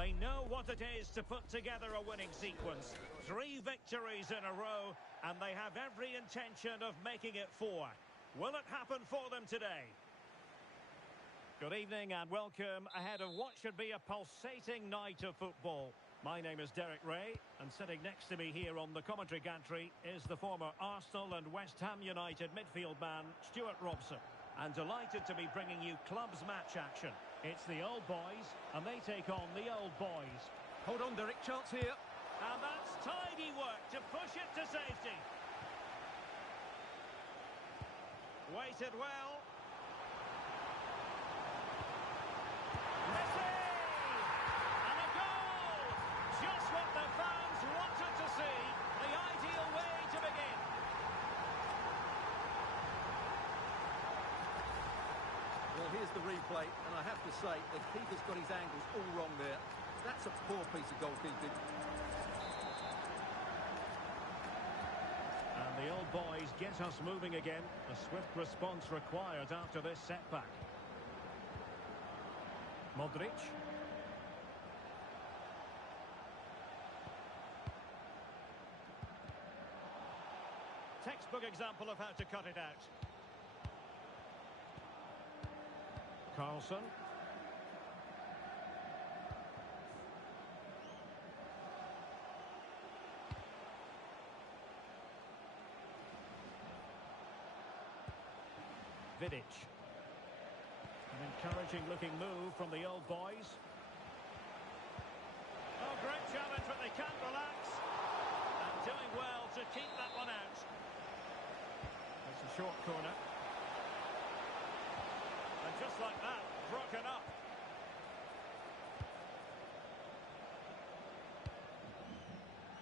They know what it is to put together a winning sequence. 3 victories in a row, and they have every intention of making it 4. Will it happen for them today? Good evening and welcome ahead of what should be a pulsating night of football. My name is Derek Ray, and sitting next to me here on the commentary gantry is the former Arsenal and West Ham United midfield man, Stuart Robson. And delighted to be bringing you clubs match action. It's the old boys, and they take on the old boys. Hold on, Derek, chance here. And that's tidy work to push it to safety. Waited well. Messi! And a goal! Just what the fans wanted to see. The ideal way to begin. Well, here's the replay, and I have to say, the keeper's got his angles all wrong there. That's a poor piece of goalkeeping. And the old boys get us moving again. A swift response required after this setback. Modric. Textbook example of how to cut it out. Carlson. Vidic. An encouraging looking move from the old boys. Oh, great challenge, but they can't relax. And doing well to keep that one out. It's a short corner. And just like that, broken up.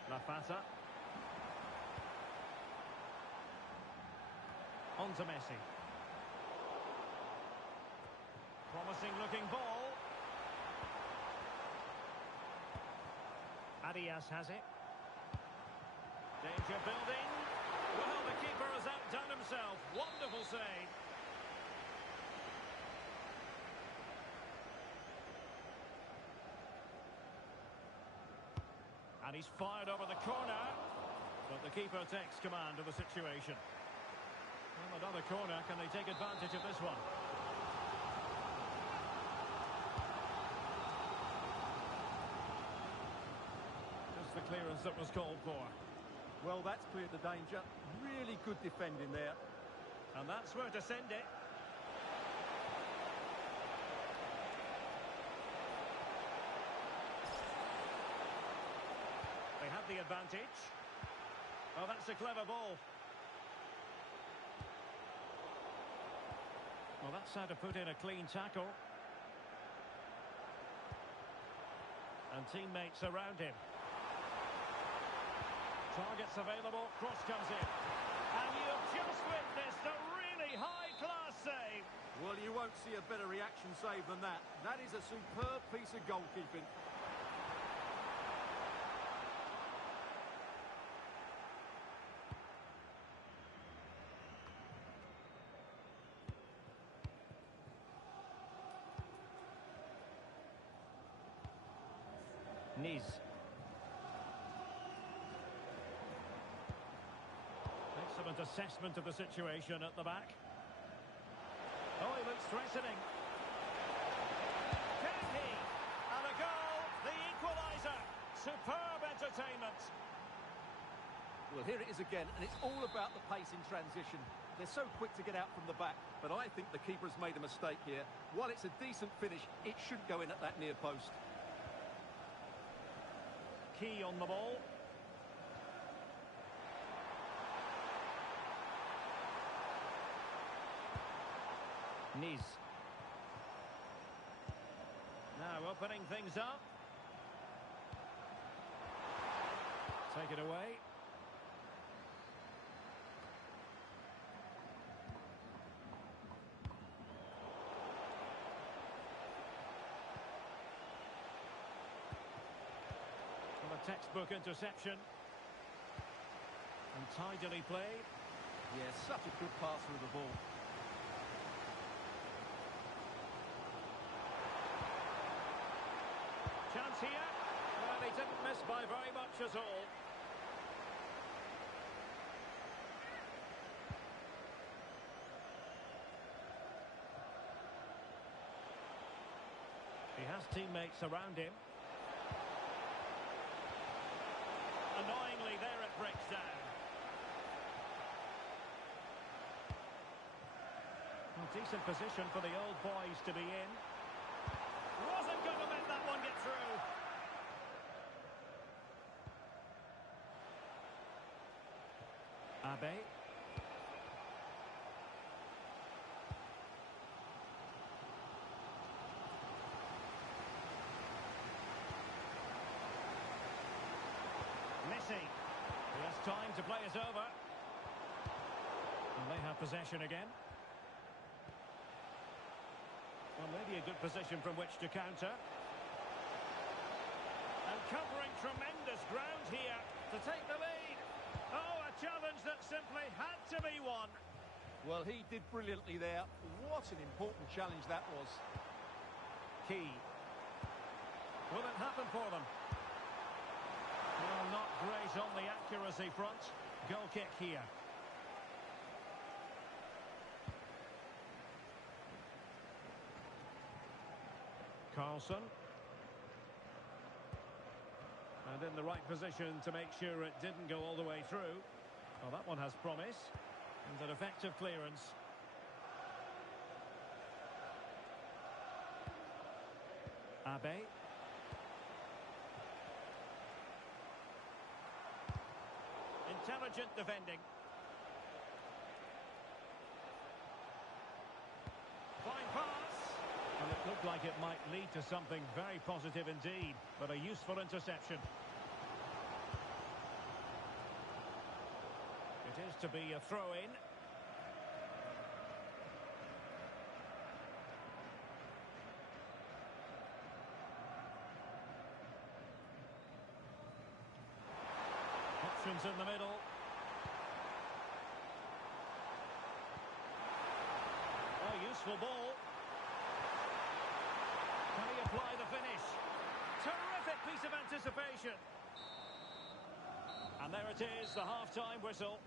Lafata. On to Messi. Promising looking ball. Arias has it. Danger building. Well, the keeper has outdone himself. Wonderful save. And he's fired over the corner. But the keeper takes command of the situation. Well, another corner. Can they take advantage of this one? The clearance that was called for. Well, that's cleared the danger. Really good defending there. And that's where to send it. They have the advantage. Oh, that's a clever ball. Well, that's how to put in a clean tackle. And teammates around him. Targets available, cross comes in. And you've just witnessed a really high-class save. Well, you won't see a better reaction save than that. That is a superb piece of goalkeeping. Niz. Excellent assessment of the situation at the back. Oh, he looks threatening. Can he? And a goal, the equaliser. Superb entertainment. Well, here it is again, and it's all about the pace in transition. They're so quick to get out from the back, but I think the keeper has made a mistake here. While it's a decent finish, it should go in at that near post. Key on the ball. Niz. Now opening things up. Take it away. Well, a textbook interception. And tidily played. Yeah, such a good passer of the ball. Chance here. this by very much at all. He has teammates around him. Annoyingly, there it breaks down. Well, decent position for the old boys to be in. Wasn't going to let that one get through. Abe. Messi. He has time to play it over. And they have possession again. Well, maybe a good position from which to counter. And covering tremendous ground here to take the lead. Oh, a challenge that simply had to be won. Well, he did brilliantly there. What an important challenge that was. Key. Will it happen for them? Well, not great on the accuracy front. Goal kick here. Carlson. And in the right position to make sure it didn't go all the way through. Well, that one has promise. And an effective clearance. Abe. Intelligent defending. Fine pass. And it looked like it might lead to something very positive indeed, but a useful interception. It is to be a throw-in. Options in the middle. Oh, useful ball. Can he apply the finish? Terrific piece of anticipation. And there it is, the half-time whistle.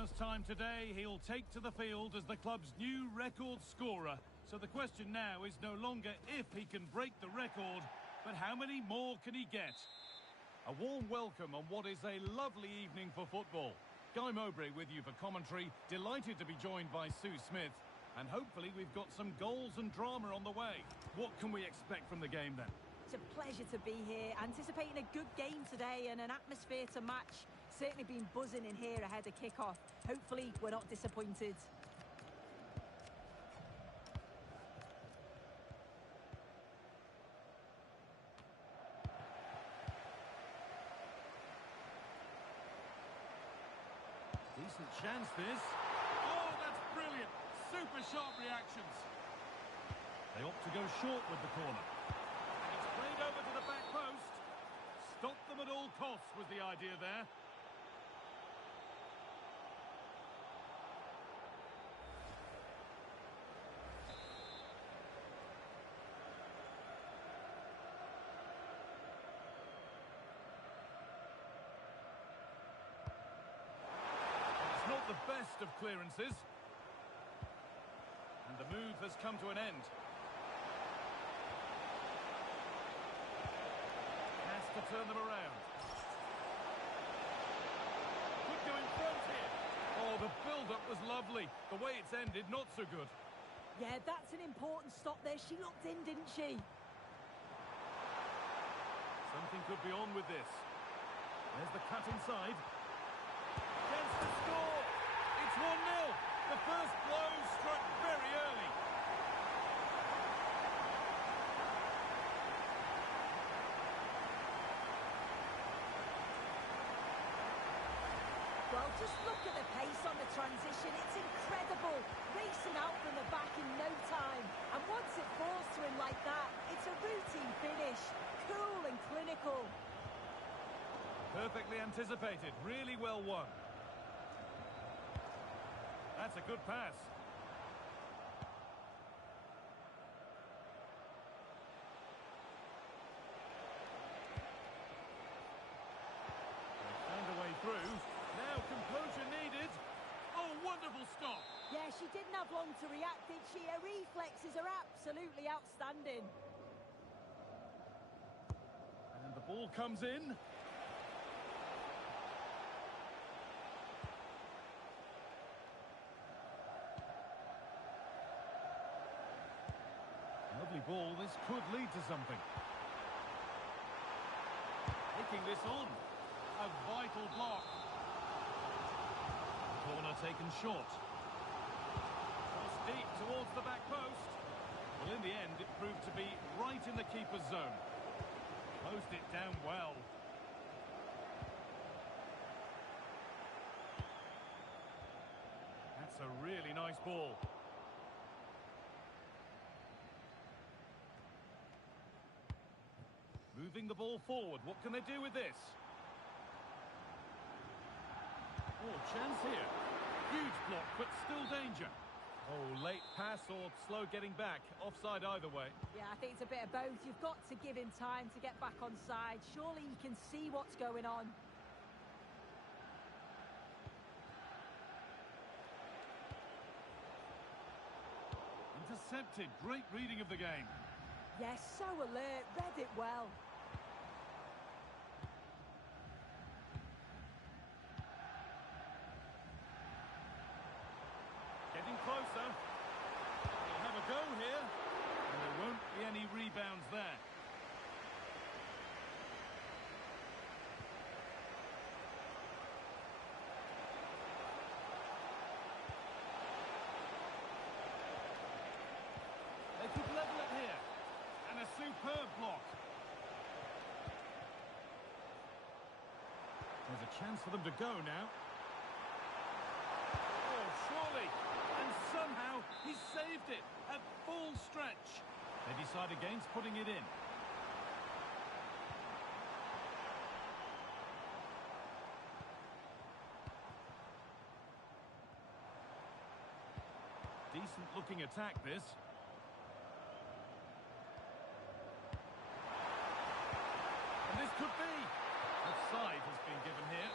first time today he'll take to the field as the club's new record scorer. So the question now is no longer if he can break the record, but how many more can he get? A warm welcome on what is a lovely evening for football. Guy Mowbray with you for commentary. Delighted to be joined by Sue Smith. And hopefully we've got some goals and drama on the way. What can we expect from the game then? It's a pleasure to be here. Anticipating a good game today and an atmosphere to match. Certainly been buzzing in here ahead of kick-off. Hopefully we're not disappointed. Decent chance this. Oh, that's brilliant. Super sharp reactions. They opt to go short with the corner. And it's played over to the back post. Stop them at all costs was the idea there. It's not the best of clearances. And the move has come to an end. Has to turn them around. Could go in front here. Oh, the build-up was lovely. The way it's ended, not so good. Yeah, that's an important stop there. She looked in, didn't she? Something could be on with this. There's the cut inside. Chance to score. It's 1-0. The first blow struck very early. Well, just look at the pace on the transition. It's incredible. Racing out from the back in no time. And once it falls to him like that, it's a routine finish. Cool and clinical. Perfectly anticipated. Really well won. That's a good pass. They found a way through. Now composure needed. Oh, wonderful stop. Yeah, she didn't have long to react, did she? Her reflexes are absolutely outstanding. And the ball comes in. Lovely ball. This could lead to something. Taking this on. A vital block. Corner taken short. Cross deep towards the back post. Well, in the end, it proved to be right in the keeper's zone. Closed it down well. That's a really nice ball. Moving the ball forward. What can they do with this? Oh, chance here. Huge block, but still danger. Oh, late pass or slow getting back. Offside either way. Yeah, I think it's a bit of both. You've got to give him time to get back on side. Surely he can see what's going on. Intercepted. Great reading of the game. Yes, so alert. Read it well. Getting closer. They'll have a go here. And there won't be any rebounds there. They could level it here. And a superb block. There's a chance for them to go now. Oh, surely. And somehow he saved it at full stretch. They decide against putting it in. Decent looking attack this. And this could be. Offside has been given here.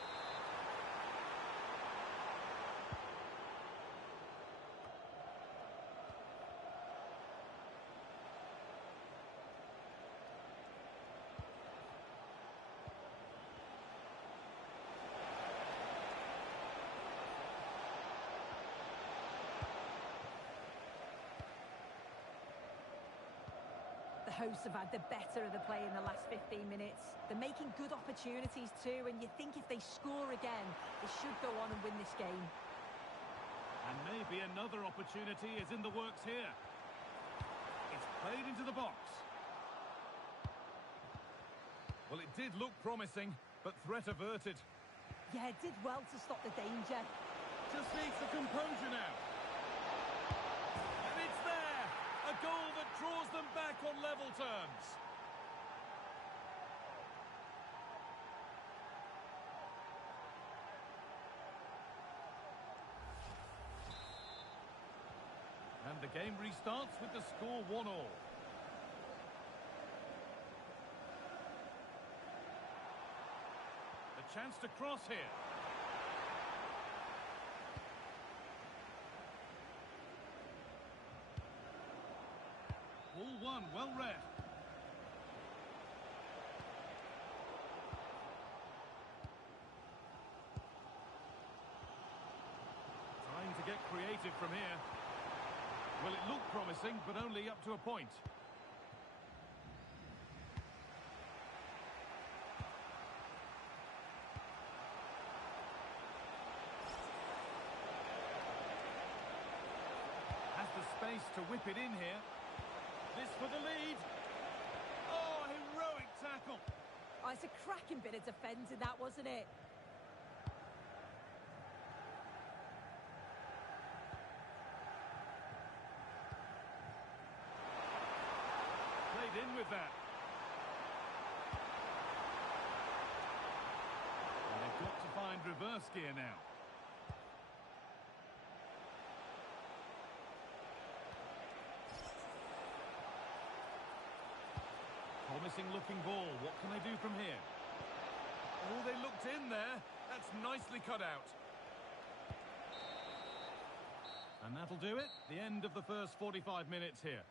hosts have had the better of the play in the last 15 minutes. They're making good opportunities too, and you think if they score again, they should go on and win this game. And maybe another opportunity is in the works here. It's played into the box. Well, it did look promising, but threat averted. Yeah, did well to stop the danger. Just needs the composure now. And it's there! A goal that draws them back on level terms. And the game restarts with the score 1-1. A chance to cross here. Ball one, well read. Trying to get creative from here. Well, it looked promising, but only up to a point. Has the space to whip it in here. This for the lead. Oh, heroic tackle. Oh, it's a cracking bit of defending, that, wasn't it? Played in with that. And they've got to find reverse gear now. Promising looking ball. What can they do from here? Oh, they looked in there. That's nicely cut out. And that'll do it. The end of the first 45 minutes here.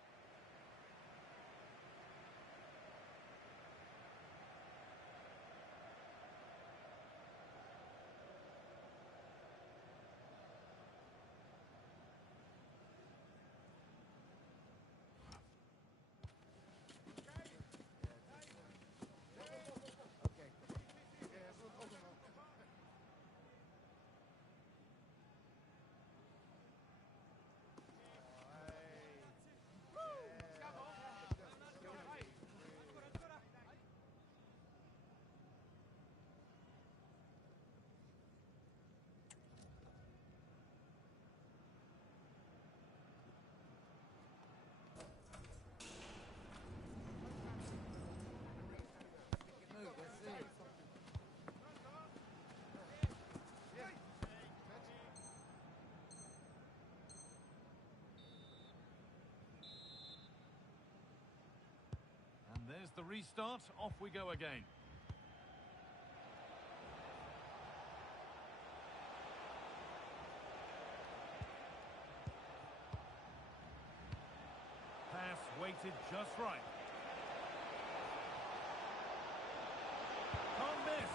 There's the restart. Off we go again. Pass weighted just right. Can't miss.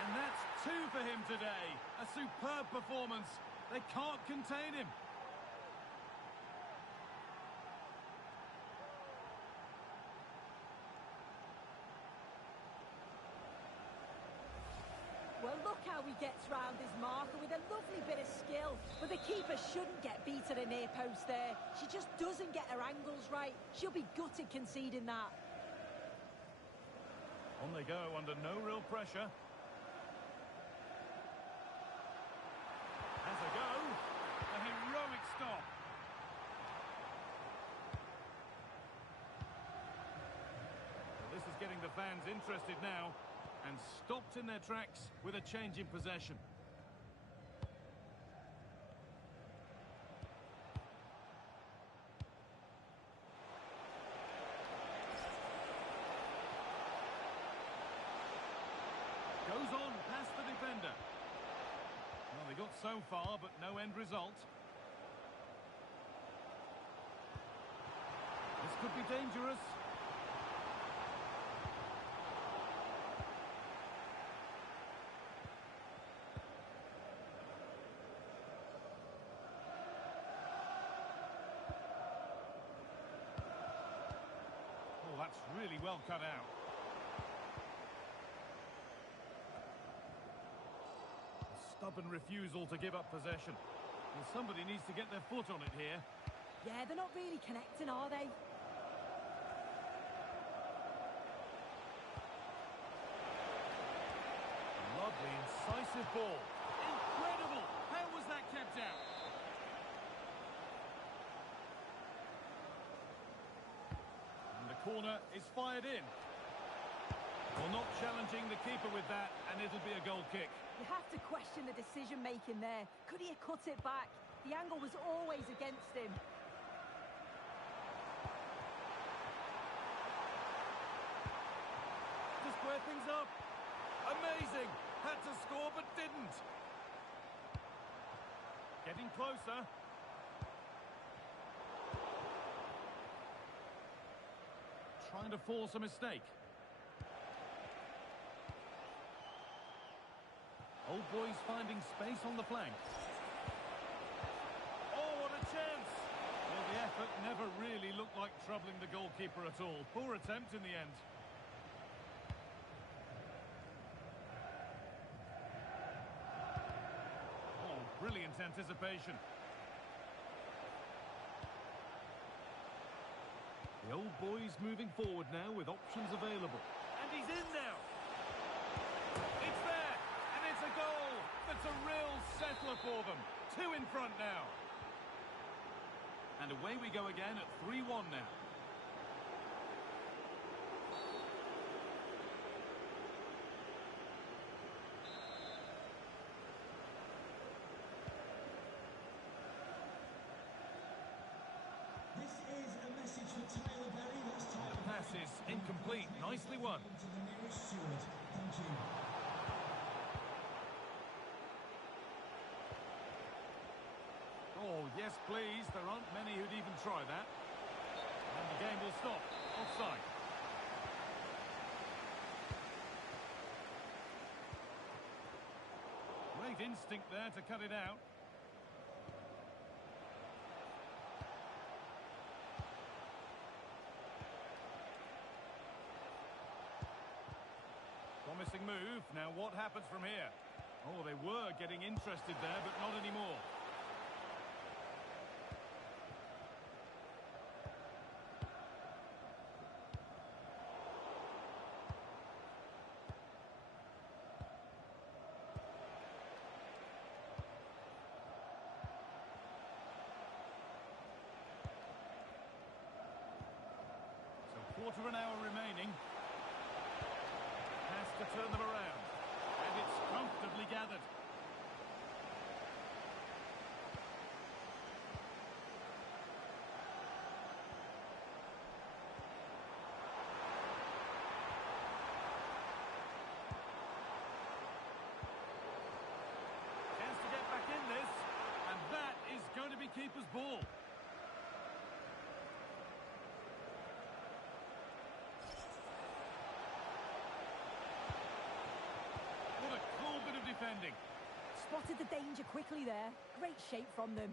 And that's 2 for him today. A superb performance. They can't contain him. Well, look how he gets round his marker with a lovely bit of skill. But the keeper shouldn't get beat at a near post there. She just doesn't get her angles right. She'll be gutted conceding that. On they go under no real pressure. Has a go. A heroic stop. Well, this is getting the fans interested now. And stopped in their tracks with a change in possession. Goes on past the defender. Well, they got so far, but no end result. This could be dangerous. That's really well cut out. A stubborn refusal to give up possession. Well, somebody needs to get their foot on it here. Yeah, they're not really connecting, are they? Lovely, incisive ball. Incredible! How was that kept out? And the corner is fired in. Well, not challenging the keeper with that, and it'll be a goal kick. You have to question the decision-making there. Could he have cut it back? The angle was always against him. To square things up. Amazing! Had to score, but didn't. Getting closer. Trying to force a mistake. Old boys finding space on the flank. Oh, what a chance! Well, the effort never really looked like troubling the goalkeeper at all. Poor attempt in the end. Oh, brilliant anticipation. The old boys moving forward now with options available. And he's in now. It's there, and it's a goal. That's a real settler for them. 2 in front now. And away we go again at 3-1 now. This is a message for Tyler Berry. That's Tyler. The pass is incomplete. Nicely won. To the nearest steward. Thank you. Oh, yes, please. There aren't many who'd even try that. And the game will stop. Offside. Great instinct there to cut it out. Promising move. Now what happens from here? Oh, they were getting interested there, but not anymore. So quarter of an hour remaining. Has to turn them around. And it's comfortably gathered. Chance to get back in this. And that is going to be keeper's ball. What a cool bit of defending. Spotted the danger quickly there. Great shape from them.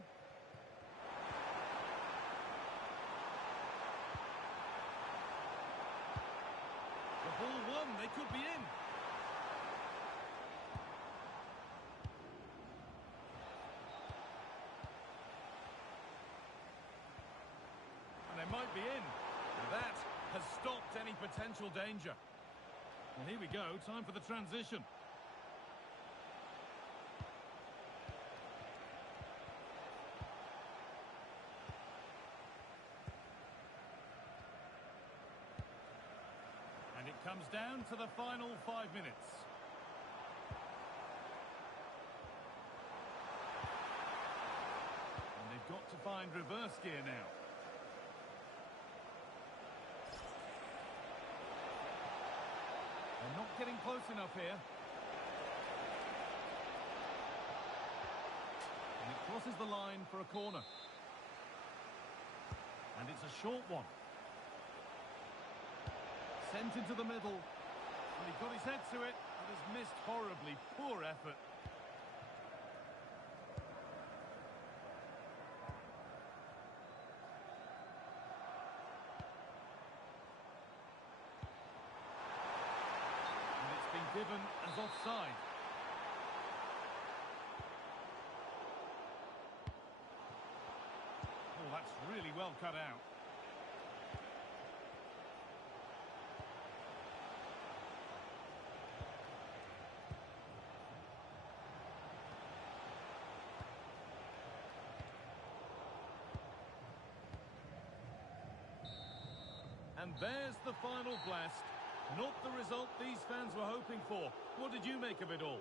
The ball won. They could be in. And they might be in. And that has stopped any potential danger. And here we go. Time for the transition. And it comes down to the final 5 minutes. And they've got to find reverse gear now. They're not getting close enough here. And it crosses the line for a corner. And it's a short one. Sent into the middle. And he got his head to it, but has missed horribly. Poor effort. given as offside. Oh, that's really well cut out. And there's the final blast. Not the result these fans were hoping for. What did you make of it all?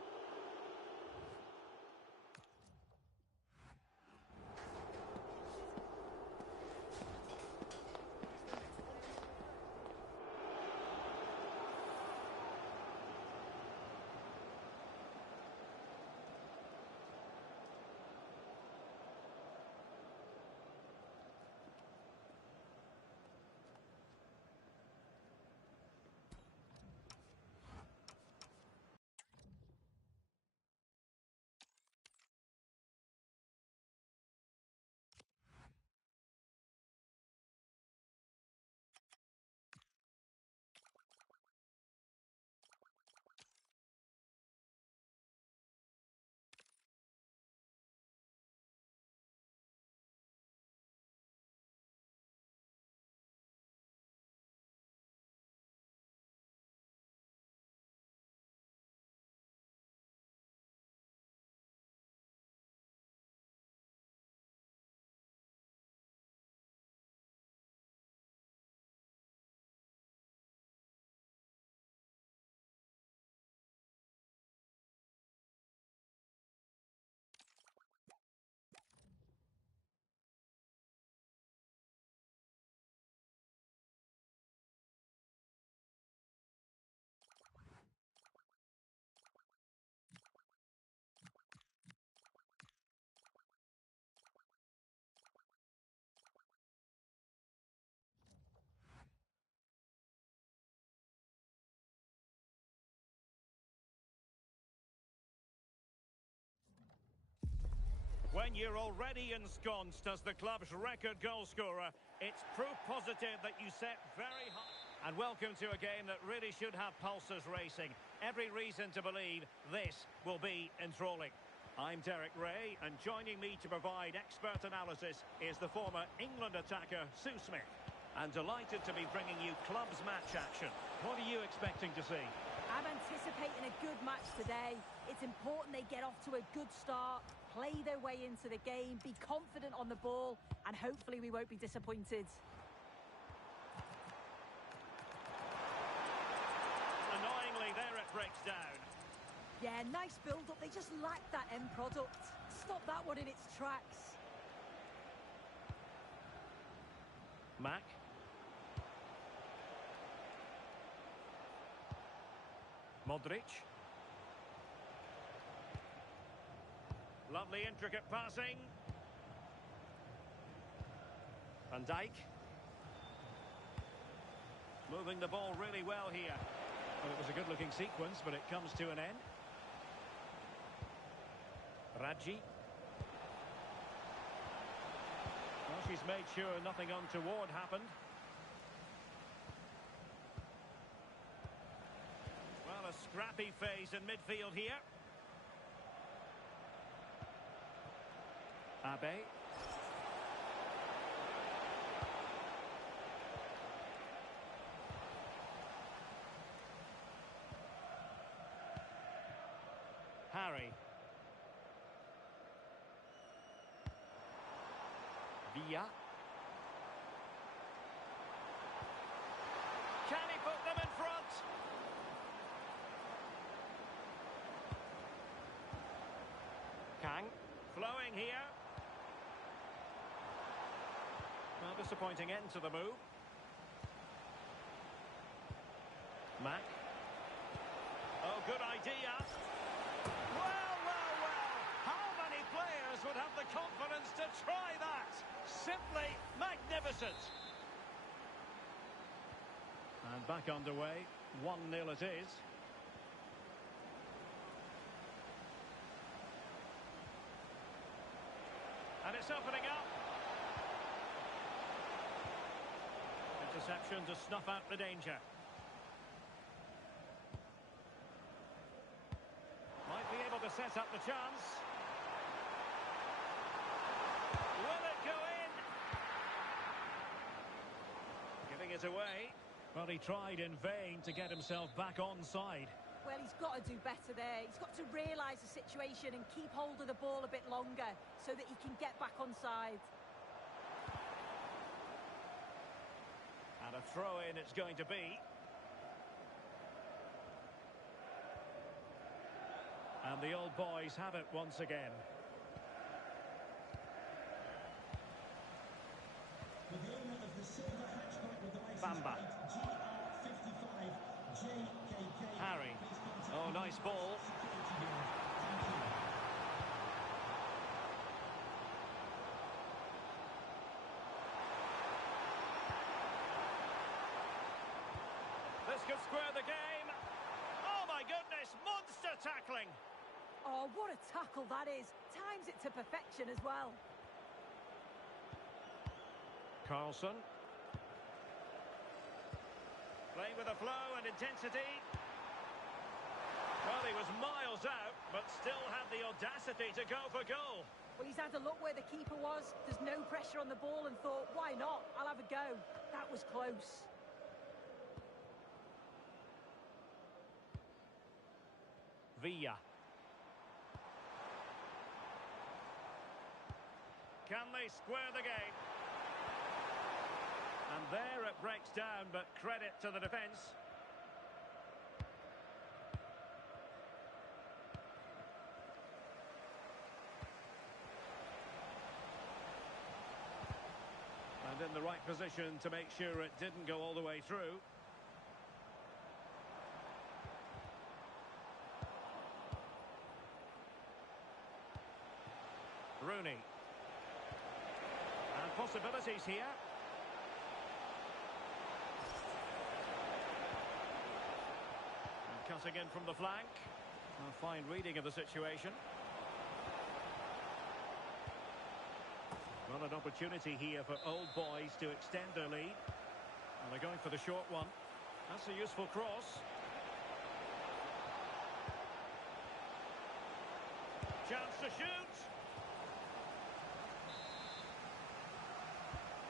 When you're already ensconced as the club's record goal scorer, it's proof positive that you set very high. And welcome to a game that really should have pulses racing. Every reason to believe this will be enthralling. I'm Derek Ray, and joining me to provide expert analysis is the former England attacker, Sue Smith. And delighted to be bringing you club's match action. What are you expecting to see? I'm anticipating a good match today. It's important they get off to a good start, play their way into the game, be confident on the ball, and hopefully we won't be disappointed. Annoyingly, there it breaks down. Yeah, nice build-up. They just lack that end product. Stop that one in its tracks. Mac. Modric. Lovely intricate passing. Van Dijk. Moving the ball really well here. Well, it was a good-looking sequence, but it comes to an end. Raji. Well, she's made sure nothing untoward happened. Well, a scrappy phase in midfield here. Abe. Harry. Villa. Can he put them in front? Kang. Flowing here. Well, disappointing end to the move. Mac. Oh, good idea. Well. How many players would have the confidence to try that? Simply magnificent. And back underway. 1-0 it is. And it's opening up. Interception to snuff out the danger. set up the chance. Will it go in? Giving it away. Well, he tried in vain to get himself back onside. Well, he's got to do better there. He's got to realise the situation and keep hold of the ball a bit longer so that he can get back onside. And a throw-in it's going to be. And the old boys have it once again. With the owner of the silver hatchback with the license Bamba. plate GR55 JKK. Harry. Oh, nice ball. Security Bureau. Thank you. This could square the game. Oh, my goodness. Monster tackling. Oh, what a tackle that is. Times it to perfection as well. Carlson. Playing with a flow and intensity. Well, he was miles out, but still had the audacity to go for goal. Well, he's had a look where the keeper was. There's no pressure on the ball and thought, why not? I'll have a go. That was close. Villa. Can they square the game? And there it breaks down, but credit to the defence. And in the right position to make sure it didn't go all the way through. Rooney. And possibilities here. And cutting in from the flank. A fine reading of the situation. Well, an opportunity here for old boys to extend their lead. And they're going for the short one. That's a useful cross. Chance to shoot.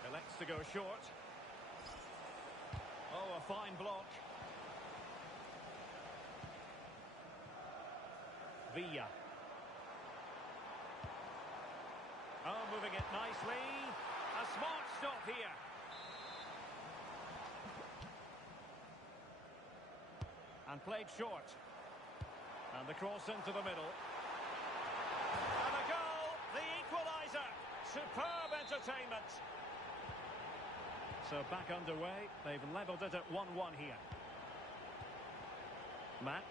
Elects to go short. Oh, a fine block. Villa. Oh, moving it nicely. A smart stop here. And played short. And the cross into the middle. And a goal, the equaliser. Superb entertainment. So back underway. They've levelled it at 1-1 here. Mack.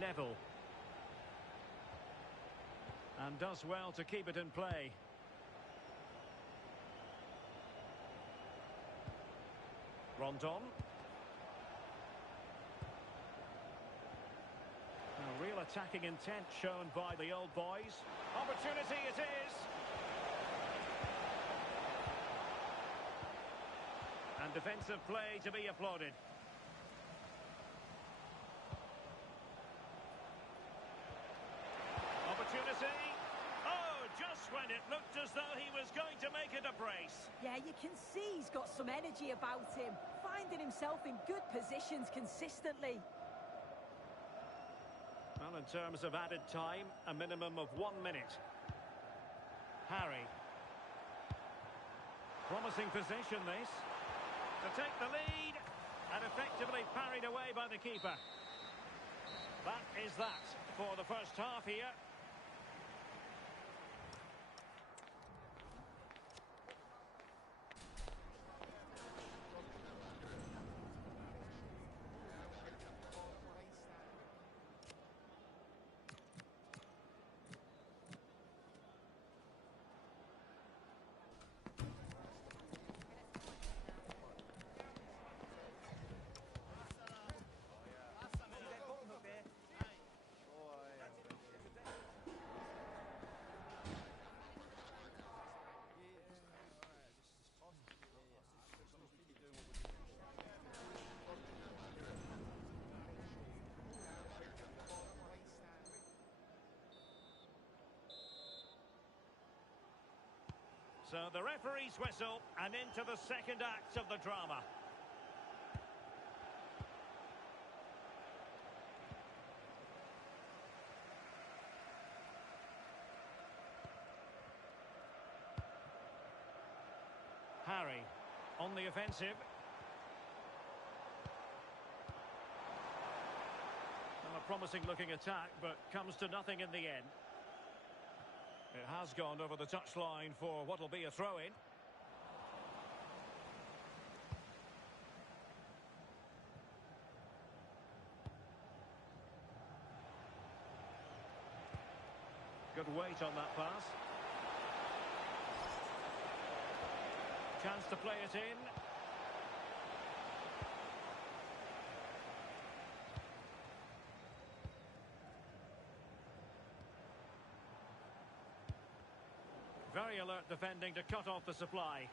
Neville. And does well to keep it in play. Rondon. A real attacking intent shown by the old boys. Opportunity it is. And defensive play to be applauded. Opportunity. Oh, just when it looked as though he was going to make it a brace. Yeah, you can see he's got some energy about him, finding himself in good positions consistently. Well, in terms of added time, a minimum of 1 minute. Harry. Promising position, this. To take the lead, and effectively parried away by the keeper. That is that for the first half here. So the referee's whistle and into the second act of the drama. Harry on the offensive. Well, a promising looking attack, but comes to nothing in the end. It has gone over the touchline for what will be a throw-in. Good weight on that pass. Chance to play it in. Very alert defending to cut off the supply.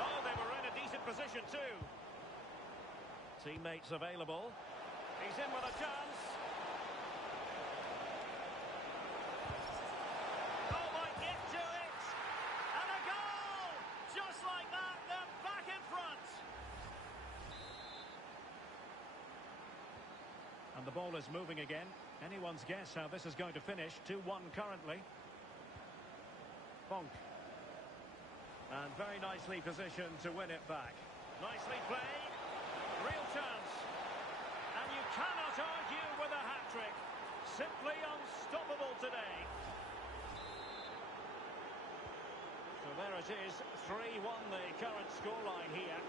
Oh, they were in a decent position too. Teammates available. He's in with a chance. And the ball is moving again. Anyone's guess how this is going to finish. 2-1 currently. Bonk. And very nicely positioned to win it back. Nicely played. Real chance. And you cannot argue with a hat-trick. Simply unstoppable today. So there it is. 3-1 the current scoreline here.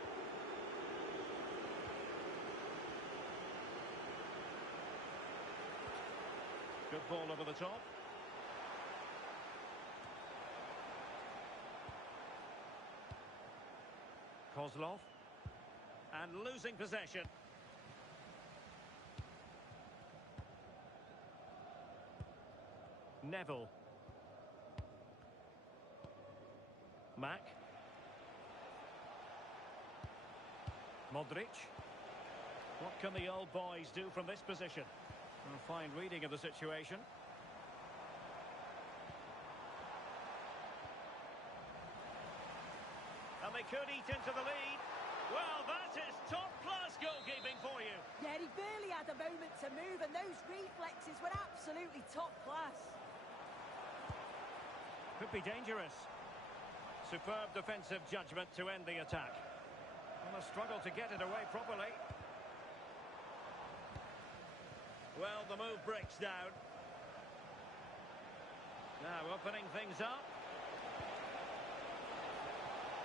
Good ball over the top. Kozlov. And losing possession. Neville. Mack. Modric. What can the old boys do from this position? A fine reading of the situation. And they could eat into the lead. Well, that is top-class goalkeeping for you. Yeah, he barely had a moment to move, and those reflexes were absolutely top class. Could be dangerous. Superb defensive judgment to end the attack. And a struggle to get it away properly. Well, the move breaks down. Now opening things up.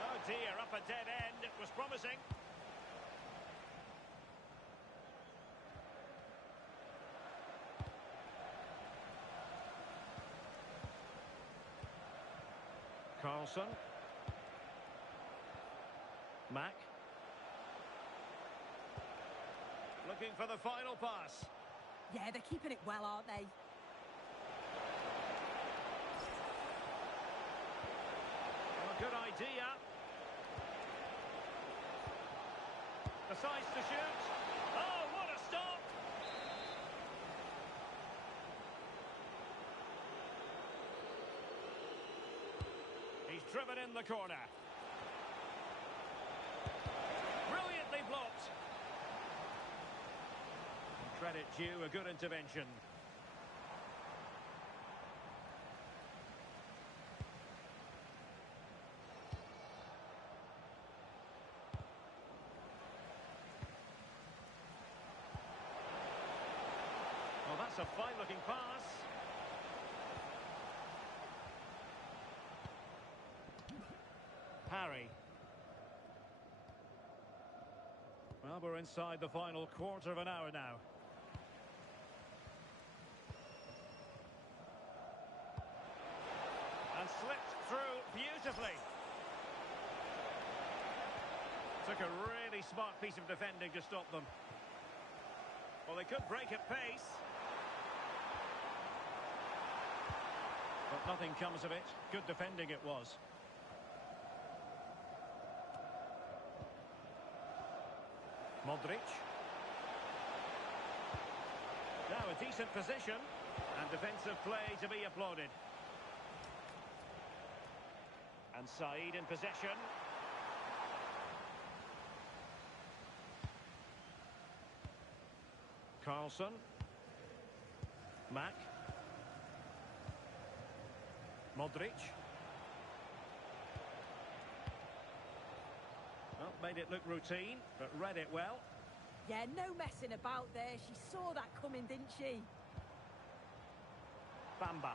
Oh dear, up a dead end. It was promising. Carlson. Mack. Looking for the final pass. Yeah, they're keeping it well, aren't they? Well, good idea. Decides to shoot. Oh, what a stop! He's driven in the corner. Brilliantly blocked. Credit due, a good intervention. Well, that's a fine-looking pass. Harry. Well, we're inside the final quarter of an hour now. And slipped through beautifully. Took a really smart piece of defending to stop them. Well, they could break at pace. But nothing comes of it. Good defending it was. Modric. Now a decent position and defensive play to be applauded. And Said in possession. Carlson. Mack. Modric. Well, made it look routine, but read it well. Yeah, no messing about there. She saw that coming, didn't she? Bamba.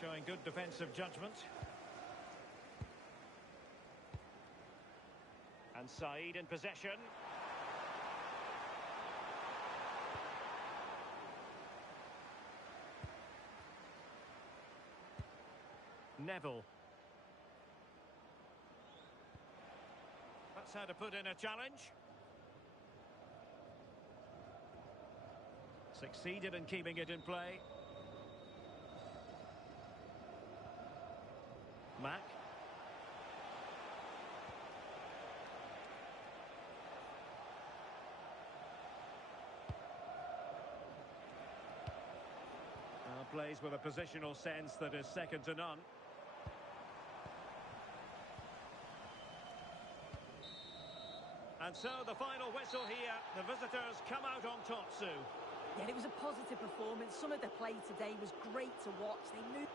Showing good defensive judgment. And Said in possession. Neville. That's how to put in a challenge. Succeeded in keeping it in play. Mack. Plays with a positional sense that is second to none. And so the final whistle here. The visitors come out on top, Sue. Yeah, it was a positive performance. Some of the play today was great to watch. They moved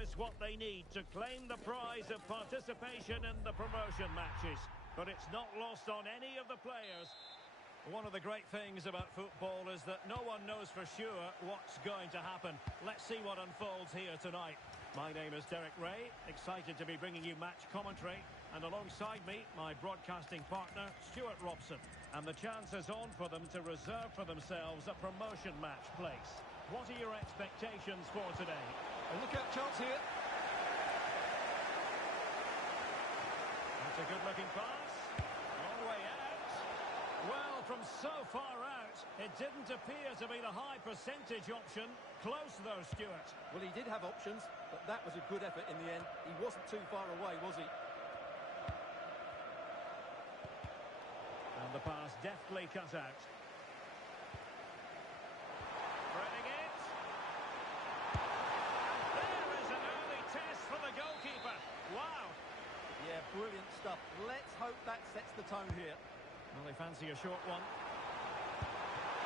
is what they need to claim the prize of participation in the promotion matches. But it's not lost on any of the players. One of the great things about football is that no one knows for sure what's going to happen. Let's see what unfolds here tonight. My name is Derek Ray, excited to be bringing you match commentary. And alongside me, my broadcasting partner, Stuart Robson. And the chance is on for them to reserve for themselves a promotion match place. What are your expectations for today? A look-out chance here. That's a good-looking pass. Long way out. Well, from so far out, it didn't appear to be the high percentage option. Close though, Stuart. Well, he did have options, but that was a good effort in the end. He wasn't too far away, was he? And the pass deftly cut out. Threading it. And there is an early test for the goalkeeper. Wow. Yeah, brilliant stuff. Let's hope that sets the tone here. Well, they fancy a short one.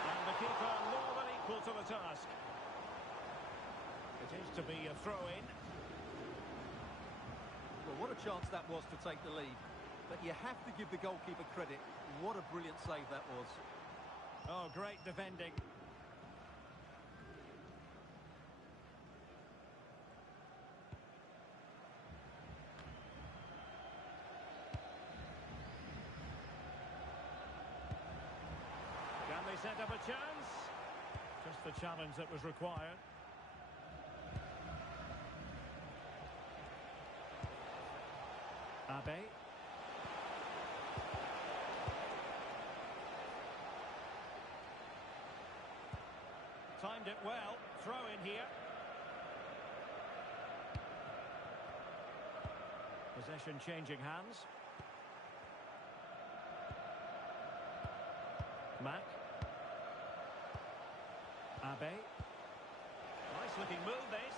And the keeper more than equal to the task. It is to be a throw-in. Well, what a chance that was to take the lead. But you have to give the goalkeeper credit. What a brilliant save that was. Oh, great defending. Can they set up a chance? Just the challenge that was required. Abe. Timed it well. Throw in here. Possession changing hands. Mack. Abe. Nice looking move this.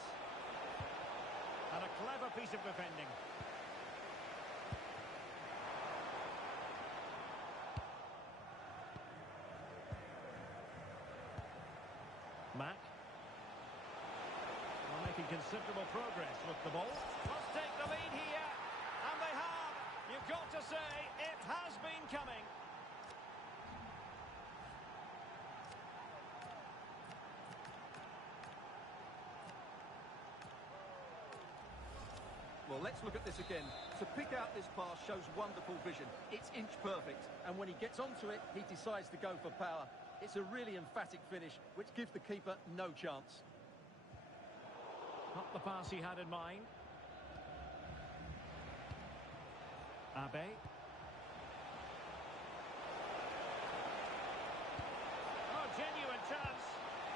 And a clever piece of defending. Mack. Well, making considerable progress with the ball. Must take the lead here. And they have. You've got to say, it has been coming. Well, let's look at this again. To pick out this pass shows wonderful vision. It's inch perfect. And when he gets onto it, he decides to go for power. It's a really emphatic finish, which gives the keeper no chance. Not the pass he had in mind. Abe. Oh, genuine chance.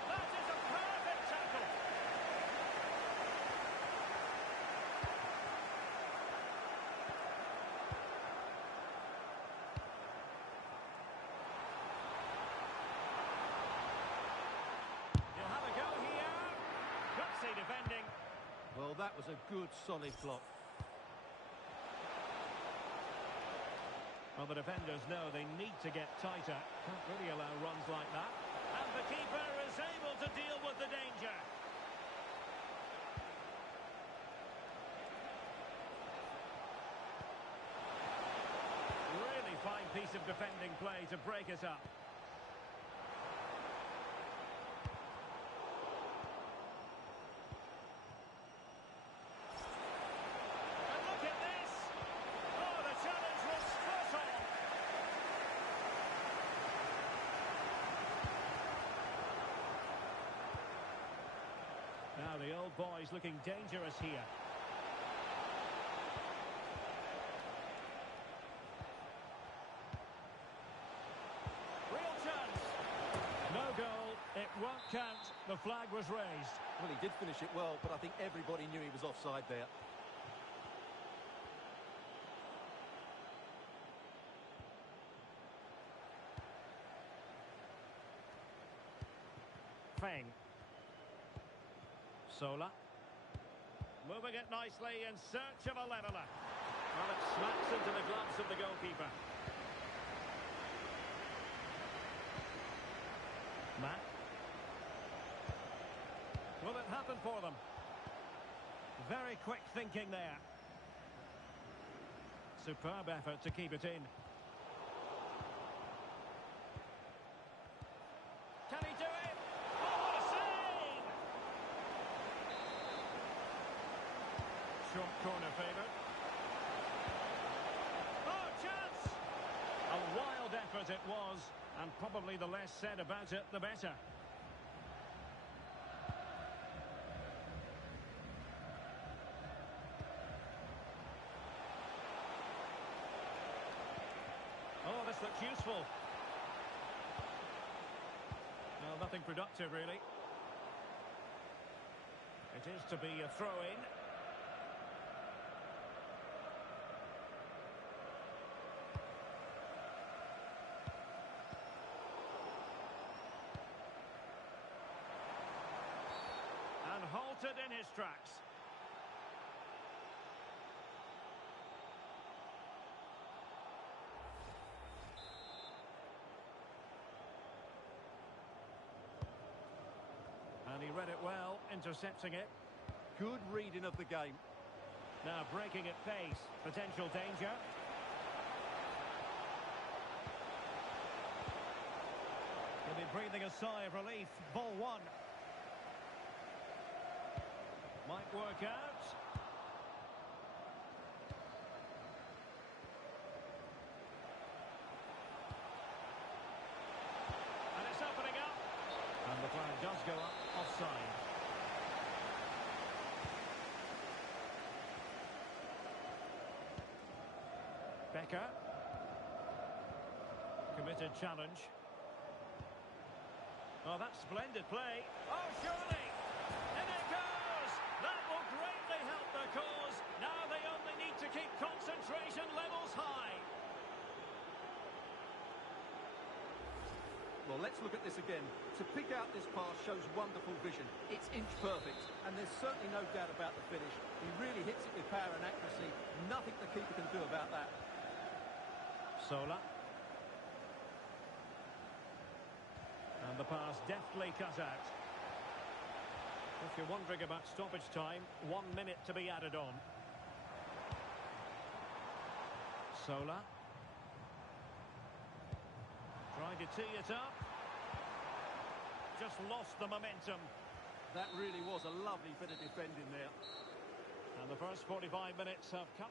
That is a perfect tackle. You'll have a go here. Gutsy defending. Well, that was a good, solid block. Well, the defenders know they need to get tighter. Can't really allow runs like that. And the keeper is able to deal with the danger. Really fine piece of defending play to break it up. And look at this! Oh, the challenge was spot on! Now the old boy's looking dangerous here. Real chance. No goal. It won't count. The flag was raised. Well, he did finish it well, but I think everybody knew he was offside there. Feng. Sola. Moving it nicely in search of a leveller. Well, it smacks into the gloves of the goalkeeper. Mack. Will it happen for them? Very quick thinking there. Superb effort to keep it in. Can he do it? Oh, what a save! Short corner favourite. Oh, chance! A wild effort it was, and probably the less said about it, the better. Oh, this looks useful. Well, nothing productive, really. It is to be a throw-in. And halted in his tracks. And he read it well, intercepting it. Good reading of the game. Now breaking at pace, potential danger. He'll be breathing a sigh of relief. Ball one. Might work out. And it's opening up. And the flag does go up, offside. Becker. Committed challenge. Oh, that's splendid play. Oh, surely! In it goes! That will greatly help the cause. Now they only need to keep concentration levels high. Well, let's look at this again. To pick out this pass shows wonderful vision. It's inch perfect, and there's certainly no doubt about the finish. He really hits it with power and accuracy. Nothing the keeper can do about that. Sola. And the pass deftly cut out. If you're wondering about stoppage time, 1 minute to be added on. Sola. Trying to tee it up. Just lost the momentum. That really was a lovely bit of defending there. And the first 45 minutes have come.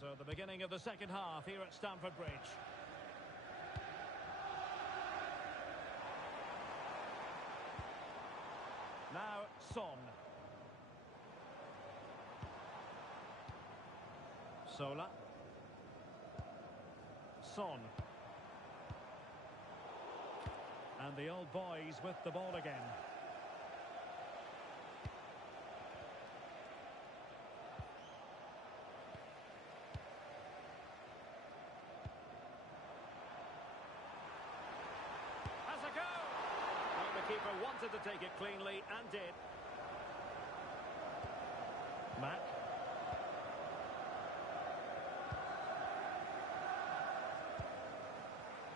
So the beginning of the second half here at Stamford Bridge. Now Son. Sola. Son. And the old boys with the ball again. Keeper wanted to take it cleanly and did. Mack.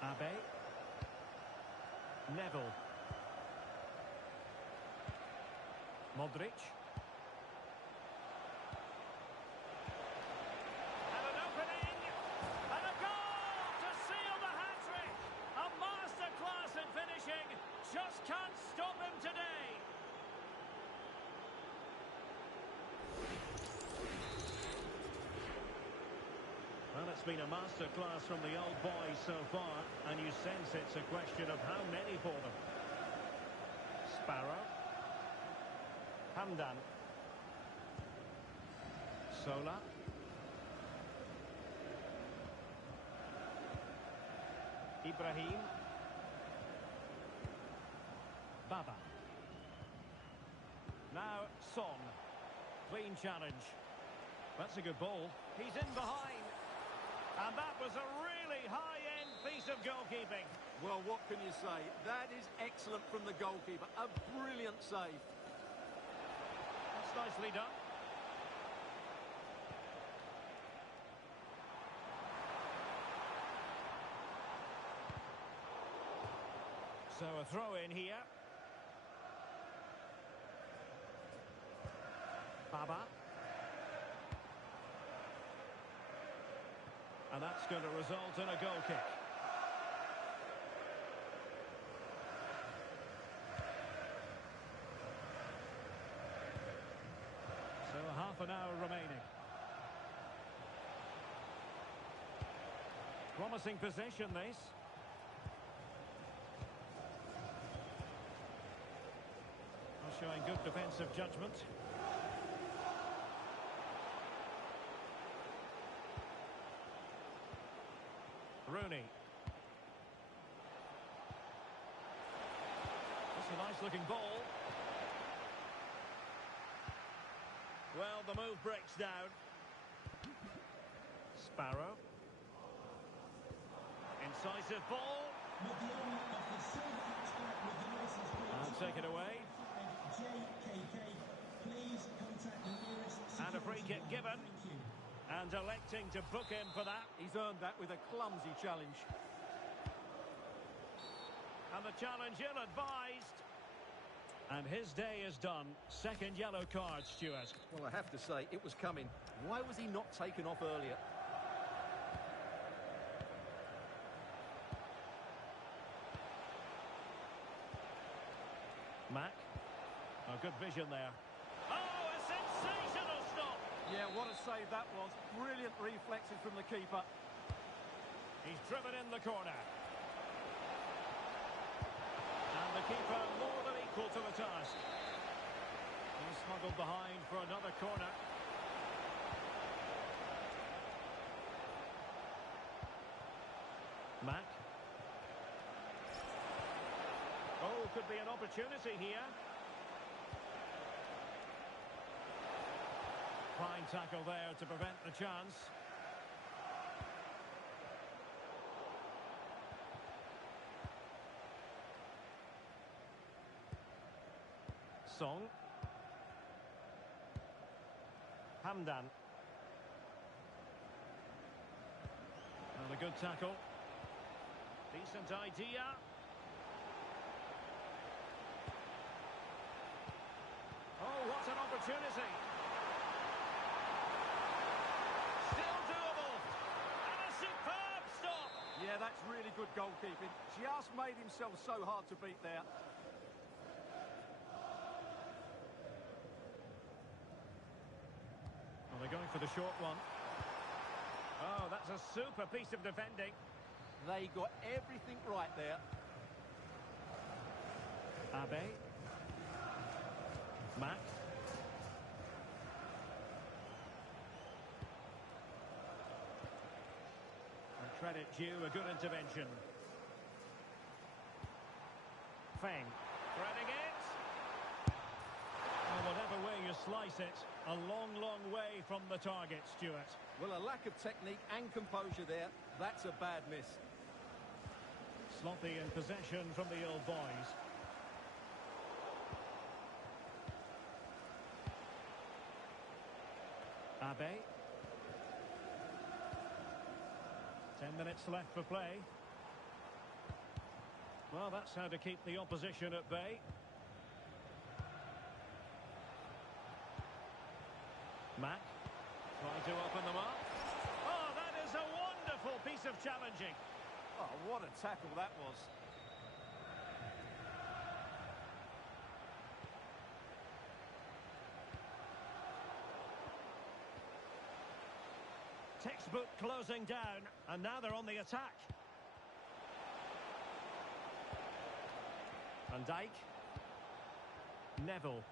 Abe. Neville. Modric. And an opening. And a goal to seal the hat-trick. A masterclass in finishing. Just can't stop him today. Well, it's been a masterclass from the old boys so far, and you sense it's a question of how many for them. Sparrow. Hamdan. Sola. Ibrahim. Baba. Now Son. Clean challenge. That's a good ball. He's in behind. And that was a really high-end piece of goalkeeping. Well, what can you say? That is excellent from the goalkeeper. A brilliant save. That's nicely done. So a throw in here. Baba. And that's going to result in a goal kick. So half an hour remaining. Promising possession, this. Showing good defensive judgment. Rooney. That's a nice-looking ball. Well, the move breaks down. Sparrow. Incisive ball. And take it away. And a free kick given. And electing to book him for that. He's earned that with a clumsy challenge. And the challenge ill-advised. And his day is done. Second yellow card, Stuart. Well, I have to say, it was coming. Why was he not taken off earlier? Mack. Oh, good vision there. Oh, a sensational stop! Yeah, what a save that was. Brilliant reflexes from the keeper. He's driven in the corner. And the keeper more than equal to the task. He's smuggled behind for another corner. Mack. Oh, could be an opportunity here. Fine tackle there to prevent the chance. Song. Hamdan. And a good tackle. Decent idea. Oh, what an opportunity. Still doable. And a superb stop. Yeah, that's really good goalkeeping. Just made himself so hard to beat there. Well, they're going for the short one. Oh, that's a super piece of defending. They got everything right there. Abe. Mack. And credit due, a good intervention. Feng. Threading it. Well, whatever way you slice it, a long, long way from the target, Stuart. Well, a lack of technique and composure there. That's a bad miss. Sloppy in possession from the old boys. Abe. 10 minutes left for play. Well, that's how to keep the opposition at bay. Mack. Trying to open them up. Oh, that is a wonderful piece of challenging. Oh, what a tackle that was. Textbook closing down, and now they're on the attack. Van Dijk. Neville.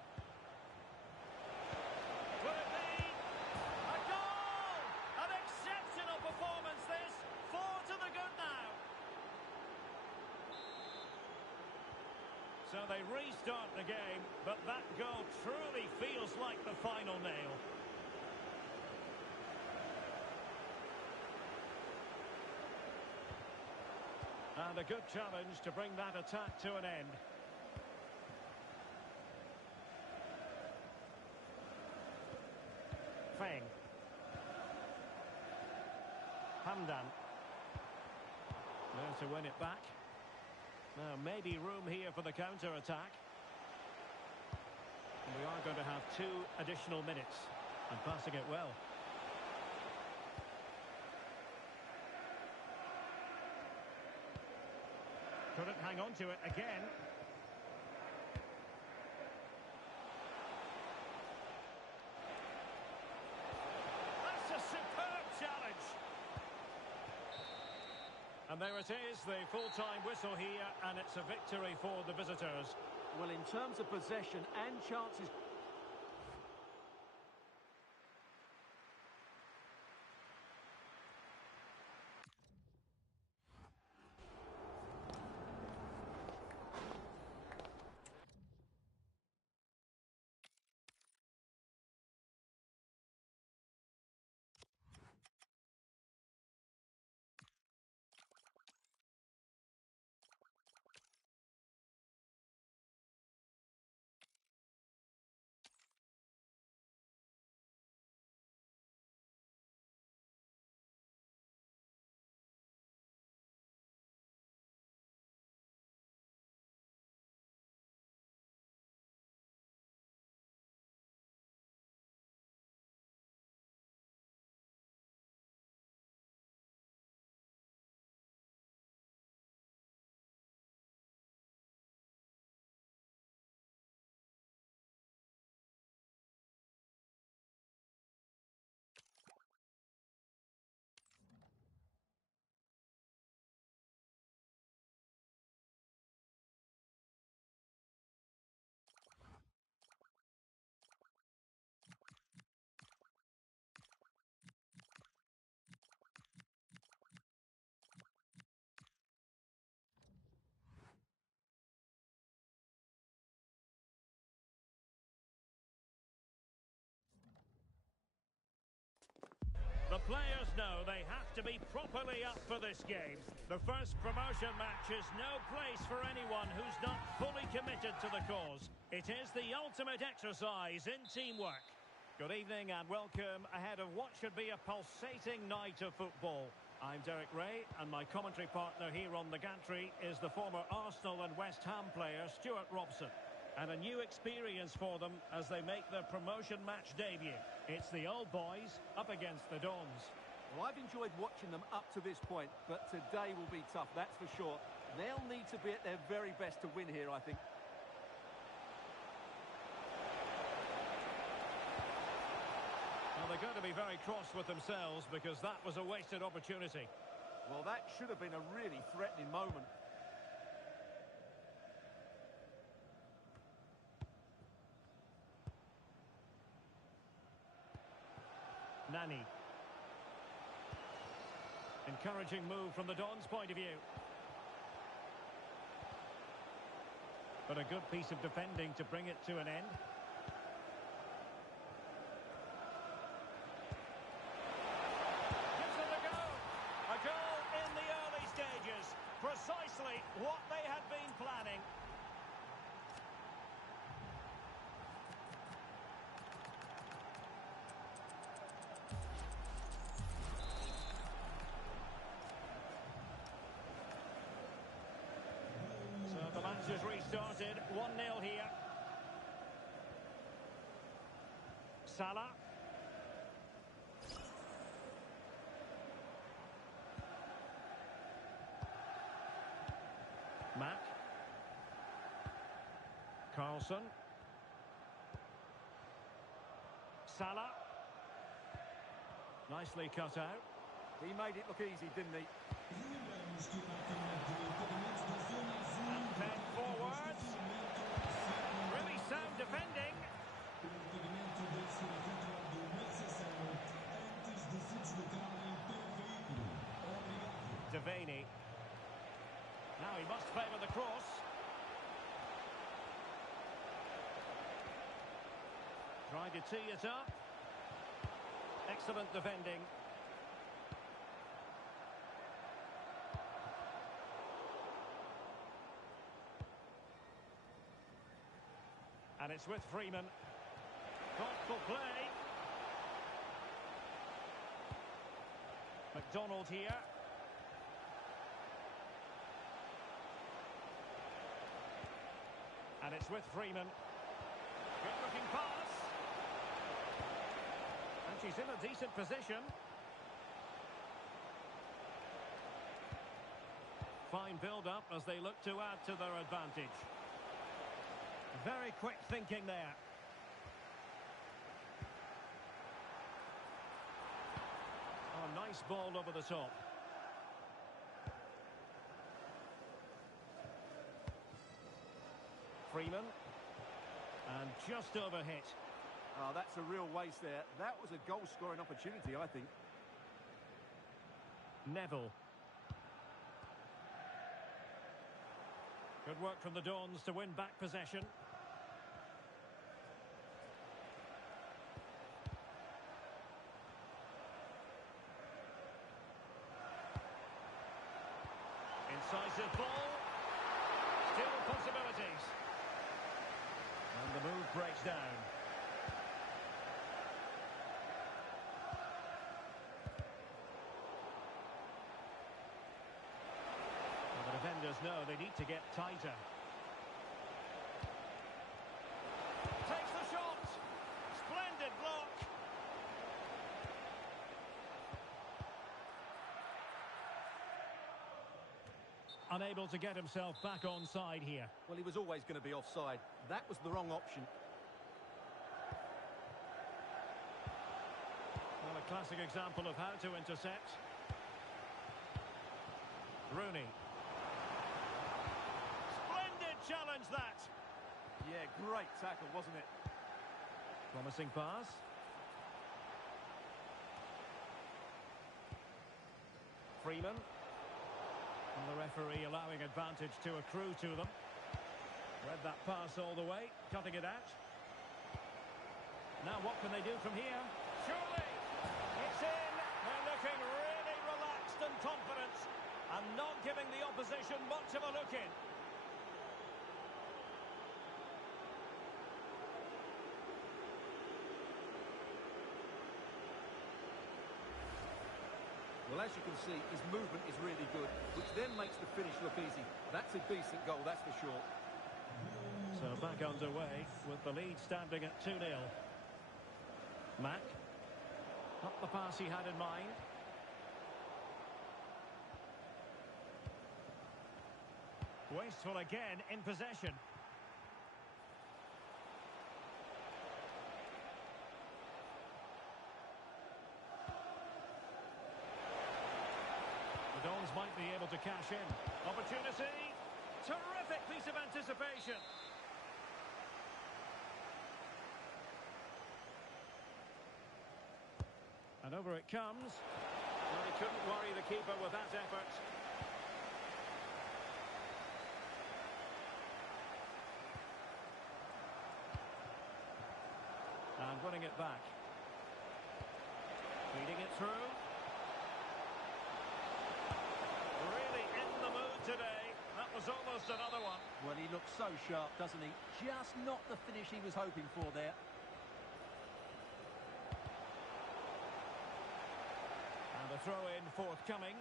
Will it be a goal? An exceptional performance this. 4 to the good now. So they restart the game, but that goal truly feels like the final nail. And a good challenge to bring that attack to an end. Feng. Hamdan. There to win it back. Now, maybe room here for the counter-attack. We are going to have 2 additional minutes. And passing it well. Couldn't hang on to it again. That's a superb challenge. And there it is, the full-time whistle here, and it's a victory for the visitors. Well, in terms of possession and chances... The players know they have to be properly up for this game. The first promotion match is no place for anyone who's not fully committed to the cause. It is the ultimate exercise in teamwork. Good evening and welcome ahead of what should be a pulsating night of football. I'm Derek Ray, and my commentary partner here on the gantry is the former Arsenal and West Ham player Stuart Robson. And a new experience for them as they make their promotion match debut. It's the old boys up against the Dons. Well, I've enjoyed watching them up to this point, but today will be tough, that's for sure. They'll need to be at their very best to win here, I think. Well, they're going to be very cross with themselves because that was a wasted opportunity. Well, that should have been a really threatening moment. Nani. Encouraging move from the Dons' point of view. But a good piece of defending to bring it to an end. Gives it a go. A goal in the early stages. Precisely what they had been planning. The match has restarted, 1-0 here. Salah. Mack. Carlson. Salah. Nicely cut out. He made it look easy, didn't he? And then forwards. Really sound defending. praticamente deve ser efetuado o necessário antes de se deslocarem para o veículo. Obrigado. Devaney. Now he must favour the cross. Trying to tee it up. Excellent defending. And it's with Freeman. Thoughtful play. McDonald here. And it's with Freeman. Good looking pass. And she's in a decent position. Fine build-up as they look to add to their advantage. Very quick thinking there. Oh, nice ball over the top. Freeman. And just overhit. Oh, that's a real waste there. That was a goal-scoring opportunity, I think. Neville. Good work from the Dons to win back possession. Incisive ball. Still possibilities. And the move breaks down. Well, the defenders know they need to get tighter. Takes the shot. Splendid block. Unable to get himself back onside here. Well, he was always going to be offside. That was the wrong option. Well, a classic example of how to intercept. Rooney. Splendid challenge, that. Yeah, great tackle, wasn't it? Promising pass. Freeman. And the referee allowing advantage to accrue to them. Read that pass all the way, cutting it out. Now what can they do from here? Surely! It's in! They're looking really relaxed and confident and not giving the opposition much of a look in. Well, as you can see, his movement is really good, which then makes the finish look easy. That's a decent goal, that's for sure. So back underway with the lead standing at 2-0. Mack. Not the pass he had in mind. Wasteful again in possession. The Dons might be able to cash in. Opportunity. Terrific piece of anticipation. And over it comes. Well, he couldn't worry the keeper with that effort. And winning it back. Feeding it through. Really in the mood today. That was almost another one. Well, he looks so sharp, doesn't he? Just not the finish he was hoping for there. And a throw-in forthcoming.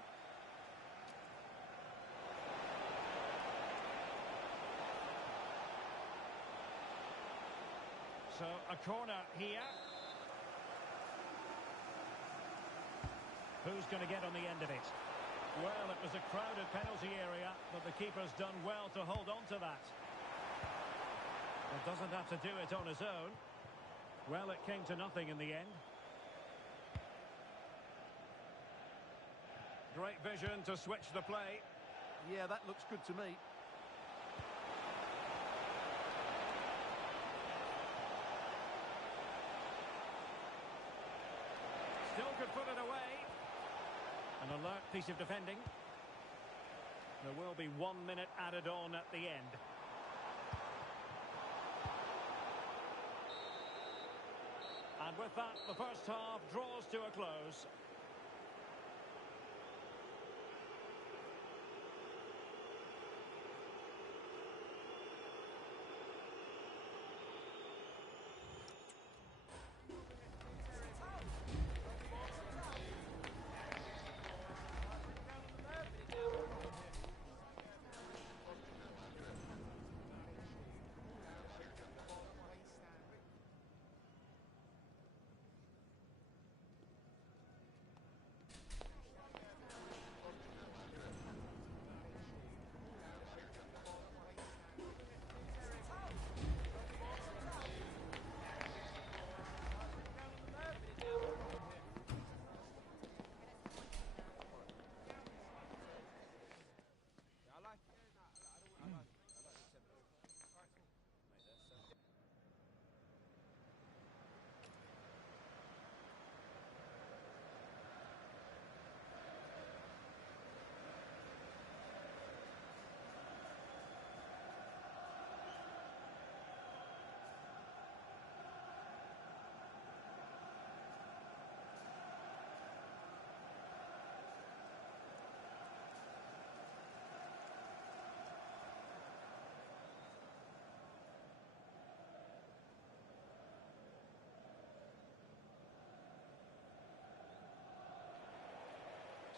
So, a corner here. Who's going to get on the end of it? Well, it was a crowded penalty area, but the keeper's done well to hold on to that. It doesn't have to do it on his own. Well, it came to nothing in the end. Great vision to switch the play. Yeah, that looks good to me. An alert piece of defending. There will be 1 minute added on at the end. And with that, the first half draws to a close.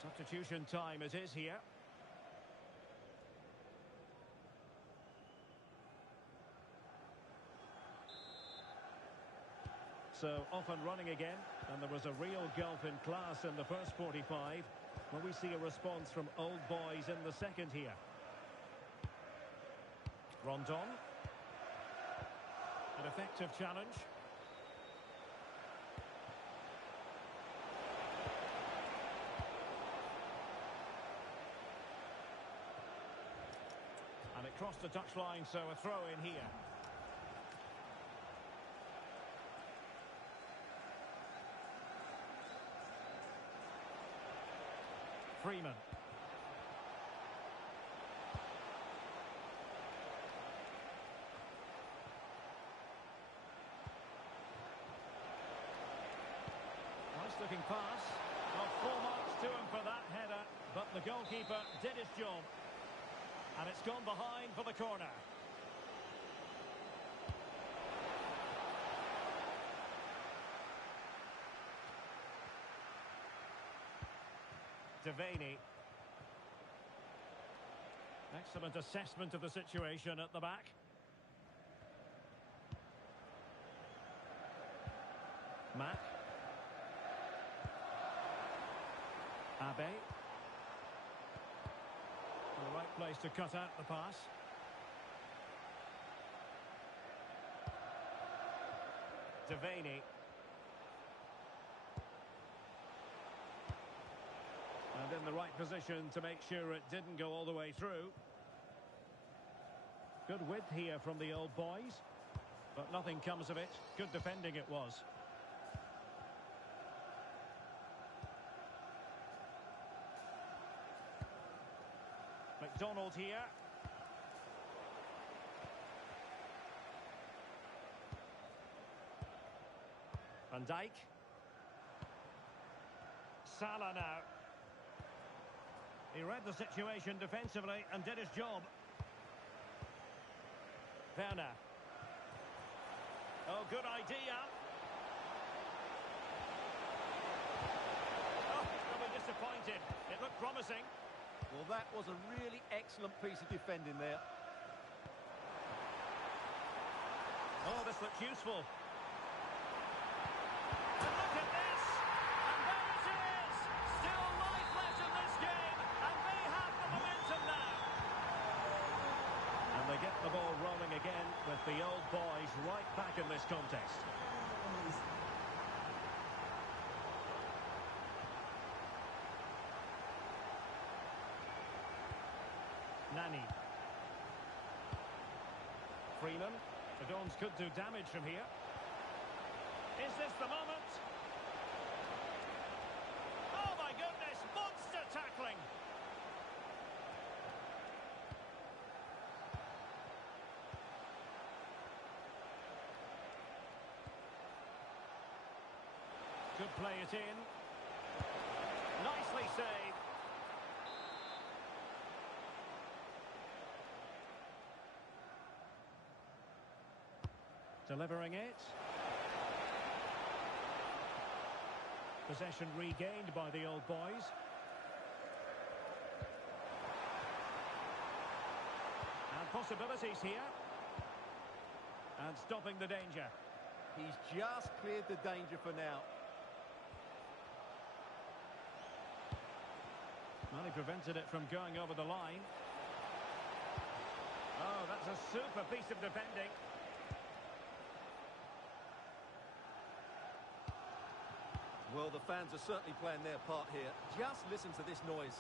Substitution time it is here. So off and running again, and there was a real gulf in class in the first 45. Well, we see a response from old boys in the second here. Rondon. An effective challenge. And it crossed the touchline, so a throw in here. Freeman. Nice looking pass. Well, 4 marks to him for that header, but the goalkeeper did his job. And it's gone behind for the corner. Devaney. Excellent assessment of the situation at the back. Mack. Abe. The right place to cut out the pass. Devaney. And in the right position to make sure it didn't go all the way through. Good width here from the old boys, but nothing comes of it. Good defending it was. McDonald here. Van Dijk. Salah now. He read the situation defensively and did his job. Werner. Oh, good idea. Oh, they'll be disappointed. It looked promising. Well, that was a really excellent piece of defending there. Oh, this looks useful. And look at this! And there it is! Still lifeless in this game, and they have the momentum now. And they get the ball rolling again with the old boys right back in this contest. Nani. Freeman. The Dons could do damage from here. Is this the moment? Oh my goodness, monster Could play it in. Nicely saved. Delivering it. Possession regained by the old boys. And possibilities here. And stopping the danger. He's just cleared the danger for now. Well, he prevented it from going over the line. Oh, that's a super piece of defending. Well, the fans are certainly playing their part here. Just listen to this noise.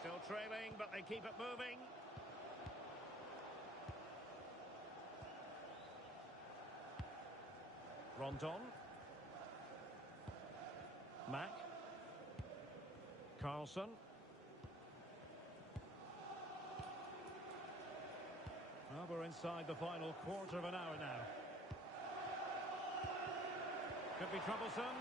Still trailing, but they keep it moving. Rondon. Mack. Carlson. Well, we're inside the final quarter of an hour now. Could be troublesome.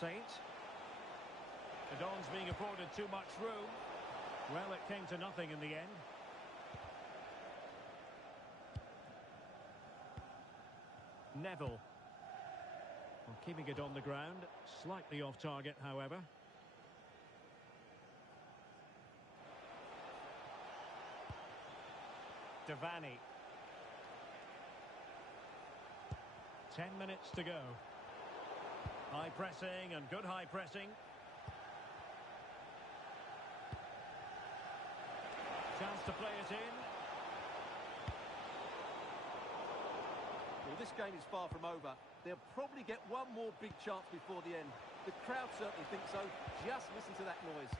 Saint. The Dons being afforded too much room. Well, it came to nothing in the end. Neville. Well, keeping it on the ground. Slightly off target, however. Devaney. 10 minutes to go. High pressing and good high pressing. Chance to play it in. Well, this game is far from over. They'll probably get one more big chance before the end. The crowd certainly think so. Just listen to that noise.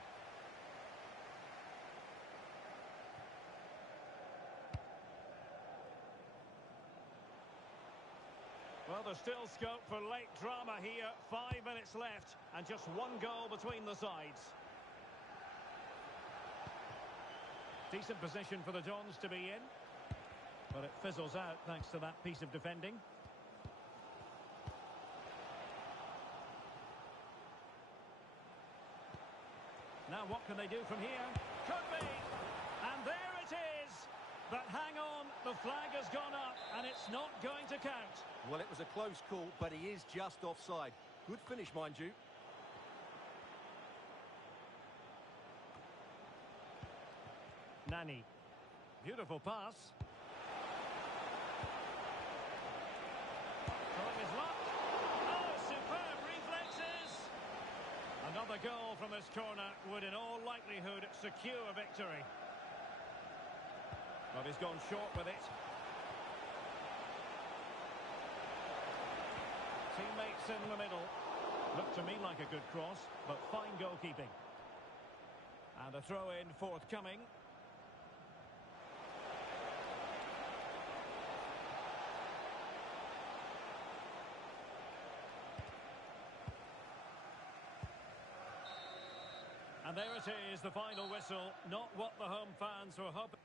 Well, there's still scope for late drama here. 5 minutes left and just one goal between the sides. Decent position for the Dons to be in. But it fizzles out thanks to that piece of defending. Now what can they do from here? Could be! And there it is! But hang on, the flag has gone up and it's not going to count. Well, it was a close call, but he is just offside. Good finish, mind you. Nani. Beautiful pass. Showing his luck. Oh, superb reflexes! Another goal from this corner would in all likelihood secure a victory. But he's gone short with it. Teammates in the middle. Looked to me like a good cross, but fine goalkeeping. And a throw-in forthcoming. And there it is, the final whistle. Not what the home fans were hoping.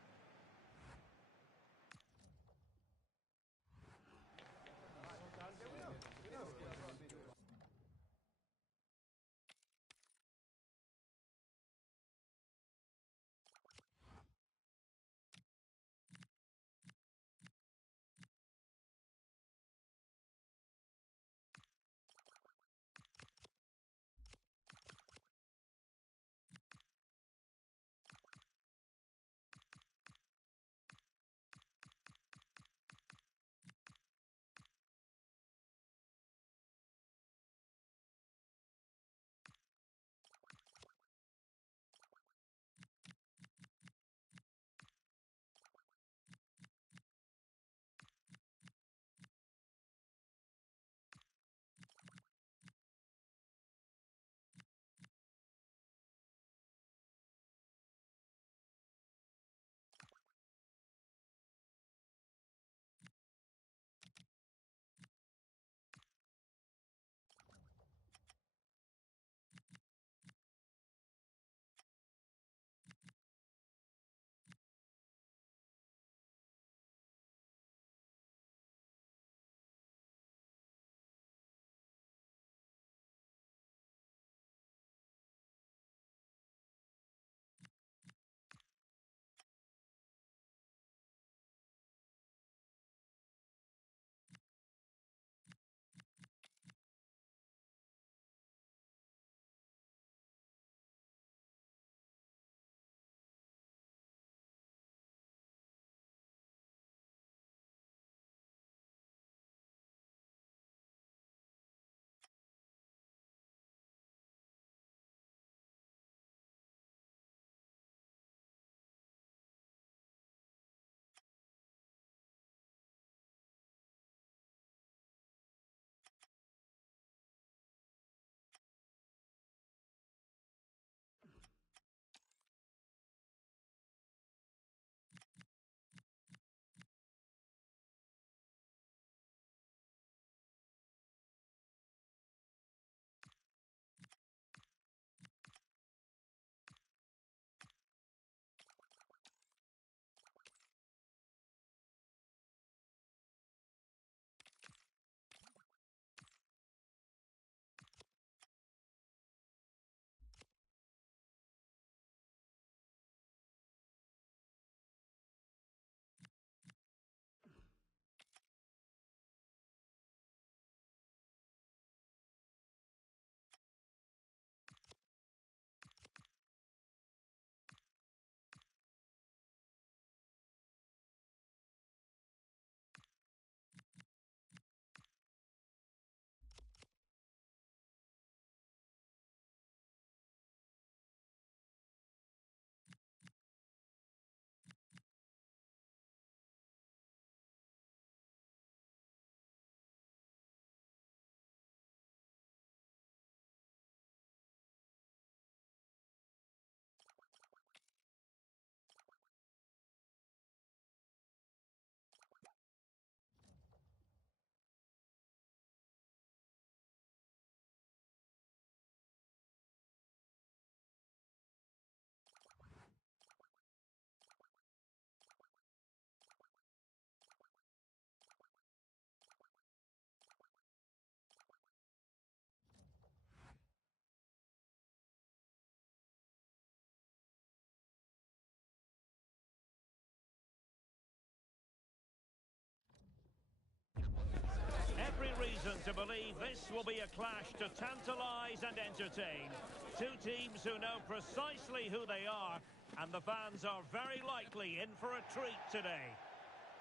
to believe this will be a clash to tantalise and entertain. Two teams who know precisely who they are, and the fans are very likely in for a treat today.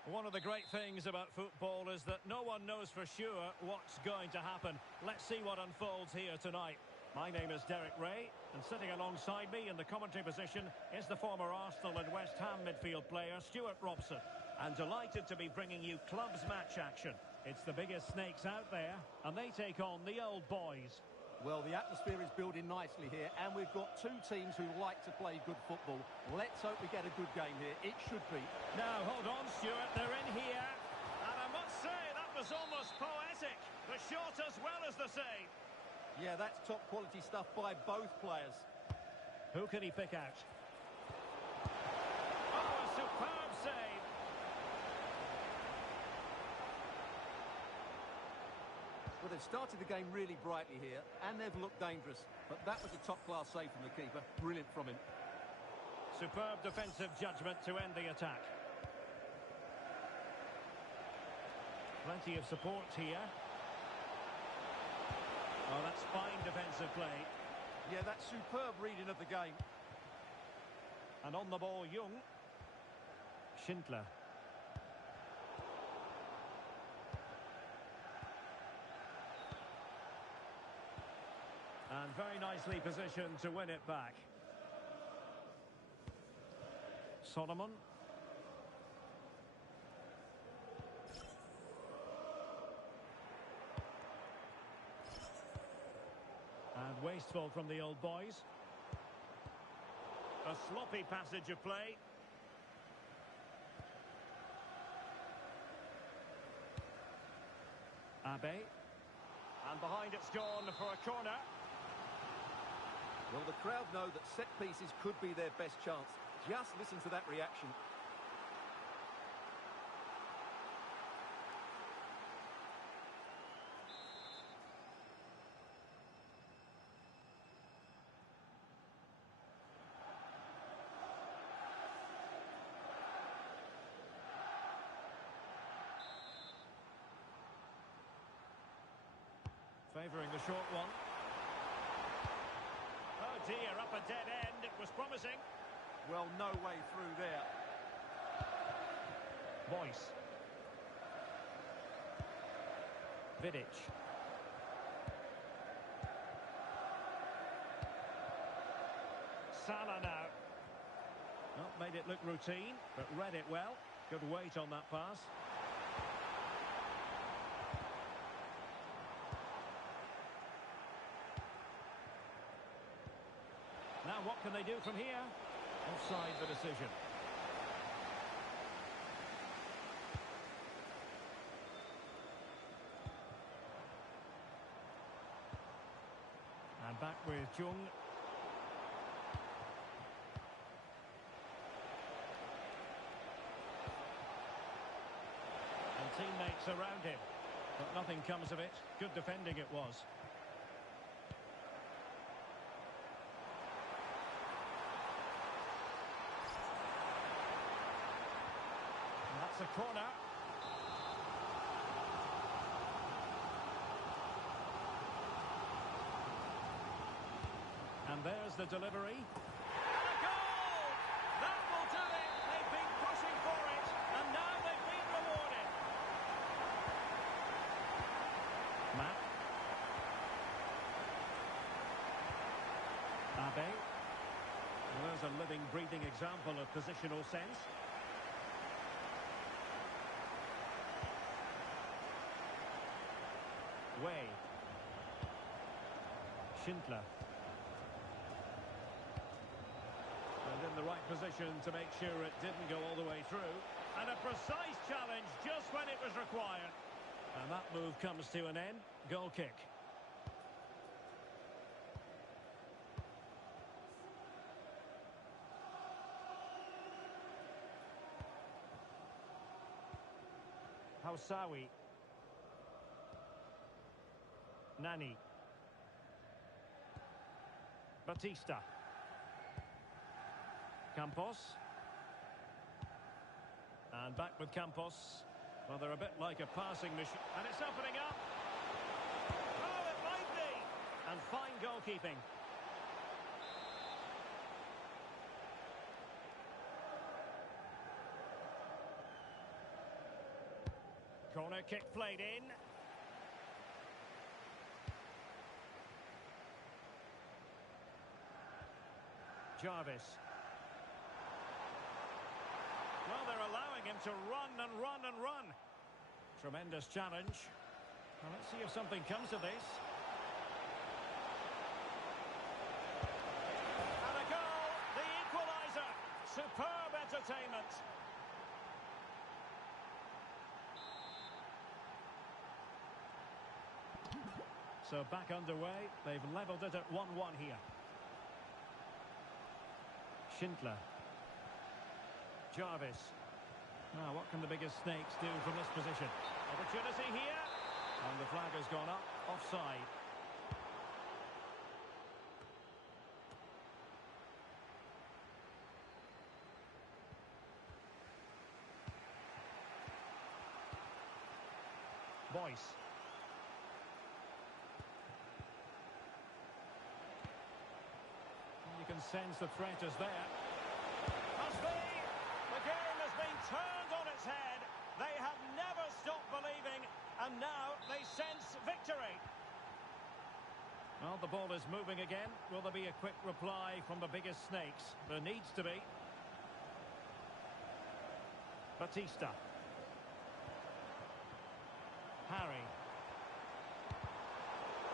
One of the great things about football is that no one knows for sure what's going to happen. Let's see what unfolds here tonight. My name is Derek Ray, and sitting alongside me in the commentary position is the former Arsenal and West Ham midfield player Stuart Robson. And delighted to be bringing you clubs match action. It's the biggest snakes out there, and they take on the old boys. Well, the atmosphere is building nicely here, and we've got two teams who like to play good football. Let's hope we get a good game here. It should be. Now, hold on, Stuart. They're in here. And I must say, that was almost poetic. The shot as well as the save. Yeah, that's top quality stuff by both players. Who can he pick out? Oh, a superb save. Well, they've started the game really brightly here, and they've looked dangerous. But that was a top-class save from the keeper. Brilliant from him. Superb defensive judgment to end the attack. Plenty of support here. Oh, that's fine defensive play. Yeah, that's superb reading of the game. And on the ball, Jung. Schindler. And very nicely positioned to win it back. Solomon. And wasteful from the old boys. A sloppy passage of play. Abe. And behind it's gone for a corner. Well, the crowd know that set pieces could be their best chance. Just listen to that reaction. Favouring the short one. Oh dear, up a dead end. It was promising. Well, no way through there. Boyce. Vidic. Salah now. Well, made it look routine, but read it well. Good weight on that pass. Now what can they do from here? Offside the decision. And back with Jung. And teammates around him. But nothing comes of it. Good defending it was. A corner. And there's the delivery. And a goal! That will do it. They've been pushing for it, and now they've been rewarded. Matt. Abe. Well, there's a living, breathing example of positional sense. Way. Schindler. And in the right position to make sure it didn't go all the way through. And a precise challenge just when it was required. And that move comes to an end. Goal kick. Hausawi. Nani. Batista. Campos. And back with Campos. Well, they're a bit like a passing machine. And it's opening up. And fine goalkeeping. Corner kick played in. Jarvis. Well, they're allowing him to run and run and run. Tremendous challenge. Well, let's see if something comes of this. And a goal, the equaliser. Superb entertainment. So back underway. They've levelled it at 1-1 here. Schindler. Jarvis. Now, what can the biggest snakes do from this position? Opportunity here. And the flag has gone up. Offside. Boyce. You can sense the threat is there. Must be. The game has been turned on its head. They have never stopped believing, and now they sense victory. Well, the ball is moving again. Will there be a quick reply from the biggest snakes? There needs to be. Batista. Harry.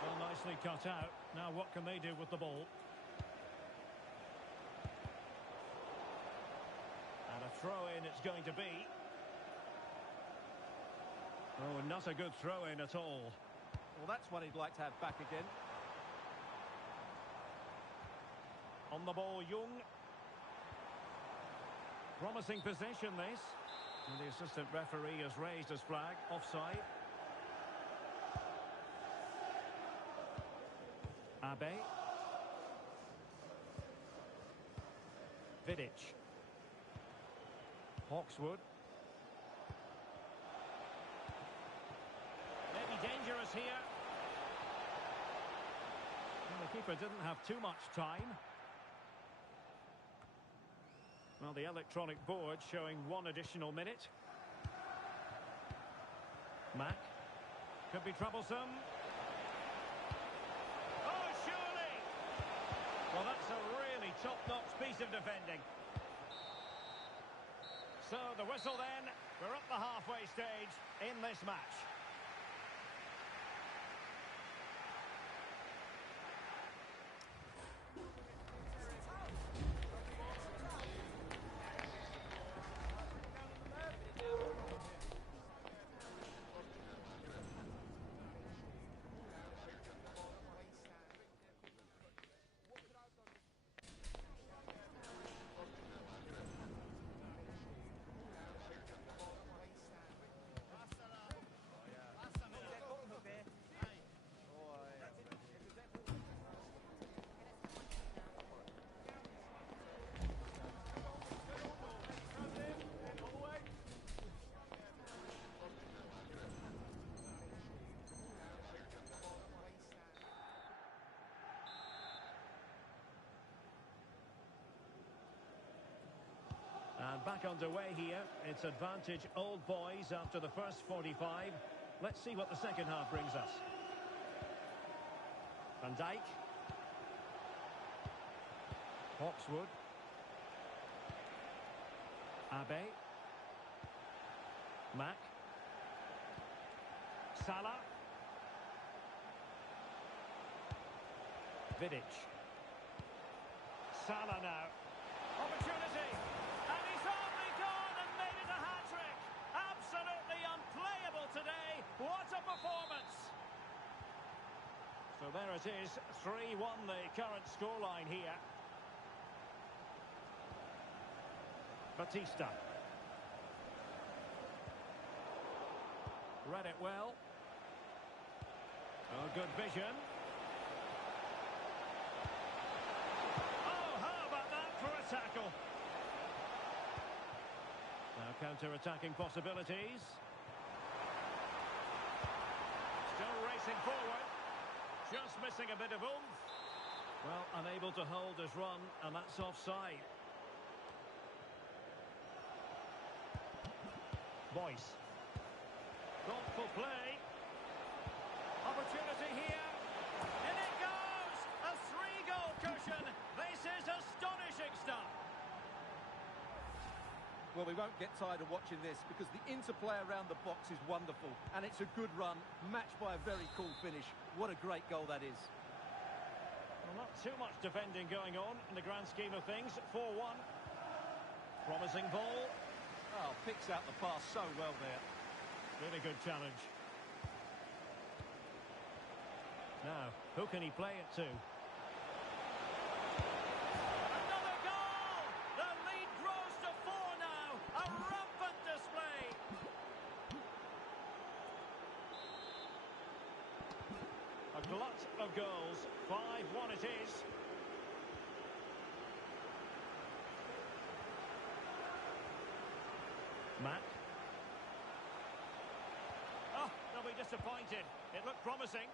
Well, nicely cut out. Now what can they do with the ball? And a throw-in it's going to be. Oh, not a good throw-in at all. Well, that's one he'd like to have back again. On the ball, Young. Promising possession, this. And the assistant referee has raised his flag. Offside. Abe. Vidic. Hawkswood. Maybe dangerous here. Well, the keeper didn't have too much time. Well, the electronic board showing 1 additional minute. Mack. Could be troublesome. Oh, surely! Well, that's a really top-notch piece of defending. So, the whistle then. We're at the halfway stage in this match. And back underway here. It's advantage Old Boys after the first 45. Let's see what the second half brings us. Van Dijk. Hawkswood. Abe. Mack. Salah. Vidic. Salah now. Opportunity. And he's only gone and made it a hat-trick. Absolutely unplayable today. What a performance. So there it is. 3-1 the current scoreline here. Batista. Read it well. Oh, good vision. Oh, how about that for a tackle? Now counter-attacking possibilities. Still racing forward. Just missing a bit of oomph. Well, unable to hold his run, and that's offside. Boyce. Thoughtful play. Opportunity here. In it goes! A 3-goal cushion. This is astonishing stuff. Well, we won't get tired of watching this because the interplay around the box is wonderful. And it's a good run, matched by a very cool finish. What a great goal that is. Well, not too much defending going on in the grand scheme of things. 4-1. Promising ball. Oh, picks out the pass so well there. Really good challenge. Now, who can he play it to? Another goal! The lead grows to 4 now. A rampant display. A glut of goals. 5-1 it is. Matt. Oh, they'll be disappointed. It looked promising.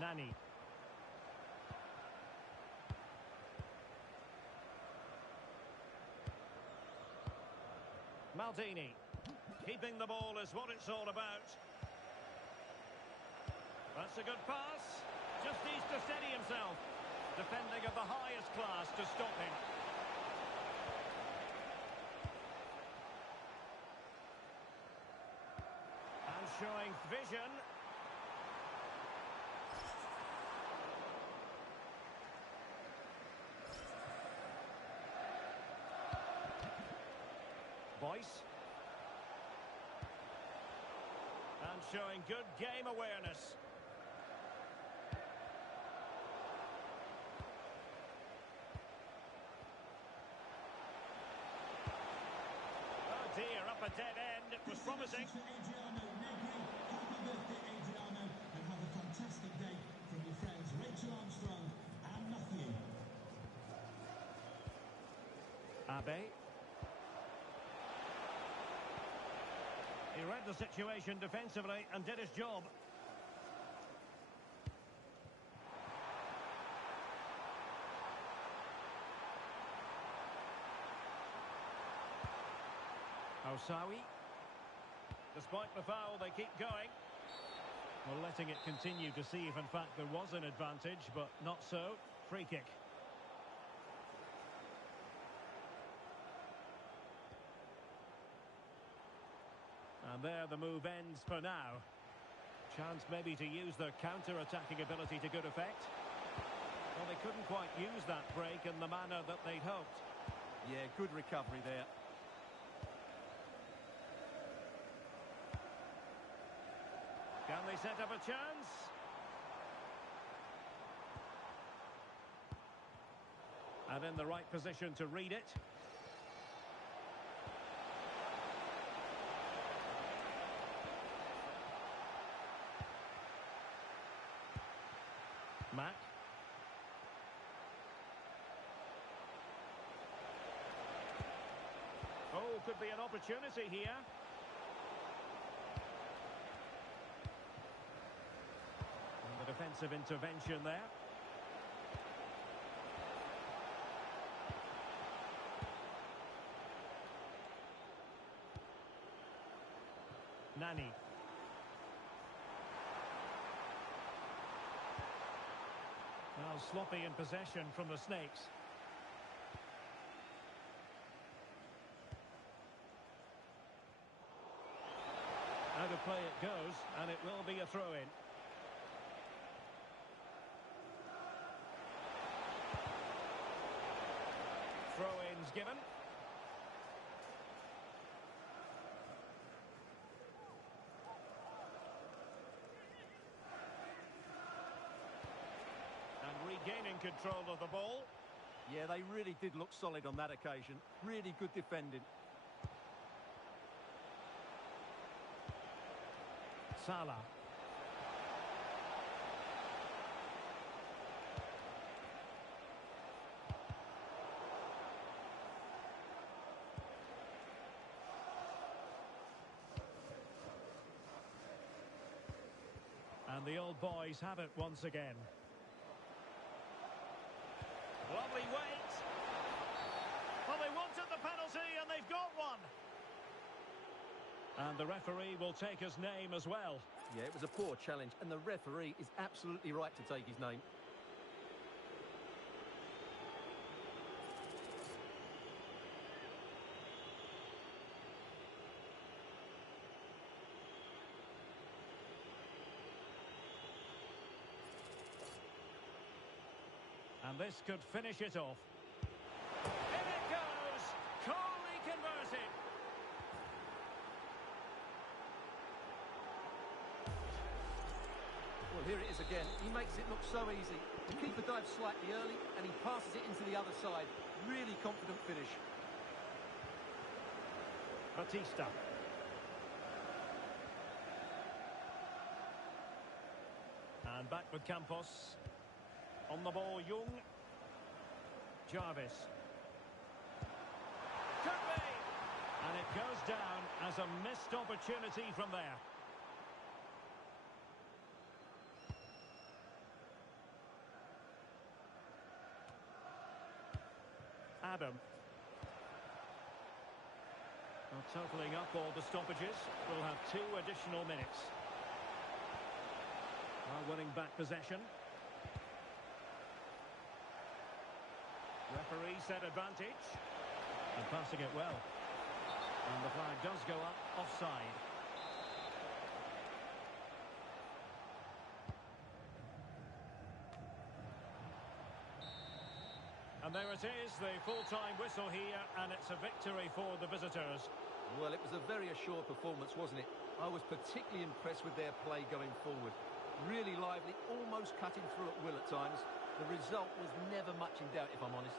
Nani. Maldini. Keeping the ball is what it's all about. That's a good pass. Just needs to steady himself. Defending of the highest class to stop him. And showing vision. Boyce. And showing good game awareness. Oh dear, up a dead end. It was promising. Adriano Negri. Happy birthday, Adriano, and have a fantastic day from your friends Rachel Armstrong and Matthew. Abe. He read the situation defensively and did his job. Osawi. Despite the foul, they keep going. Well, letting it continue to see if in fact there was an advantage, but not so. Free kick. And there the move ends for now. Chance maybe to use their counter-attacking ability to good effect. Well, they couldn't quite use that break in the manner that they'd hoped. Yeah, good recovery there. Can they set up a chance? And in the right position to read it. Mack. Oh, could be an opportunity here. And the defensive intervention there. Nani. Now sloppy in possession from the Snakes. Out of play it goes, and it will be a throw-in. Throw-ins given. And regaining control of the ball. Yeah, they really did look solid on that occasion. Really good defending. Salah. And the old boys have it once again. Lovely wait. Well, they wanted the penalty and they've got one. And the referee will take his name as well. Yeah, it was a poor challenge, and the referee is absolutely right to take his name. And this could finish it off. In it goes! Coolly converted! Well, here it is again. He makes it look so easy. The keeper dives slightly early, and he passes it into the other side. Really confident finish. Batista. And back with Campos. On the ball, Young. Jarvis. Could be! And it goes down as a missed opportunity from there. Adam. Well, totalling up all the stoppages, we'll have 2 additional minutes. Winning back possession. Referee set advantage. And passing it well. And the flag does go up, offside. And there it is, the full-time whistle here, and it's a victory for the visitors. Well, it was a very assured performance, wasn't it? I was particularly impressed with their play going forward. Really lively, almost cutting through at will at times. The result was never much in doubt, if I'm honest.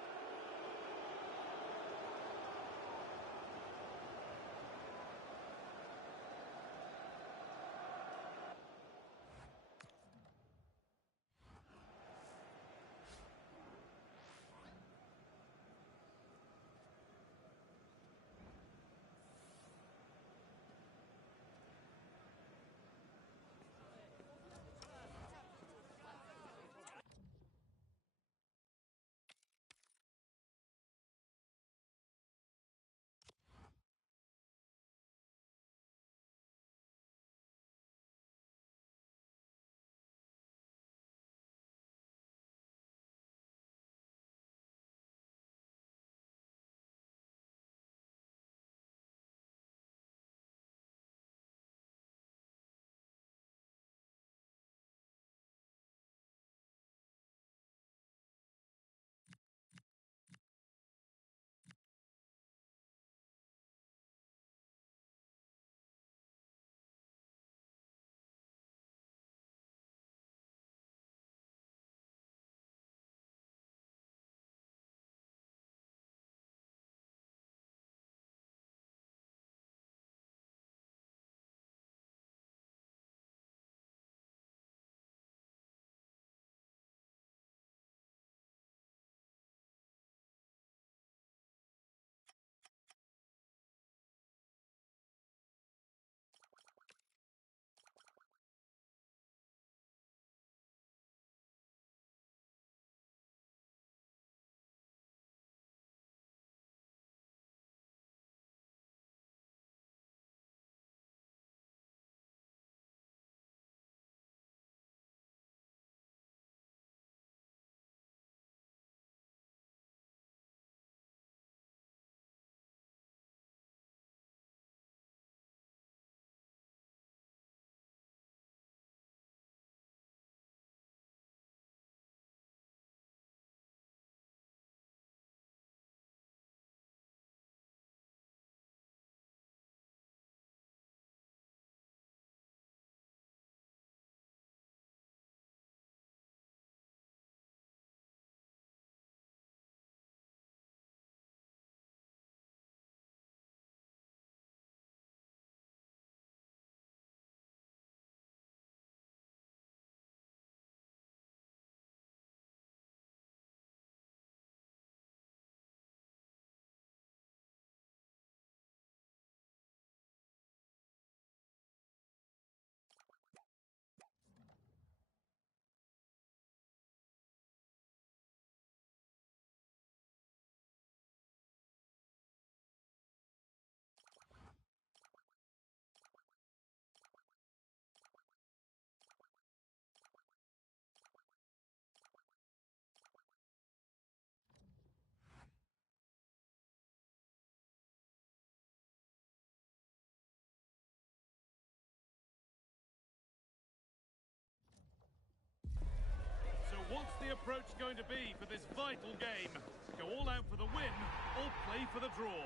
the approach going to be for this vital game? Go all out for the win or play for the draw?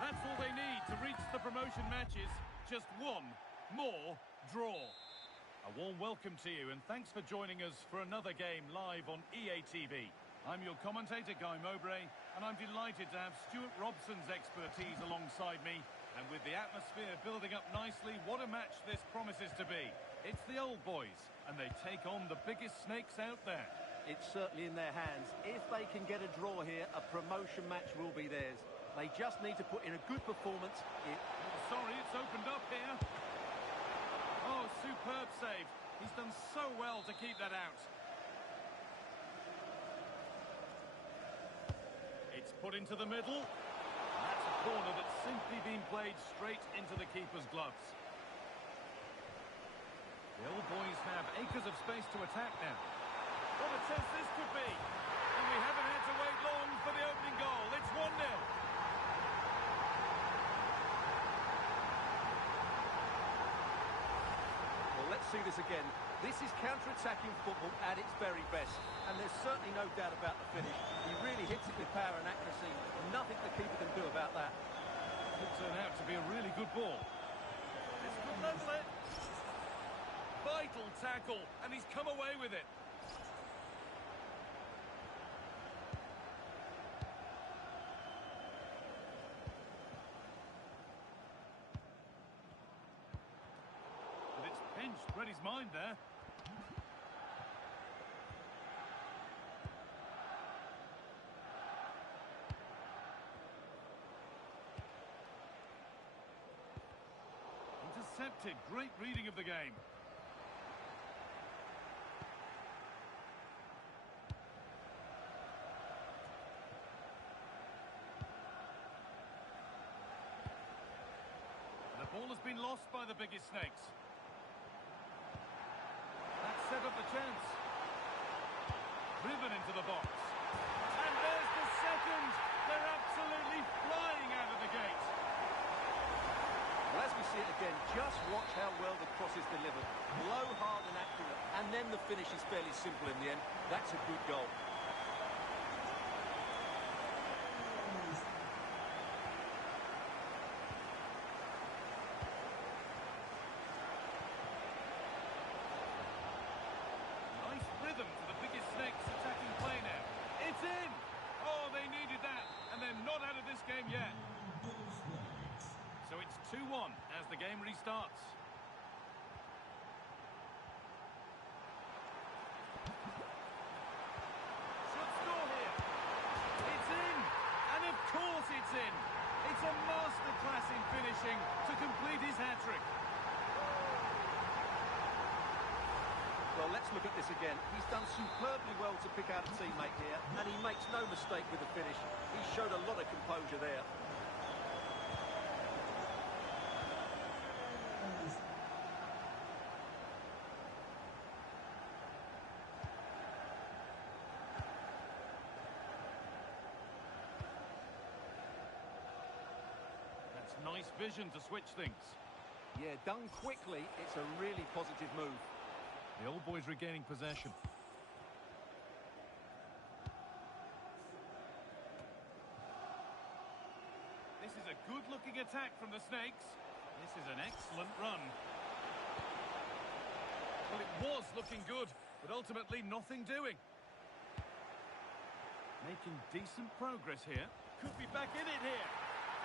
That's all they need to reach the promotion matches. Just one more draw. A warm welcome to you and thanks for joining us for another game live on EA TV. I'm your commentator, Guy Mowbray, and I'm delighted to have Stuart Robson's expertise alongside me. And with the atmosphere building up nicely, what a match this promises to be. It's the old boys, and they take on the biggest snakes out there. It's certainly in their hands. If they can get a draw here, a promotion match will be theirs. They just need to put in a good performance. Sorry, it's opened up here. Oh, superb save. He's done so well to keep that out. It's put into the middle. And that's a corner that's simply been played straight into the keeper's gloves. The old boys have acres of space to attack now. What a chance this could be. And we haven't had to wait long for the opening goal. It's 1-0. Let's see this again. This is counter-attacking football at its very best. And there's certainly no doubt about the finish. He really hits it with power and accuracy. Nothing the keeper can do about that. Could turn out to be a really good ball. This could level it. Vital tackle, and he's come away with it. Pinched, read his mind there. Intercepted, great reading of the game. The ball has been lost by the biggest snakes. Set up the chance. Driven into the box. And there's the second. They're absolutely flying out of the gate. Well, as we see it again, just watch how well the cross is delivered. Low, hard and accurate. And then the finish is fairly simple in the end. That's a good goal. To the biggest snakes attacking play now. It's in! Oh, they needed that, and they're not out of this game yet. So it's 2-1 as the game restarts. Should score here. It's in! And of course it's in! It's a masterclass in finishing to complete his hat-trick. Well, let's look at this again. He's done superbly well to pick out a teammate here, and he makes no mistake with the finish. He showed a lot of composure there. That's nice vision to switch things. Yeah, done quickly, it's a really positive move. The old boys regaining possession. This is a good-looking attack from the Snakes. This is an excellent run. Well, it was looking good, but ultimately nothing doing. Making decent progress here. Could be back in it here.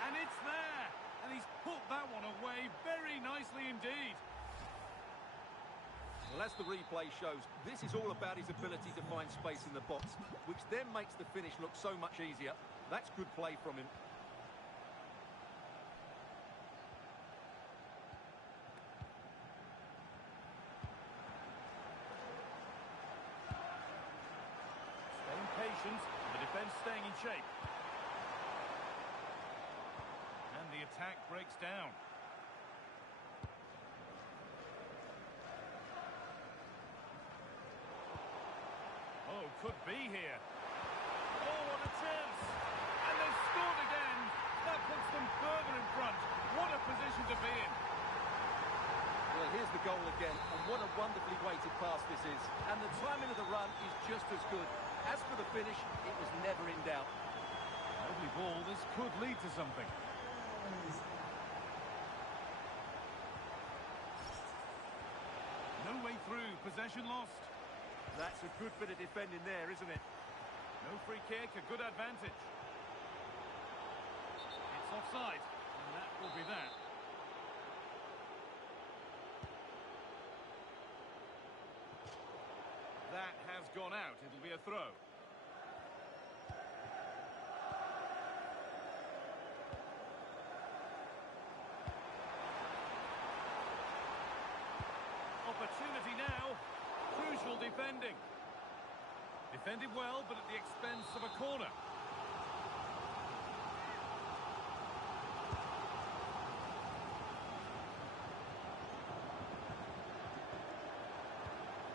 And it's there. And he's put that one away very nicely indeed. Well, as the replay shows, this is all about his ability to find space in the box, which then makes the finish look so much easier. That's good play from him. Staying patient, the defence staying in shape. And the attack breaks down. Oh, could be here. Oh, what a chance. And they've scored again. That puts them further in front. What a position to be in. Well, here's the goal again, and what a wonderfully weighted pass this is. And the timing of the run is just as good. As for the finish, it was never in doubt. Lovely ball, this could lead to something. No way through, possession lost. That's a good bit of defending there, isn't it? No free kick, a good advantage. It's offside, and that will be that. That has gone out. It'll be a throw. Opportunity now. Crucial defending. Defended well, but at the expense of a corner.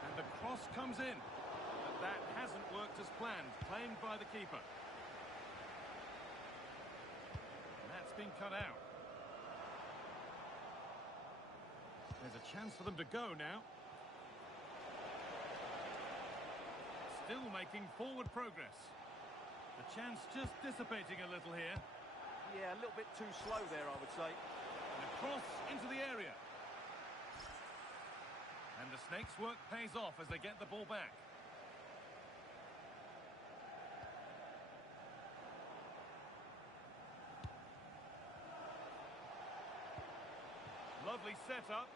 And the cross comes in. But that hasn't worked as planned. Claimed by the keeper. And that's been cut out. There's a chance for them to go now. Still making forward progress. The chance just dissipating a little here. Yeah, a little bit too slow there, I would say. And a cross into the area. And the Snakes' work pays off as they get the ball back. Lovely setup.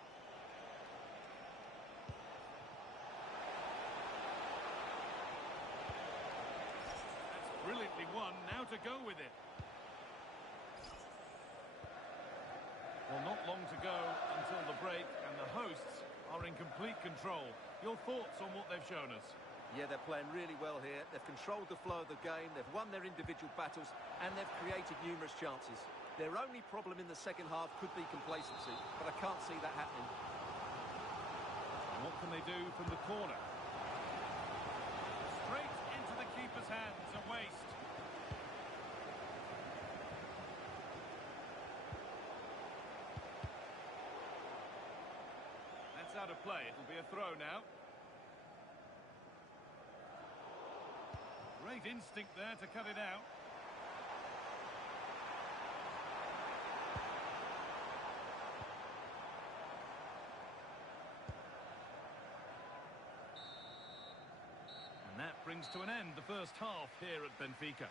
Brilliantly won, now to go with it. Well, not long to go until the break, and the hosts are in complete control. Your thoughts on what they've shown us? Yeah, they're playing really well here. They've controlled the flow of the game, they've won their individual battles, and they've created numerous chances. Their only problem in the second half could be complacency, but I can't see that happening. And what can they do from the corner? Straight into the keeper's hands, a waste. That's out of play, it'll be a throw now. Great instinct there to cut it out. And that brings to an end the first half here at Benfica.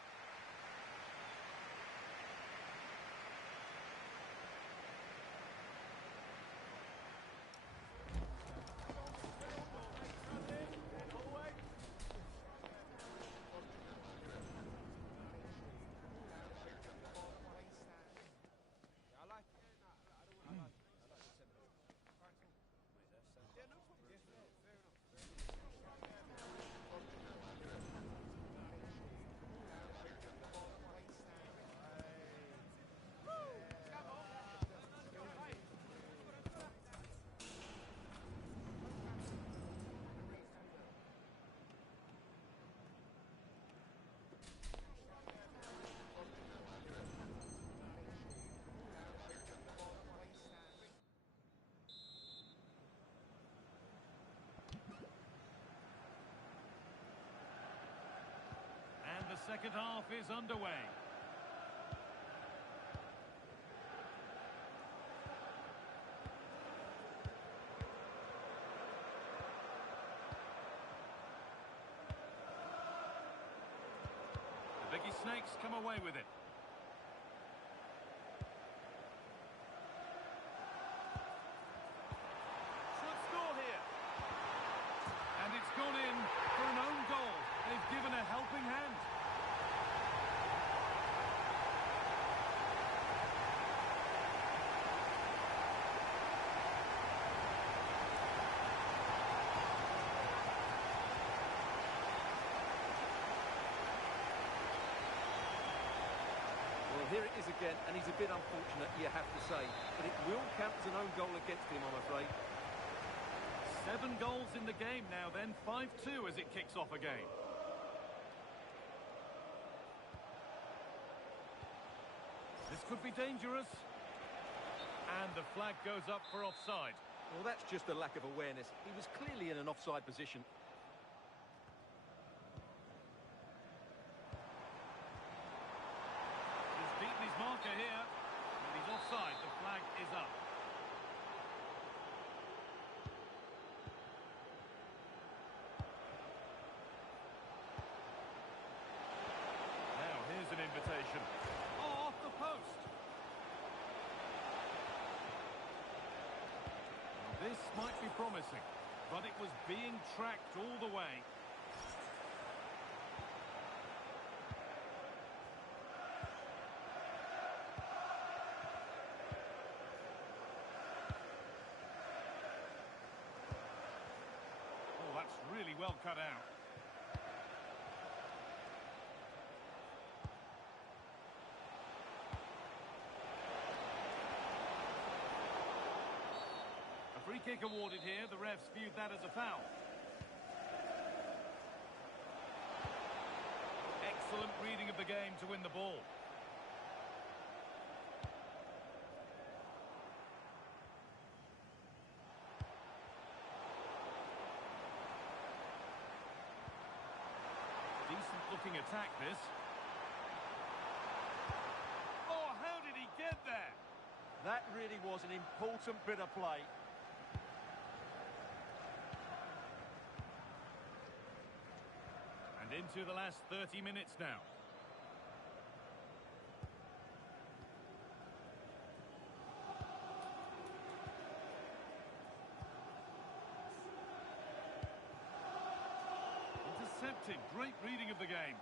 The second half is underway. The Biggie Snakes come away with it. Should score here. And it's gone in for an own goal. They've given a helping hand. Here it is again, and he's a bit unfortunate, you have to say. But it will count as an own goal against him, I'm afraid. 7 goals in the game now then, 5-2 as it kicks off again. This could be dangerous. And the flag goes up for offside. Well, that's just a lack of awareness. He was clearly in an offside position. He's beaten his marker here. And he's offside. The flag is up. Now, here's an invitation. Oh, off the post. This might be promising, but it was being tracked all the way. Oh, that's really well cut out. Free kick awarded here. The refs viewed that as a foul. Excellent reading of the game to win the ball. Decent looking attack, this. Oh, how did he get there? That really was an important bit of play. And into the last 30 minutes now. Intercepted. Great reading of the game.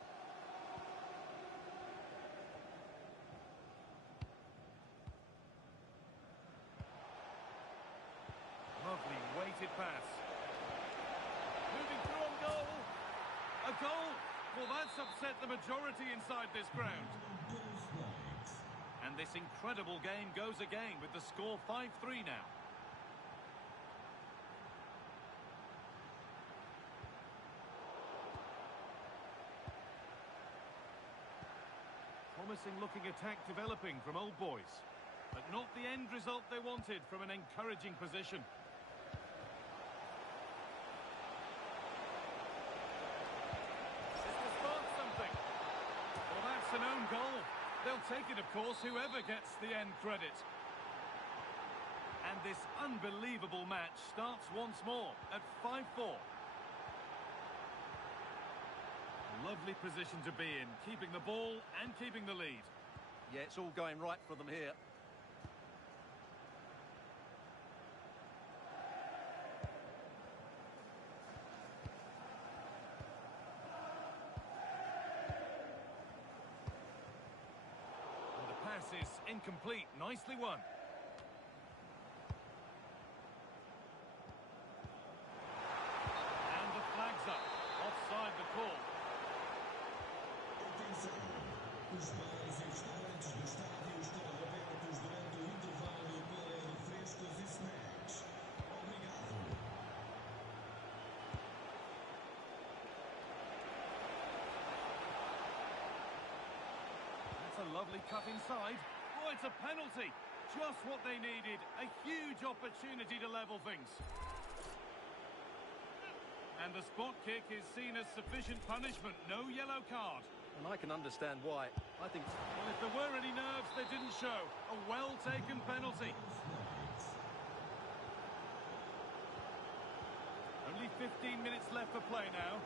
Lovely weighted pass. Moving through on goal. A goal! Well, that's upset the majority inside this ground. And this incredible game goes again with the score 5-3 now. Promising looking attack developing from Old Boys. But not the end result they wanted from an encouraging position. An own goal. They'll take it, of course, whoever gets the end credit. And this unbelievable match starts once more at 5-4. Lovely position to be in, keeping the ball and keeping the lead. Yeah, it's all going right for them here. Is incomplete. Nicely won. And the flag's up. Offside the call. Atenção! Os bares e restaurantes do estádio estão abertos durante o intervalo para refrescos e snacks. Obrigado. That's a lovely cut inside. Oh, it's a penalty. Just what they needed. A huge opportunity to level things. And the spot kick is seen as sufficient punishment. No yellow card. And I can understand why. I think... Well, if there were any nerves, they didn't show. A well-taken penalty. Only 15 minutes left for play now.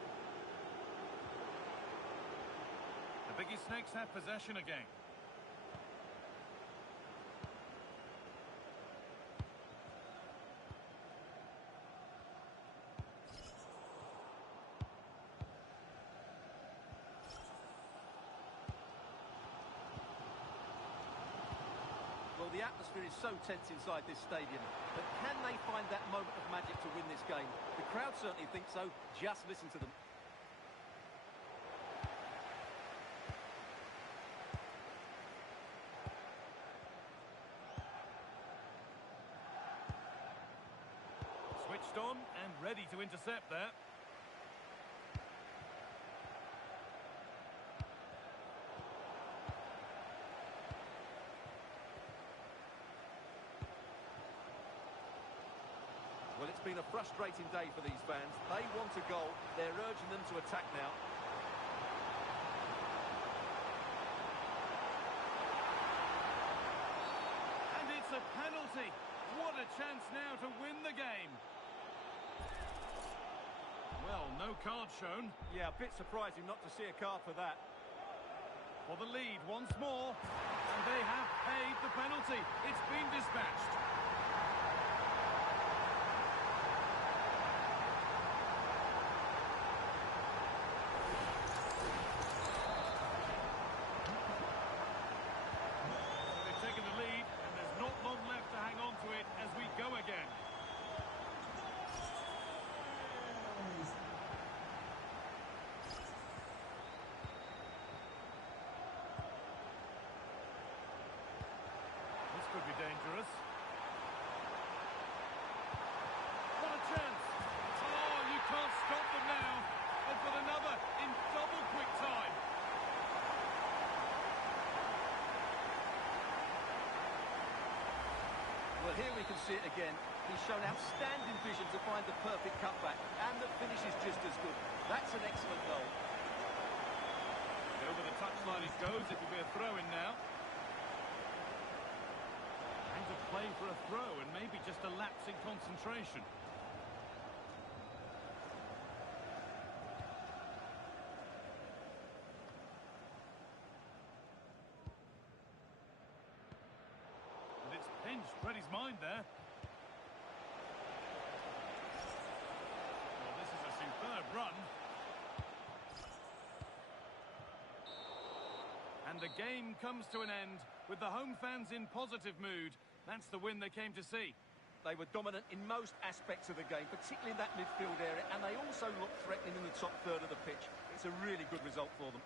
The Biggie Snakes have possession again. Well, the atmosphere is so tense inside this stadium, but can they find that moment of magic to win this game? The crowd certainly think so. Just listen to them. Switched on and ready to intercept there. been a frustrating day for these fans. They want a goal. They're urging them to attack now. And it's a penalty. What a chance now to win the game. Well, no card shown. Yeah, a bit surprising not to see a card for that. For the lead once more. And they have paid the penalty. It's been dispatched. So they've taken the lead, and there's not long left to hang on to it as we go again. This could be dangerous. What a chance! Oh, you can't stop them now. They've got another in double quick time. Well, here we can see it again. He's shown outstanding vision to find the perfect cutback, and the finish is just as good. That's an excellent goal. Over the touchline it goes. It will be a throw-in now. And to play for a throw, and maybe just a lapse in concentration. And it's pinched. Read his mind there. Well, this is a superb run. And the game comes to an end with the home fans in positive mood. That's the win they came to see. They were dominant in most aspects of the game, particularly in that midfield area, and they also looked threatening in the top third of the pitch. It's a really good result for them.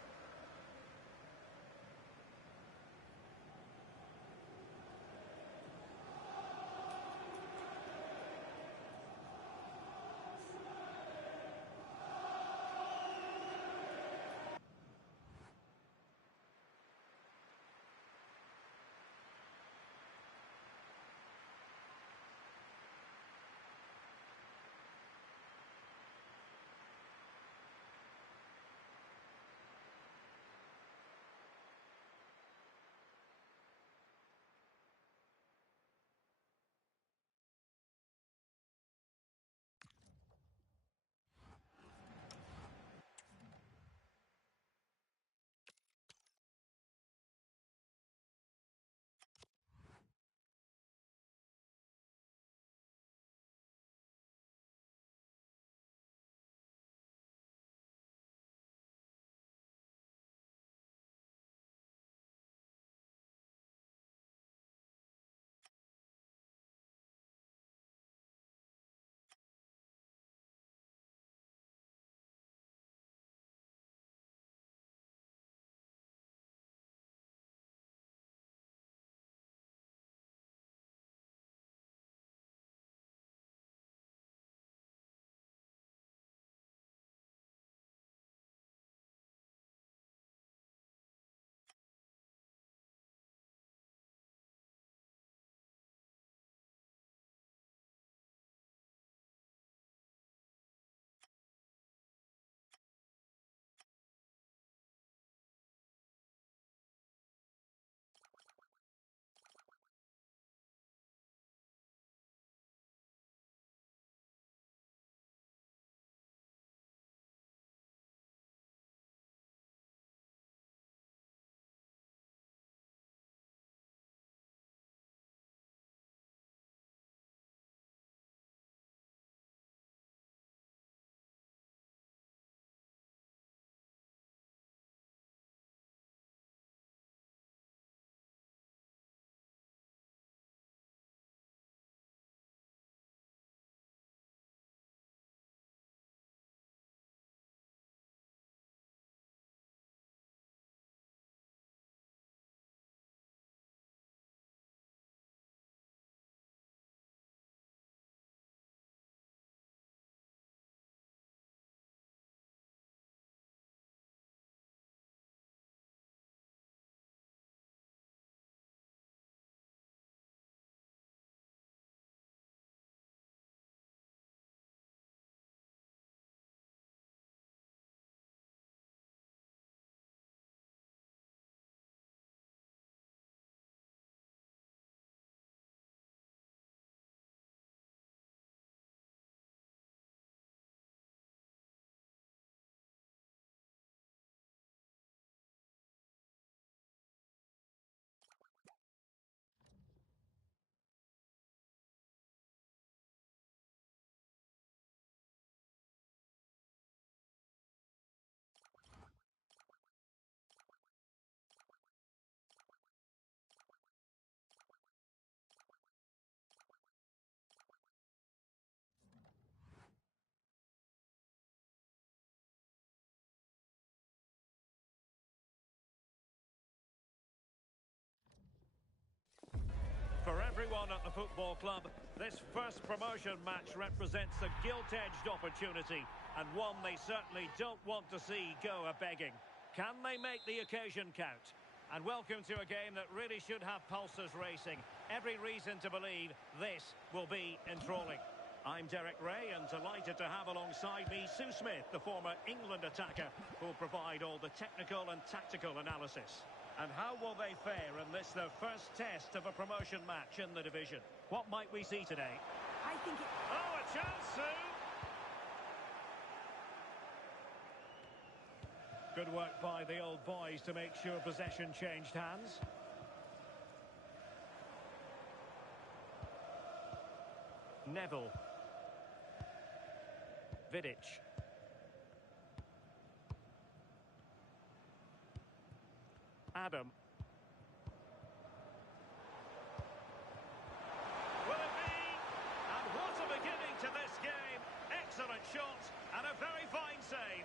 everyone at the football club, this first promotion match represents a gilt-edged opportunity, and one they certainly don't want to see go a-begging. Can they make the occasion count? And welcome to a game that really should have pulses racing. Every reason to believe this will be enthralling. I'm Derek Ray, and delighted to have alongside me Sue Smith, the former England attacker, who'll provide all the technical and tactical analysis. And how will they fare in this, their first test of a promotion match in the division? What might we see today? I think it... Oh, a chance, Sue! Good work by the old boys to make sure possession changed hands. Neville. Vidic. Adam. Will it be? And what a beginning to this game. Excellent shot and a very fine save.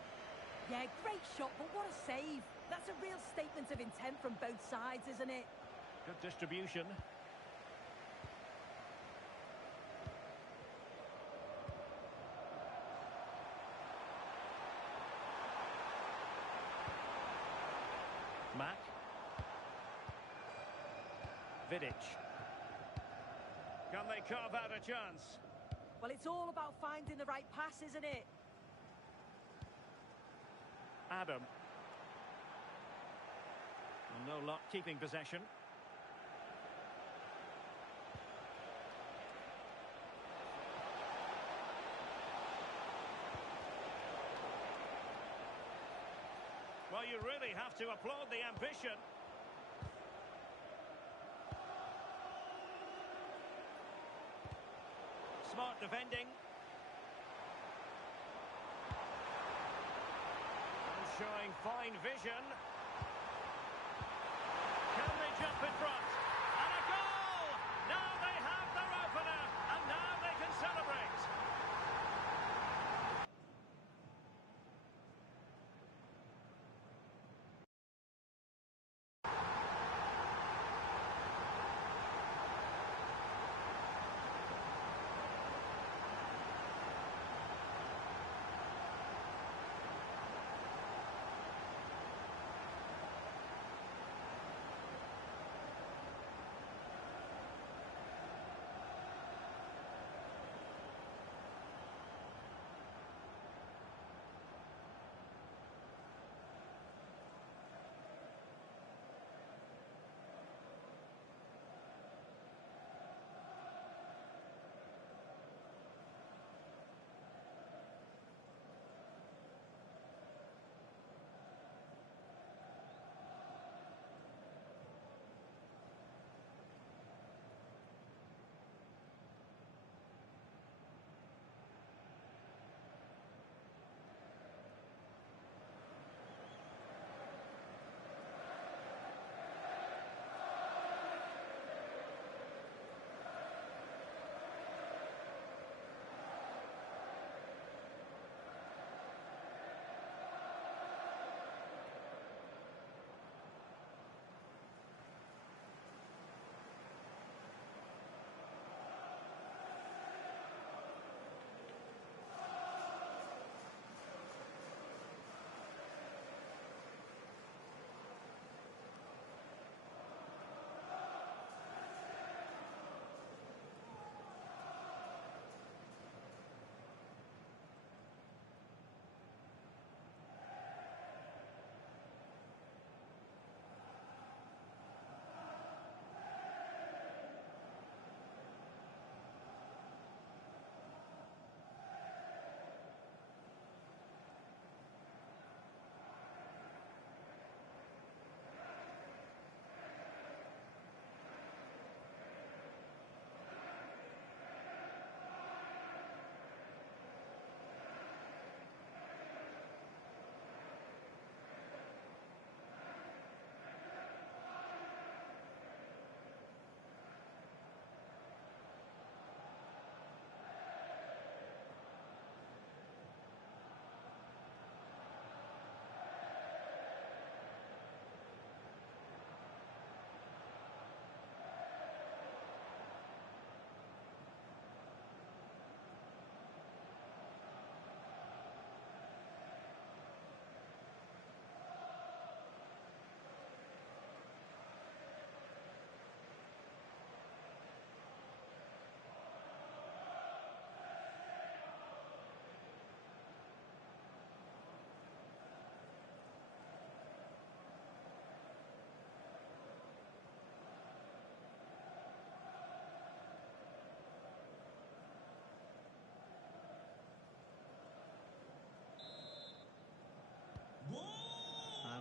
Yeah, great shot, but what a save. That's a real statement of intent from both sides, isn't it? Good distribution. Mack. Vidic. Can they carve out a chance? Well, it's all about finding the right pass, isn't it? Adam. No luck keeping possession. Well, you really have to applaud the ambition. Smart defending. And showing fine vision. Can they jump in front? And a goal! Now they have their opener, and now they can celebrate.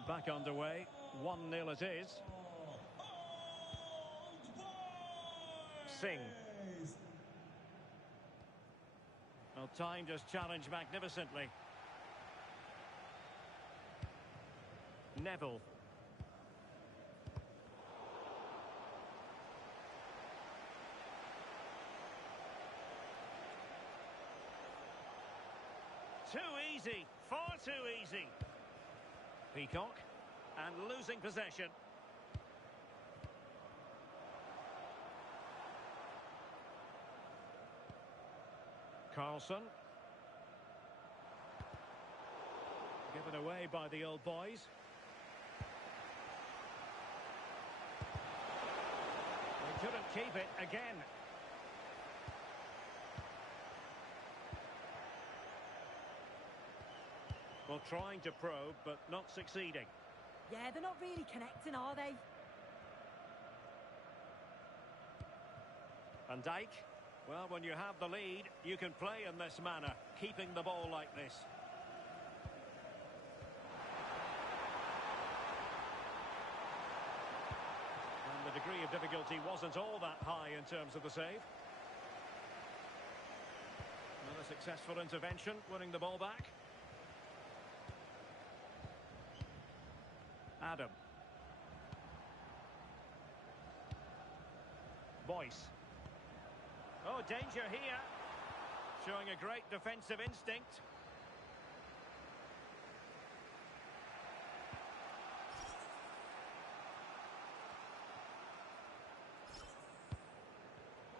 Back underway. 1-0 it is. Singh. Well, time just challenged magnificently. Neville. Too easy, far too easy. Peacock, and losing possession. Carlson. Given away by the old boys. They couldn't keep it again. Well, trying to probe, but not succeeding. Yeah, they're not really connecting, are they? Van Dijk. Well, when you have the lead, you can play in this manner, keeping the ball like this. And the degree of difficulty wasn't all that high in terms of the save. Well, a successful intervention, winning the ball back. Adam. Boyce. Oh, danger here. Showing a great defensive instinct.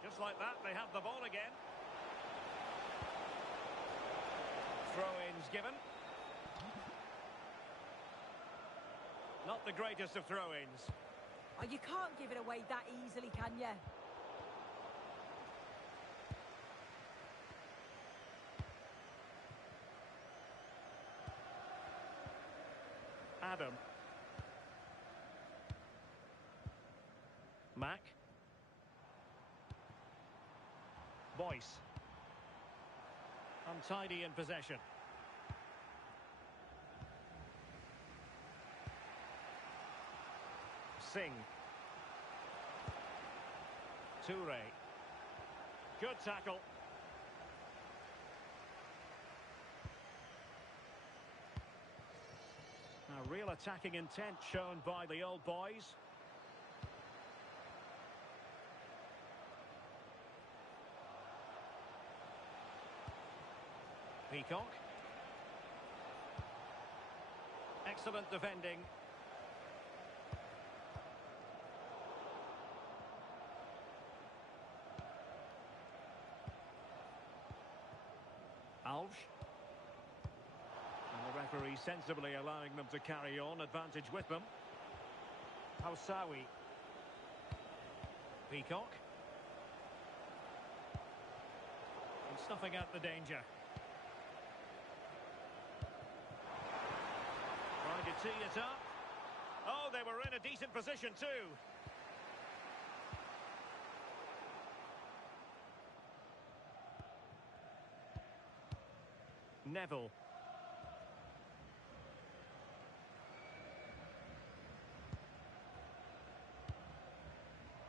Just like that, they have the ball again. Throw-ins given. Not the greatest of throw-ins. Oh, you can't give it away that easily, can you? Adam. Mack. Boyce. Untidy in possession. Singh. Toure. Good tackle. Now, real attacking intent shown by the old boys. Peacock. Excellent defending. Alves. And the referee sensibly allowing them to carry on, advantage with them. Housawi. Peacock. And snuffing out the danger. Trying to tee it up. Oh, they were in a decent position too. Neville.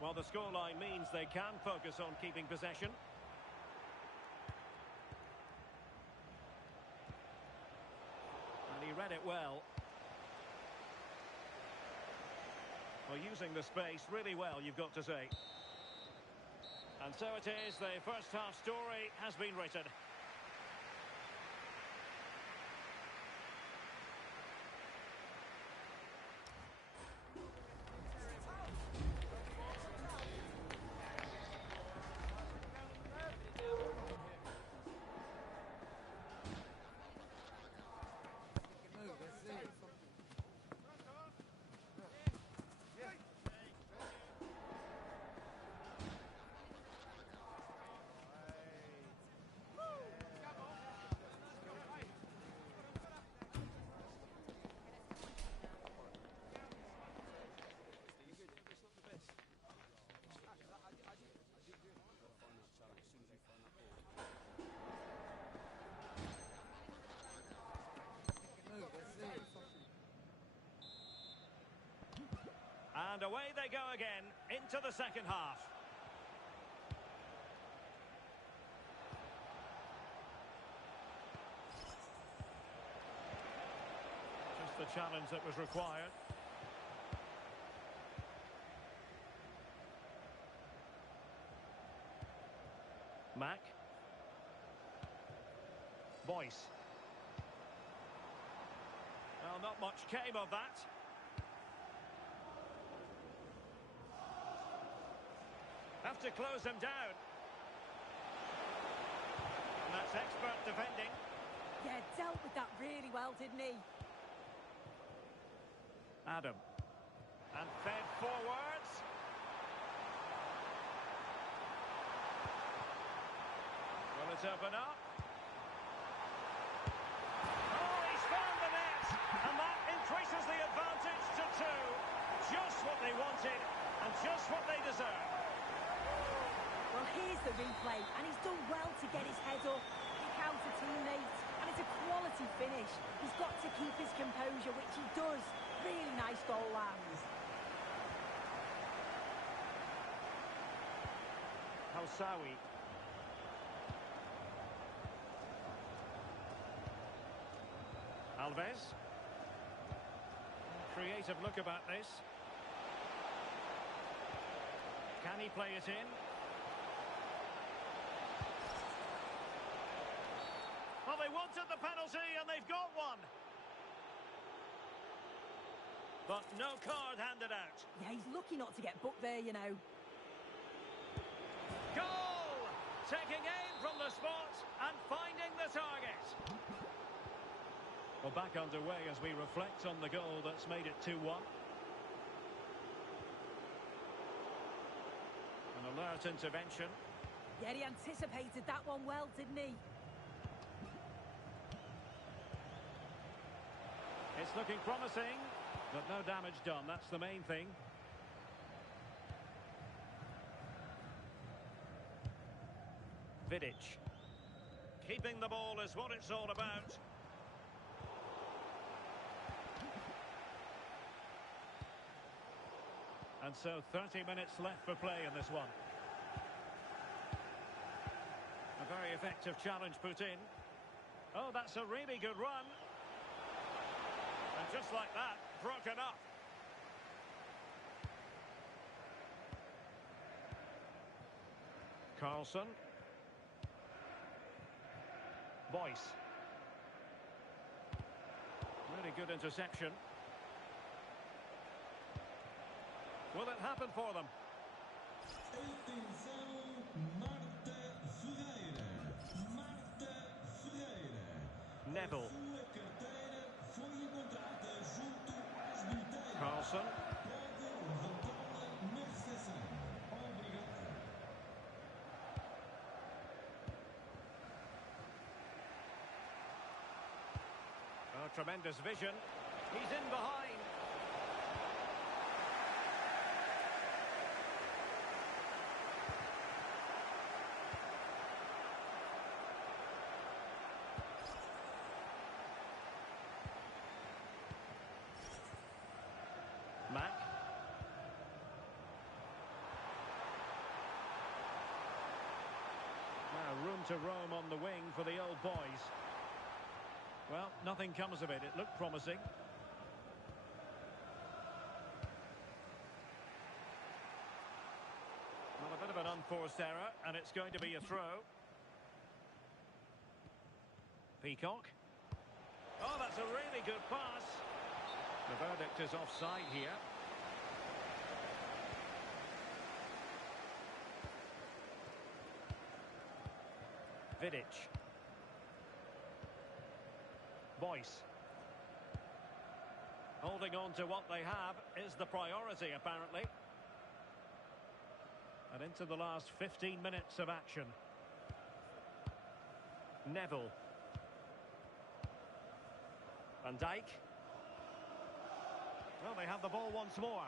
Well, the scoreline means they can focus on keeping possession. And he read it well. Well, using the space really well, you've got to say. And so it is, the first half story has been written. And away they go again into the second half. Just the challenge that was required. Mack. Boyce. Well, not much came of that. Have to close them down. And that's expert defending. Yeah, dealt with that really well, didn't he? Adam. And fed forwards. Will it open up? Oh, he's found the net! And that increases the advantage to 2. Just what they wanted and just what they deserve. Well, here's the replay, and he's done well to get his head up, pick out a teammate, and it's a quality finish. He's got to keep his composure, which he does. Really nice goal, lads. Housawi. Alves. Creative look about this. Can he play it in? Well, they wanted the penalty and they've got one. But no card handed out. Yeah, he's lucky not to get booked there, you know. Goal! Taking aim from the spot and finding the target. Well, back underway as we reflect on the goal that's made it 2-1. An alert intervention. Yeah, he anticipated that one well, didn't he? It's looking promising, but no damage done. That's the main thing. Vidic. Keeping the ball is what it's all about. And so 30 minutes left for play in this one. A very effective challenge put in. Oh, that's a really good run. And just like that, broken up. Carlson. Boyce. Really good interception. Will it happen for them? Atenção, Marta Ferreira. Marta Ferreira. Neville. A sua carteira foi encontrada junto às bilheteiras. Carlson. Pode levantá-la na recepção. Obrigado. Oh, tremendous vision. He's in behind. Mack. Now room to roam on the wing for the old boys. Well, nothing comes of it. It looked promising. Well, a bit of an unforced error, and it's going to be a throw. Peacock. Oh, that's a really good pass. The verdict is offside here. Vidic. Boyce. Holding on to what they have is the priority, apparently. And into the last 15 minutes of action. Neville. Van Dijk. Well, they have the ball once more.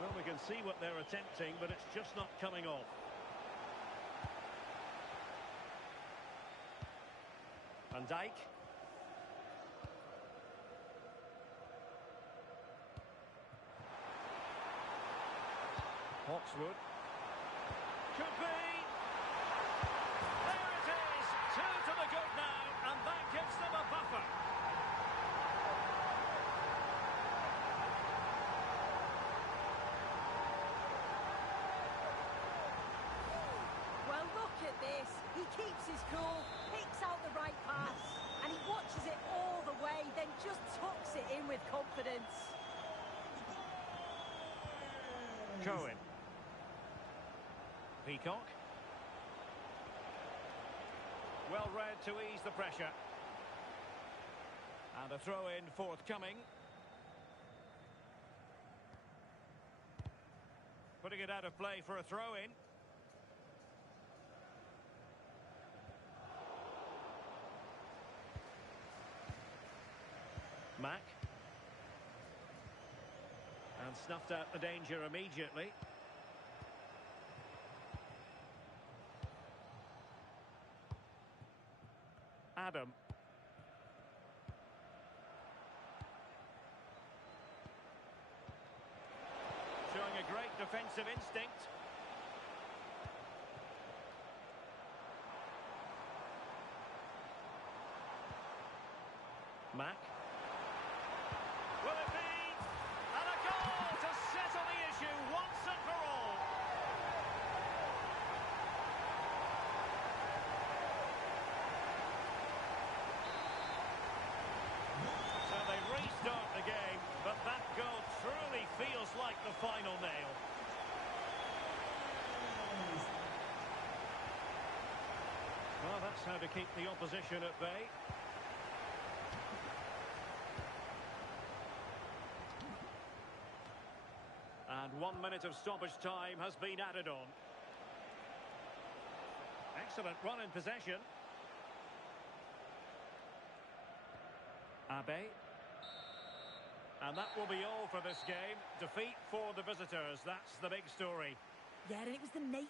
Well, we can see what they're attempting, but it's just not coming off. Van Dijk. Oxwood. Could be. There it is. 2 to the good now, and that gives them a buffer. Well, look at this. He keeps his cool, picks out the right pass, and he watches it all the way, then just tucks it in with confidence. Cohen. Peacock. Well read to ease the pressure. And a throw-in forthcoming. Putting it out of play for a throw-in. Mack. And snuffed out the danger immediately. Adam. Showing a great defensive instinct. Mack. Will it be? And a goal to settle the issue once and for all. So they restart the game, but that goal truly feels like the final nail. Well, that's how to keep the opposition at bay. And 1 minute of stoppage time has been added on. Excellent run in possession. Abe. And that will be all for this game. Defeat for the visitors. That's the big story. Yeah, and it was the nature.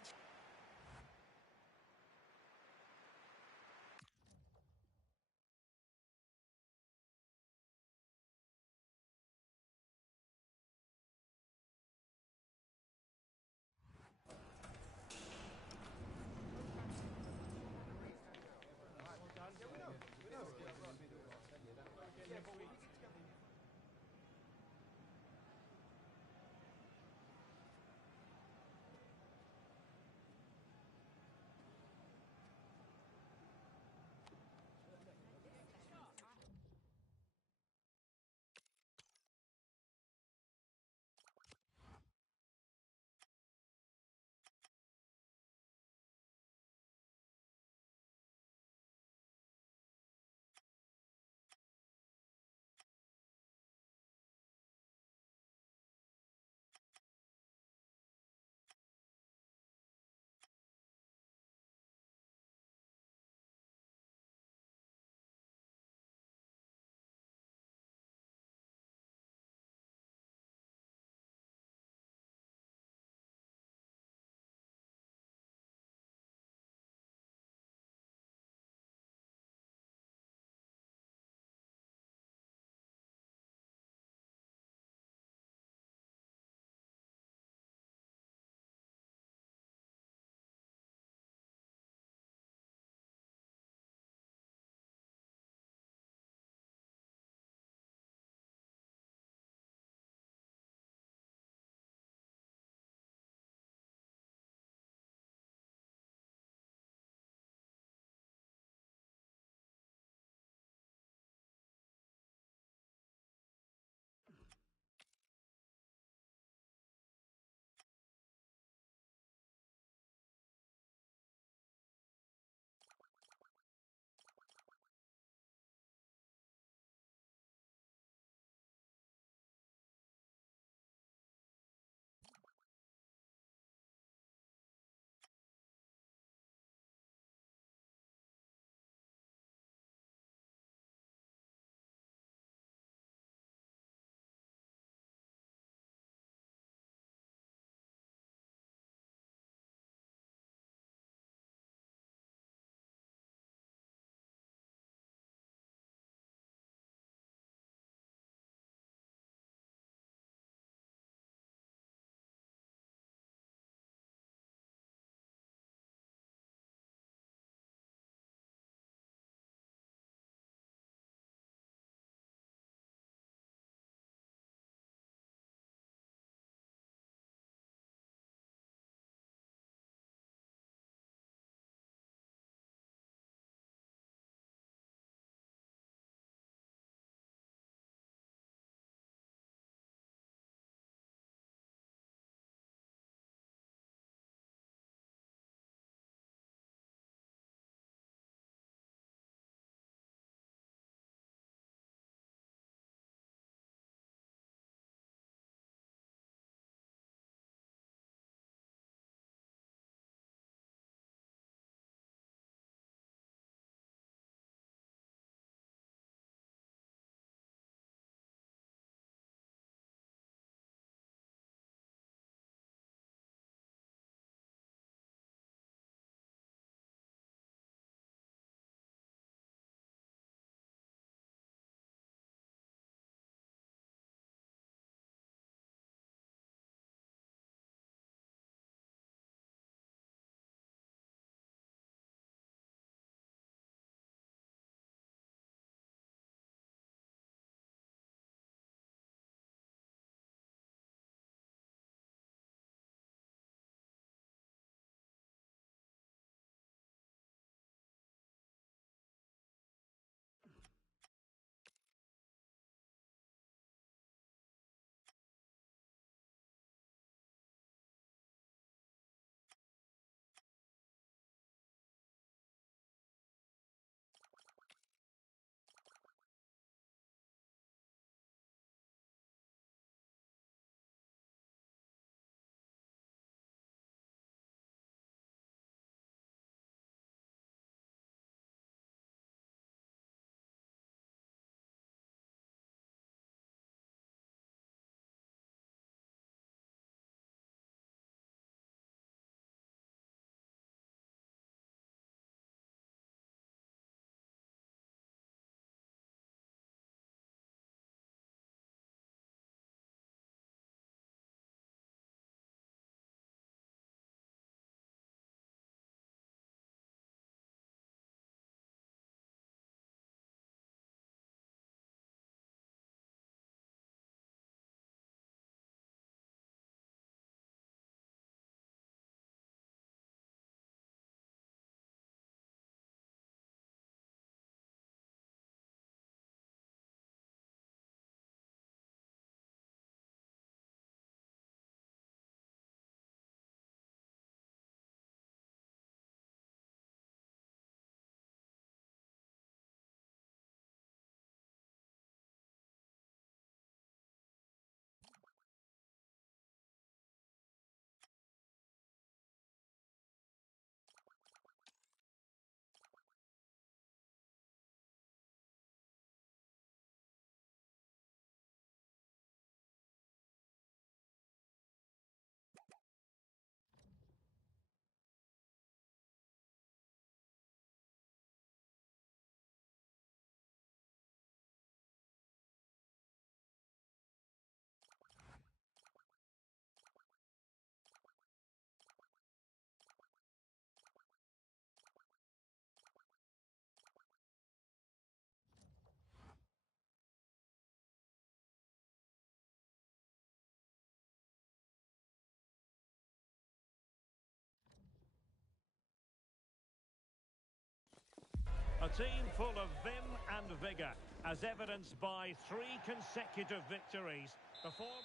team full of vim and vigour, as evidenced by 3 consecutive victories. The form...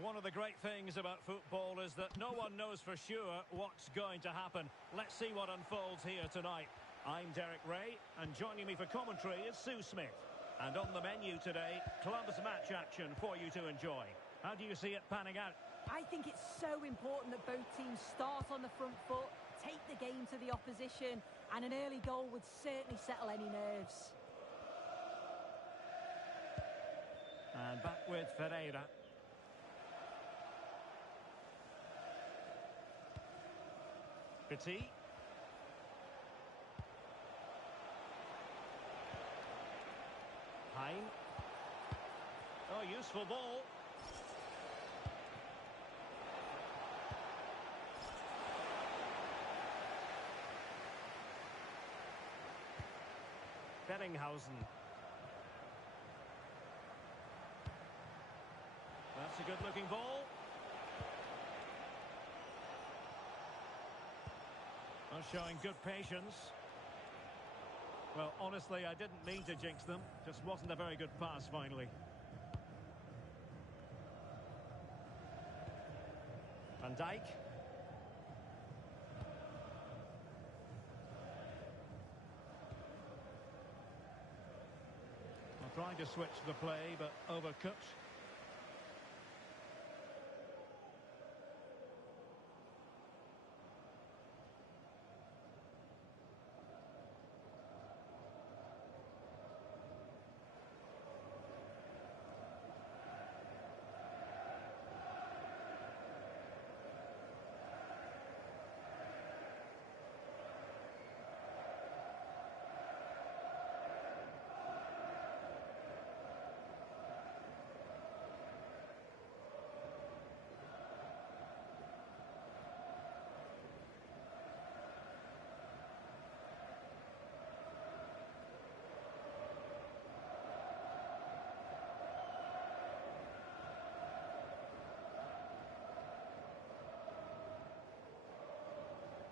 One of the great things about football is that no one knows for sure what's going to happen. Let's see what unfolds here tonight. I'm Derek Ray, and joining me for commentary is Sue Smith. And on the menu today, clubs match action for you to enjoy. How do you see it panning out? I think it's so important that both teams start on the front foot, take the game to the opposition, and an early goal would certainly settle any nerves. And back with Ferreira. Petit. Hein. Oh, useful ball. Bellinghausen. That's a good-looking ball. Well, showing good patience. Well, honestly, I didn't mean to jinx them. Just wasn't a very good pass, finally. Van Dijk. Well, trying to switch the play, but overcooked.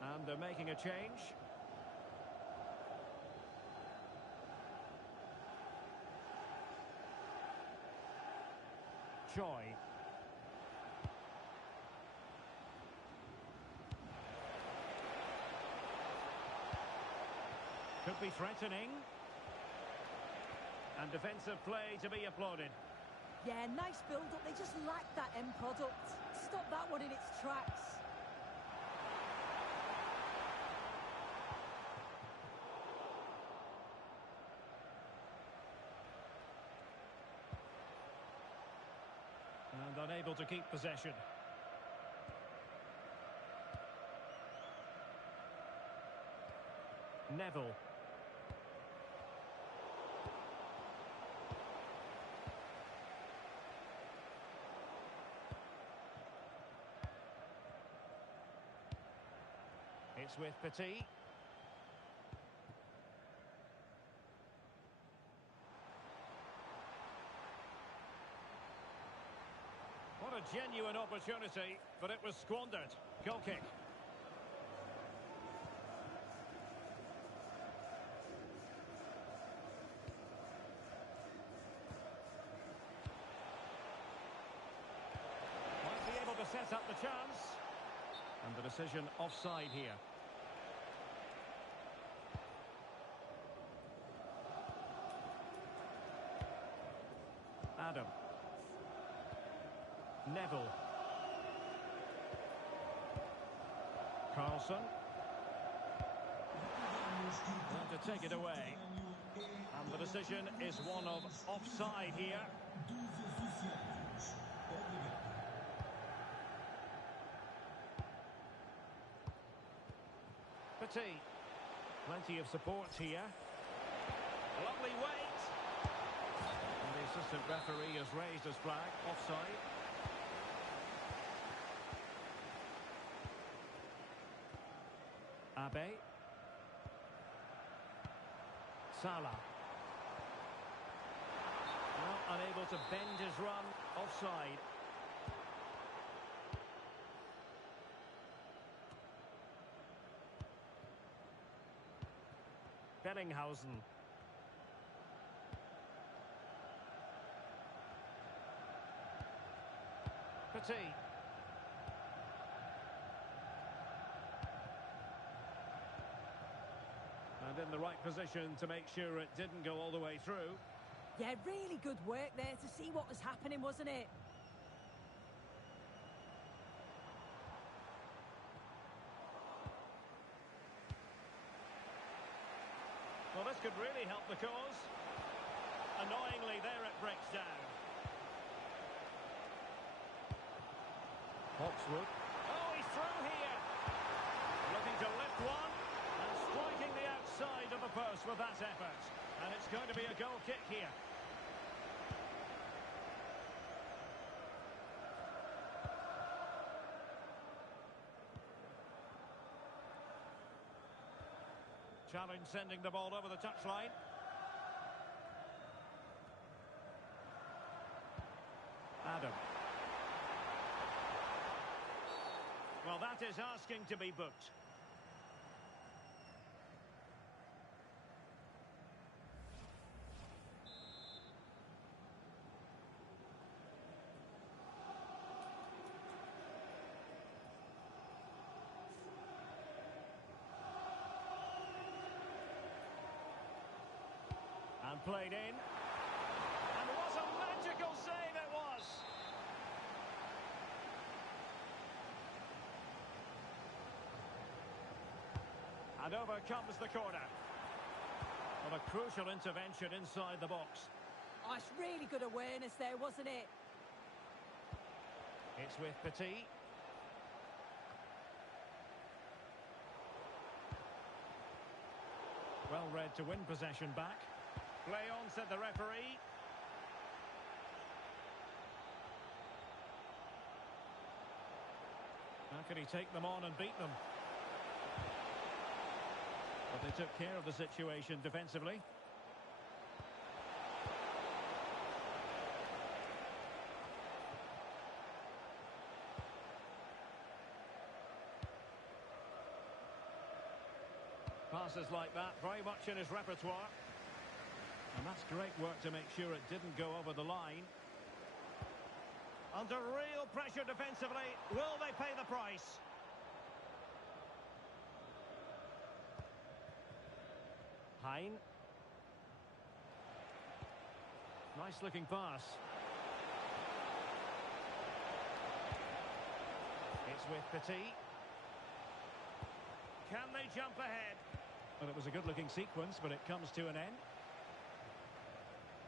And they're making a change. Choi. Could be threatening. And defensive play to be applauded. Yeah, nice build-up. They just lack that end product. Stop that one in its tracks. And unable to keep possession. Neville. It's with Petit. What a genuine opportunity, but it was squandered. Goal kick. Might be able to set up the chance. And the decision offside here. Adam. Neville. Carlson. And to take it away. And the decision is one of offside here. Petit. Plenty of support here. Lovely weight. And the assistant referee has raised his flag. Offside. Abe. Salah. Well, unable to bend his run. Offside. Bellinghausen. Petit. And in the right position to make sure it didn't go all the way through. Yeah, really good work there to see what was happening, wasn't it? Well, this could really help the cause. Annoyingly, there it breaks down. Hawkswood. Oh, he's through here. Looking to lift one and striking the outside of the post with that effort. And it's going to be a goal kick here. Challenge sending the ball over the touchline. Adam. Well, that is asking to be booked. And played in. And what a magical save it was! And over comes the corner. Well, a crucial intervention inside the box. Oh, it's really good awareness there, wasn't it? It's with Petit. Well read to win possession back. Play on, said the referee. How can he take them on and beat them? But they took care of the situation defensively. Passes like that, very much in his repertoire. And that's great work to make sure it didn't go over the line. Under real pressure defensively, will they pay the price? Hein. Nice looking pass. It's with Petit. Can they jump ahead? Well, it was a good looking sequence, but it comes to an end.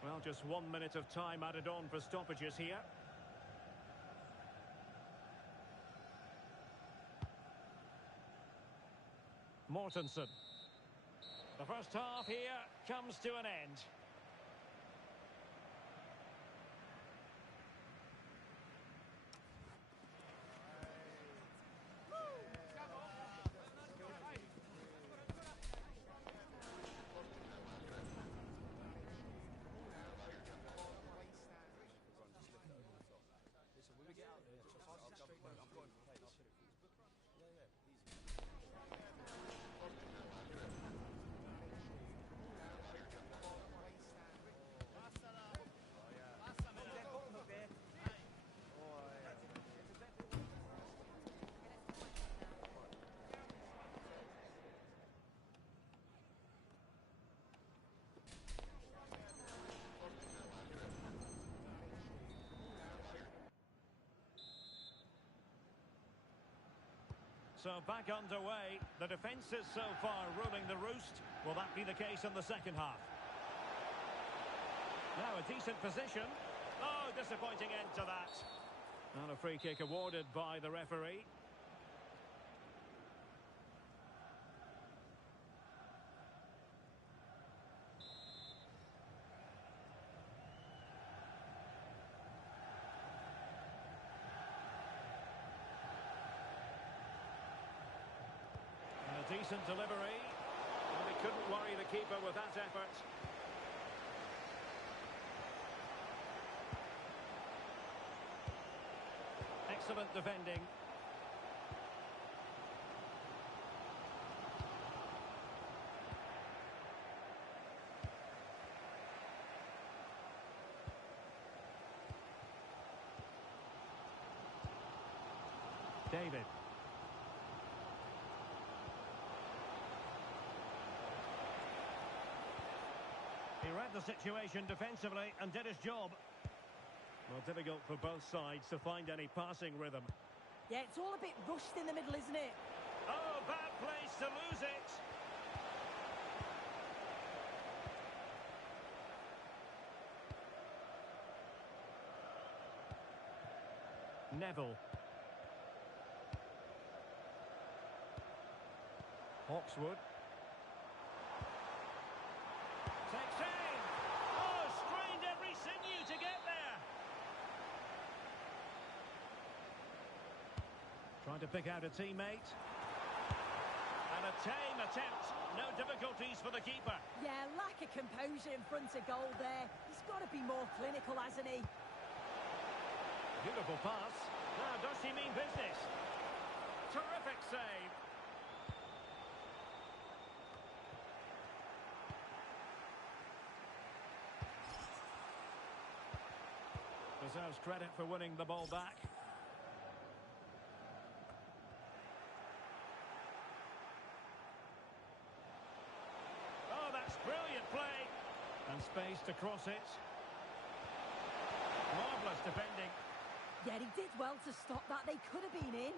Well, just 1 minute of time added on for stoppages here. Mortensen. The first half here comes to an end. So back underway. The defence is so far ruling the roost. Will that be the case in the second half? Now a decent position. Oh, disappointing end to that. And a free kick awarded by the referee. Decent delivery. And he couldn't worry the keeper with that effort. Excellent defending. David. He read the situation defensively and did his job. Well, difficult for both sides to find any passing rhythm. Yeah, it's all a bit rushed in the middle, isn't it? Oh, bad place to lose it. Neville. Hawkswood. Takes aim. Oh, strained every sinew to get there. Trying to pick out a teammate. And a tame attempt. No difficulties for the keeper. Yeah, lack of composure in front of goal there. He's got to be more clinical, hasn't he? Beautiful pass. Now, does she mean business? Terrific save. Deserves credit for winning the ball back. Oh, that's brilliant play. And space to cross it. Marvellous defending. Yeah, he did well to stop that. They could have been in.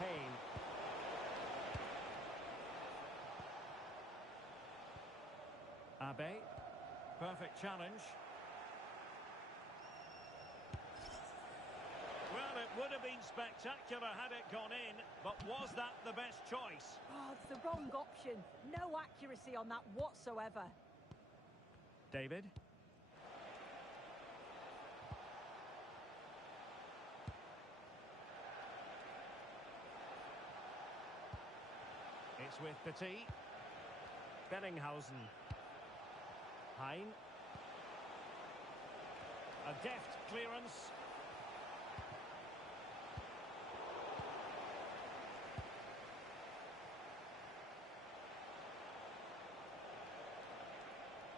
Payne. Abe. Perfect challenge. Well, it would have been spectacular had it gone in, but was that the best choice? Oh, it's the wrong option. No accuracy on that whatsoever. David. It's with Petit. Bellinghausen. Hein. A deft clearance.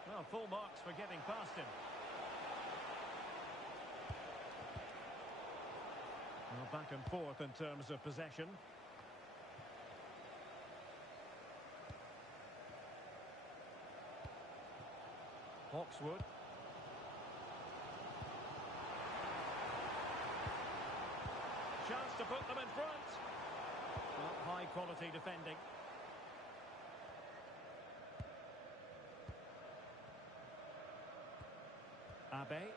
Well, full marks for getting past him. Well, back and forth in terms of possession. Hawkswood. Chance to put them in front. Well, high quality defending. Abe.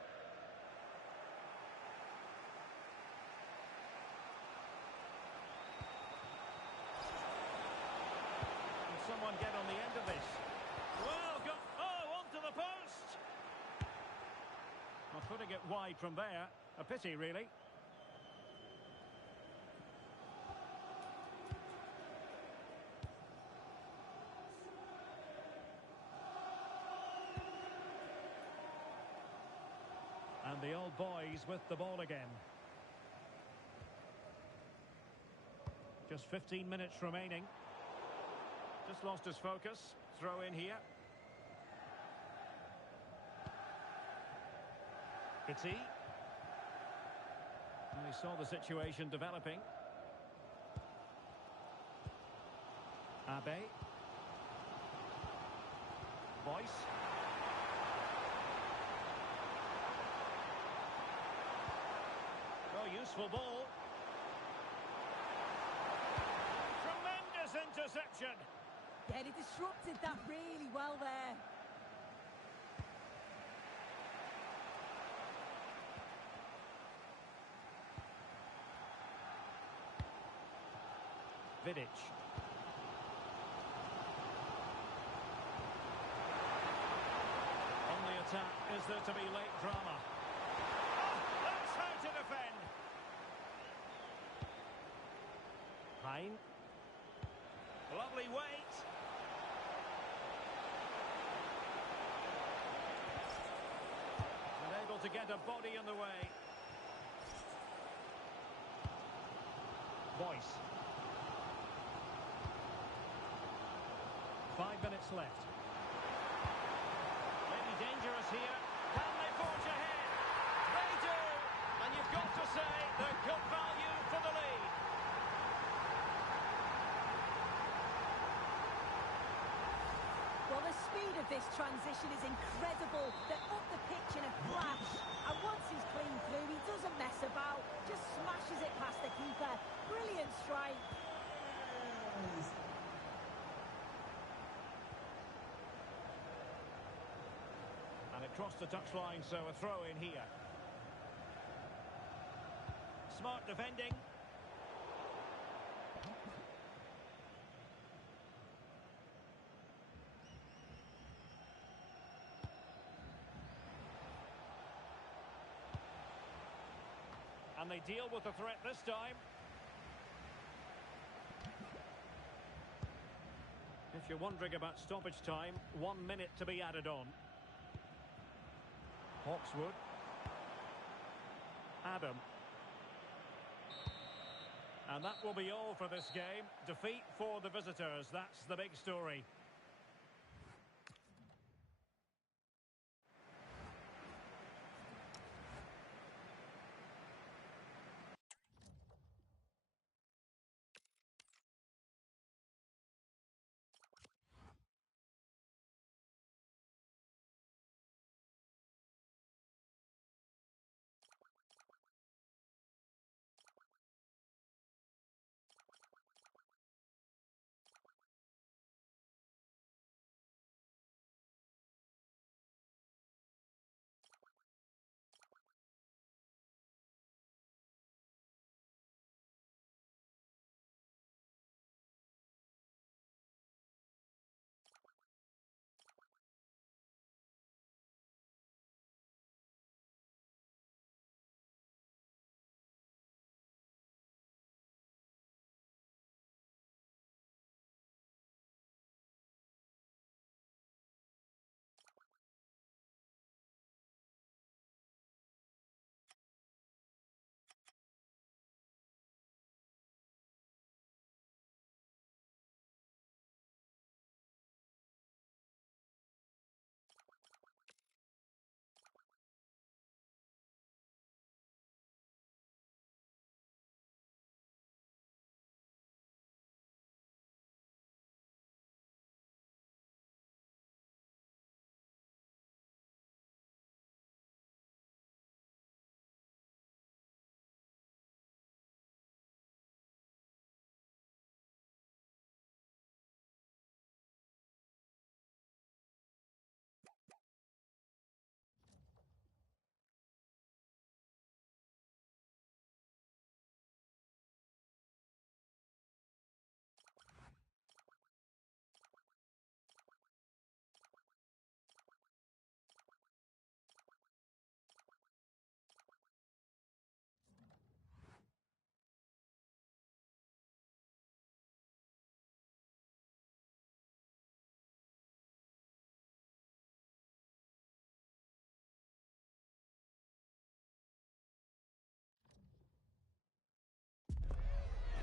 Can someone get on the end of this? Well, got... Oh, onto the post! Well, putting it wide from there. A pity, really. And the old boys with the ball again. Just 15 minutes remaining. Just lost his focus. Throw in here. Petit. And he saw the situation developing. Abe. Boyce. Oh, useful ball. Tremendous interception. Yeah, he disrupted that really well there. Vidic. On the attack, is there to be late drama? Oh, that's how to defend. Hein. Lovely weight. Unable to get a body in the way. Boyce. 5 minutes left. Maybe dangerous here. Can they forge ahead. They do. And you've got to say they're good value for the lead. Well, the speed of this transition is incredible. They're up the pitch in a flash. And once he's clean through, he doesn't mess about. Just smashes it past the keeper. Brilliant strike. And across the touchline, so a throw in here. Smart defending. And they deal with the threat this time. If you're wondering about stoppage time, 1 minute to be added on. Hawkswood. Adam. And that will be all for this game. Defeat for the visitors. That's the big story.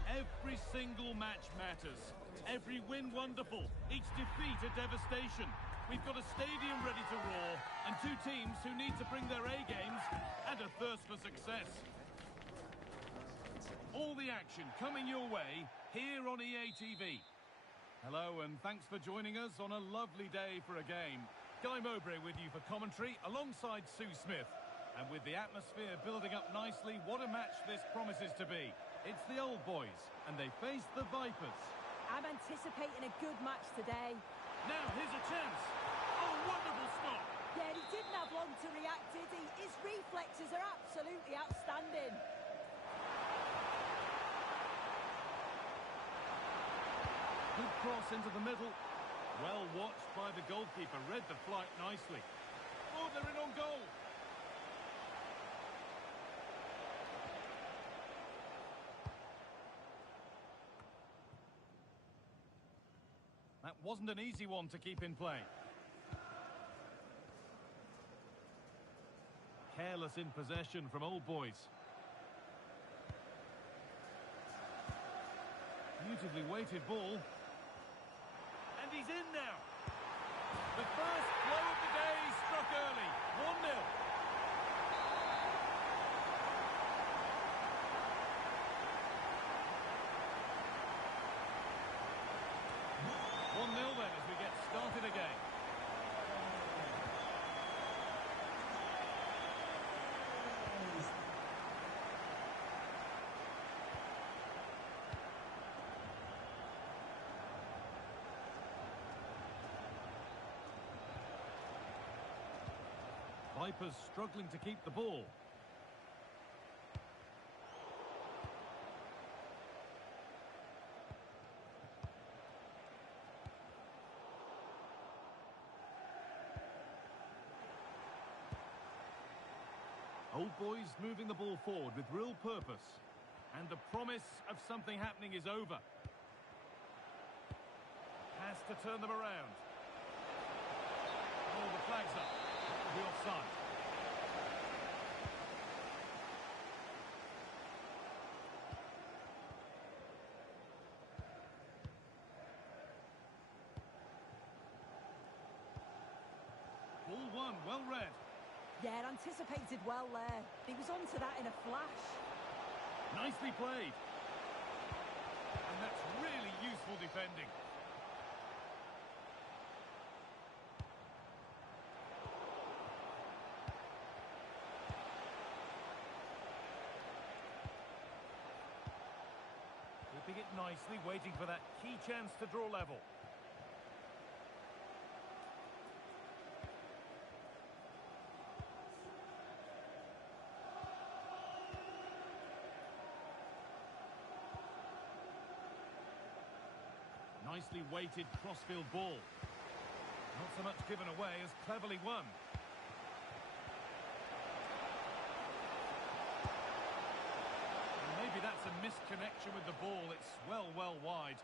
Every single match matters. Every win wonderful. Each defeat a devastation. We've got a stadium ready to roar and two teams who need to bring their A games and a thirst for success. All the action coming your way here on EA TV. Hello and thanks for joining us on a lovely day for a game. Guy Mowbray with you for commentary alongside Sue Smith. And with the atmosphere building up nicely, what a match this promises to be. It's the old boys, and they face the Vipers. I'm anticipating a good match today. Now, here's a chance. Oh, wonderful stop. Yeah, he didn't have long to react, did he? His reflexes are absolutely outstanding. Good cross into the middle. Well watched by the goalkeeper. Read the flight nicely. Oh, they're in on goal. That wasn't an easy one to keep in play. Careless in possession from old boys. Beautifully weighted ball. And he's in now. The first blow of the day struck early. 1-0. Vipers struggling to keep the ball. Old Boys moving the ball forward with real purpose. And the promise of something happening is over. Has to turn them around. Oh, the flag's up. That will be offside. Ball one, well read. Yeah, anticipated well there. He was onto that in a flash. Nicely played. And that's really useful defending. Keeping it nicely, waiting for that key chance to draw level. Nicely weighted crossfield ball. Not so much given away as cleverly won. And maybe that's a misconnection with the ball. It's well wide.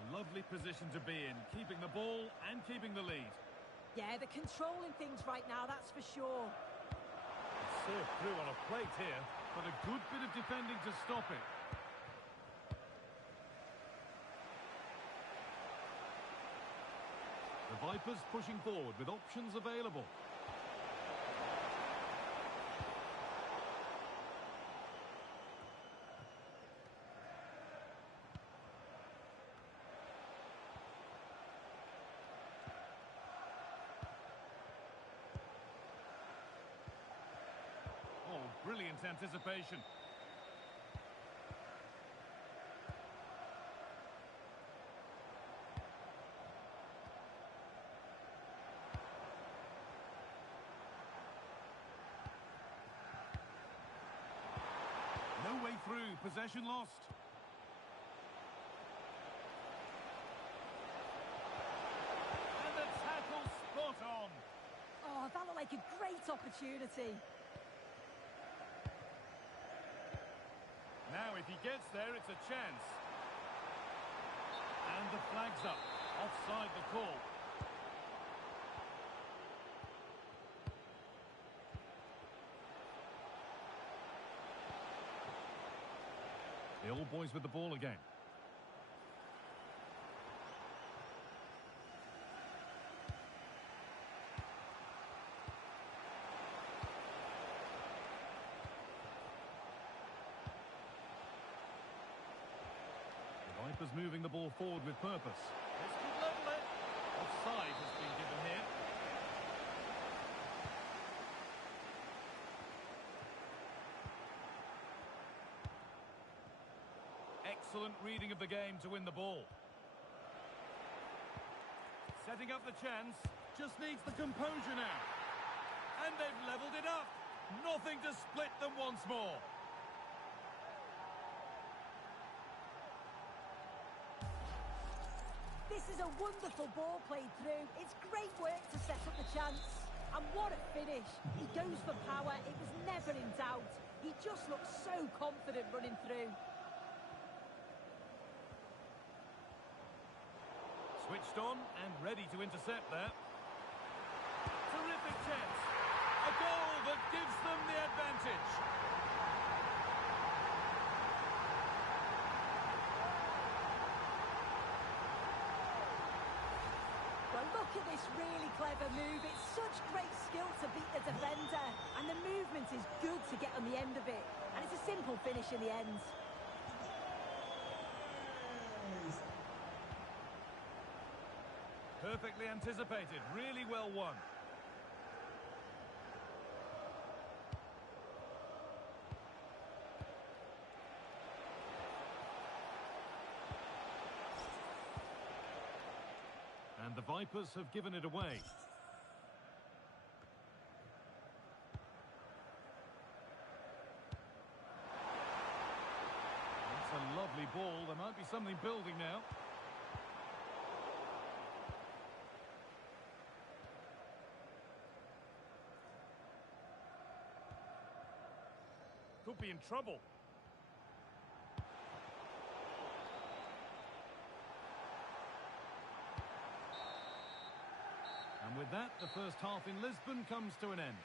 A lovely position to be in, keeping the ball and keeping the lead. Yeah, they're controlling things right now, that's for sure. It's served through on a plate here, but a good bit of defending to stop it. The Vipers pushing forward with options available. Oh, brilliant anticipation. No way through, possession lost. And the tackle spot on. Oh, that looked like a great opportunity. Now, if he gets there, it's a chance. And the flag's up. Offside the call. The Old Boys with the ball again. Vipers moving the ball forward with purpose. This could level it. Offside has been given here. Excellent reading of the game to win the ball. Setting up the chance. Just needs the composure now. And they've levelled it up. Nothing to split them once more. This is a wonderful ball played through. It's great work to set up the chance. And what a finish. He goes for power. It was never in doubt. He just looks so confident running through. Switched on and ready to intercept there. Terrific chance. A goal that gives them the advantage. Well, look at this really clever move. It's such great skill to beat the defender. And the movement is good to get on the end of it. And it's a simple finish in the end. Perfectly anticipated, really well won. the Vipers have given it away. It's a lovely ball. There might be something building now. Could be in trouble. And with that, the first half in Lisbon comes to an end.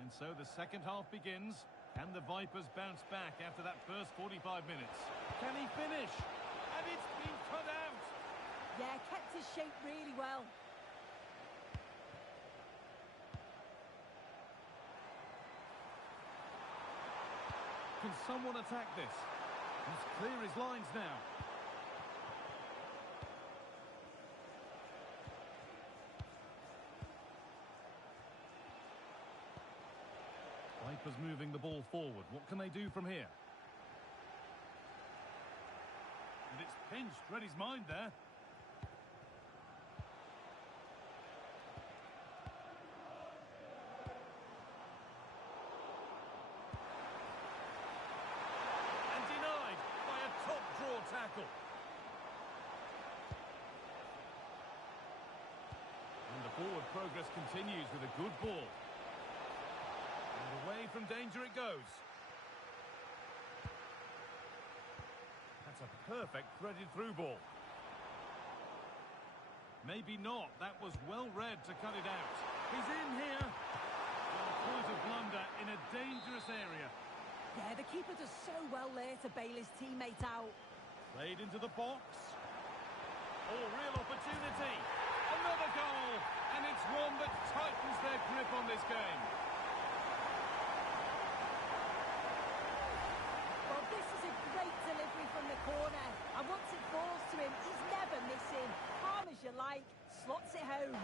And so the second half begins. Can the Vipers bounce back after that first 45 minutes? Can he finish? And it's been cut out! Yeah, kept his shape really well. Can someone attack this? He's clear his lines now. Vipers moving the ball forward. What can they do from here? And it's pinched. Read his mind there. And denied by a top draw tackle. And the forward progress continues with a good ball. Away from danger it goes. That's a perfect threaded through ball. Maybe not. That was well read to cut it out. He's in here. A point of blunder in a dangerous area. Yeah, the keeper does so well there to bail his teammate out. Played into the box. Oh, real opportunity. Another goal. And it's one that tightens their grip on this game. From the corner, and once it falls to him, he's never missing. Calm as you like, slots it home.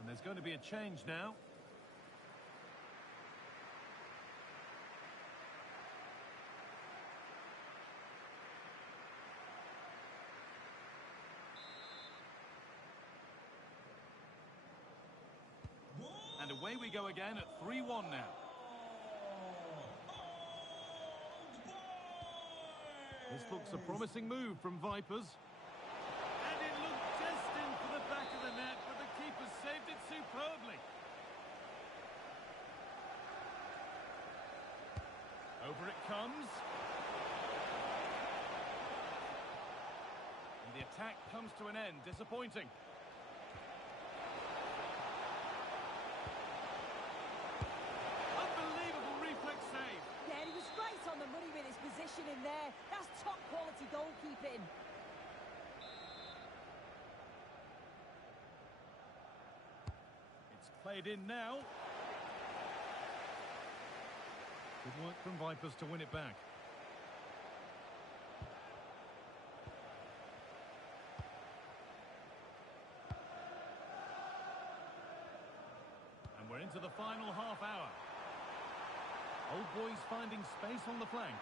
And there's going to be a change now. And away we go again at 3-1 now. This looks a promising move from Vipers. And it looked destined for the back of the net, but the keeper saved it superbly. Over it comes. And the attack comes to an end. Disappointing. in there. That's top quality goalkeeping. It's played in now. Good work from Vipers to win it back. And we're into the final half hour. Old Boys finding space on the flank.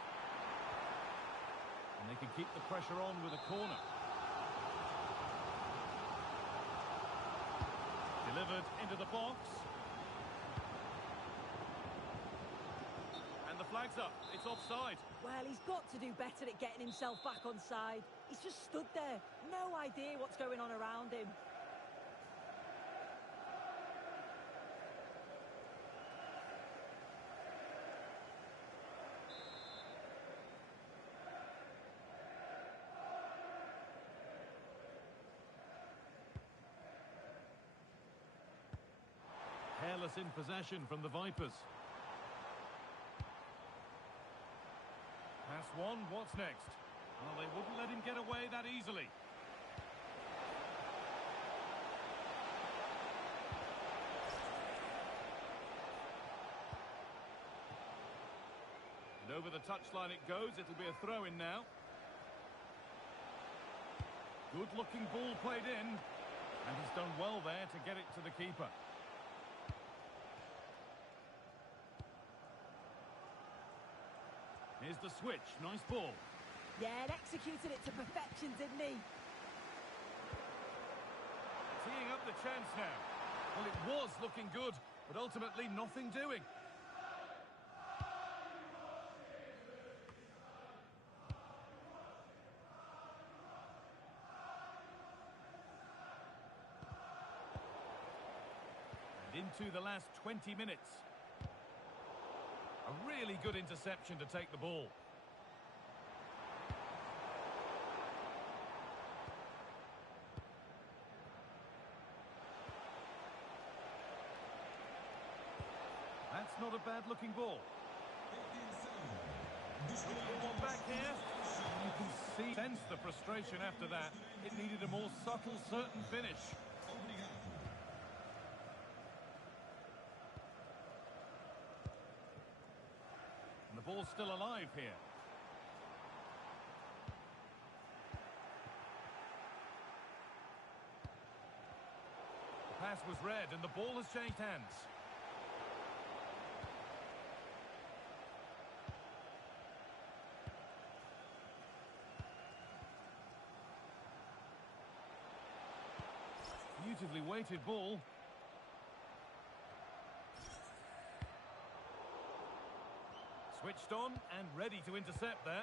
And they can keep the pressure on with a corner. Delivered into the box. And the flag's up. It's offside. Well, he's got to do better at getting himself back on side. He's just stood there. No idea what's going on around him. Careless in possession from the Vipers. Pass one, what's next? Well, they wouldn't let him get away that easily. And over the touchline it goes, it'll be a throw-in now. Good-looking ball played in. And he's done well there to get it to the keeper. Here's the switch. Nice ball. Yeah, and executed it to perfection, didn't he? Teeing up the chance now. Well, it was looking good, but ultimately nothing doing. And into the last 20 minutes. A really good interception to take the ball. That's not a bad-looking ball. One back here. You can sense the frustration after that. It needed a more subtle, certain finish. The ball's still alive here. The pass was read and the ball has changed hands. Beautifully weighted ball. Switched on and ready to intercept there.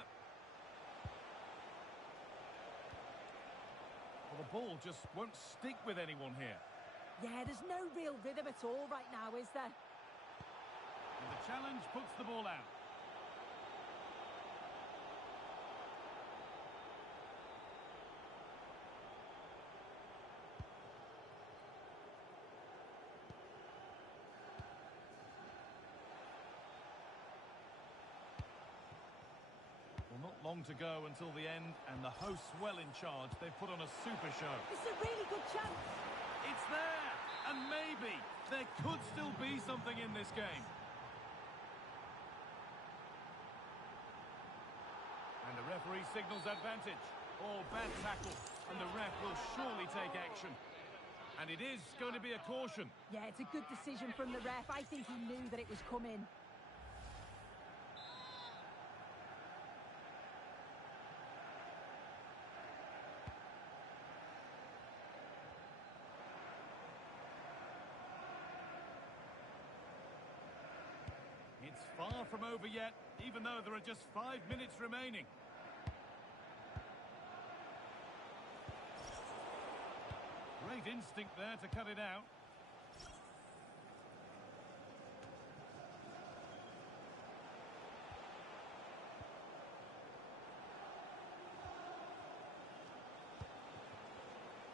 Well, the ball just won't stick with anyone here. Yeah, there's no real rhythm at all right now, is there? And the challenge puts the ball out. Not long to go until the end, and the hosts well in charge. They've put on a super show. It's a really good chance. It's there, and maybe there could still be something in this game. And the referee signals advantage. Oh, bad tackle, and the ref will surely take action. And it is going to be a caution. Yeah, it's a good decision from the ref. I think he knew that it was coming. It's far from over yet, even though there are just 5 minutes remaining. Great instinct there to cut it out.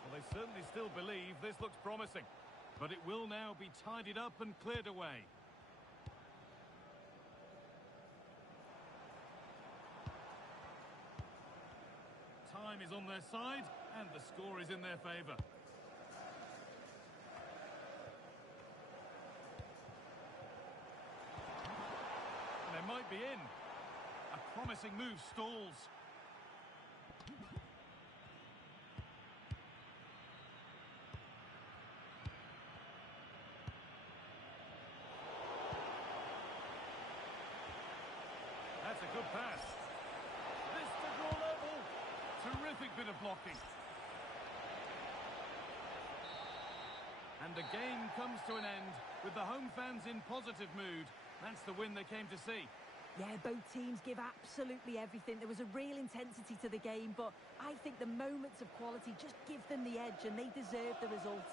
Well, they certainly still believe this looks promising, but it will now be tidied up and cleared away. time is on their side, and the score is in their favour. They might be in. A promising move stalls. That's a good pass. This to draw level. Terrific bit of blocking. And the game comes to an end with the home fans in positive mood. That's the win they came to see. Yeah, both teams give absolutely everything. There was a real intensity to the game, but I think the moments of quality just give them the edge, and they deserve the result.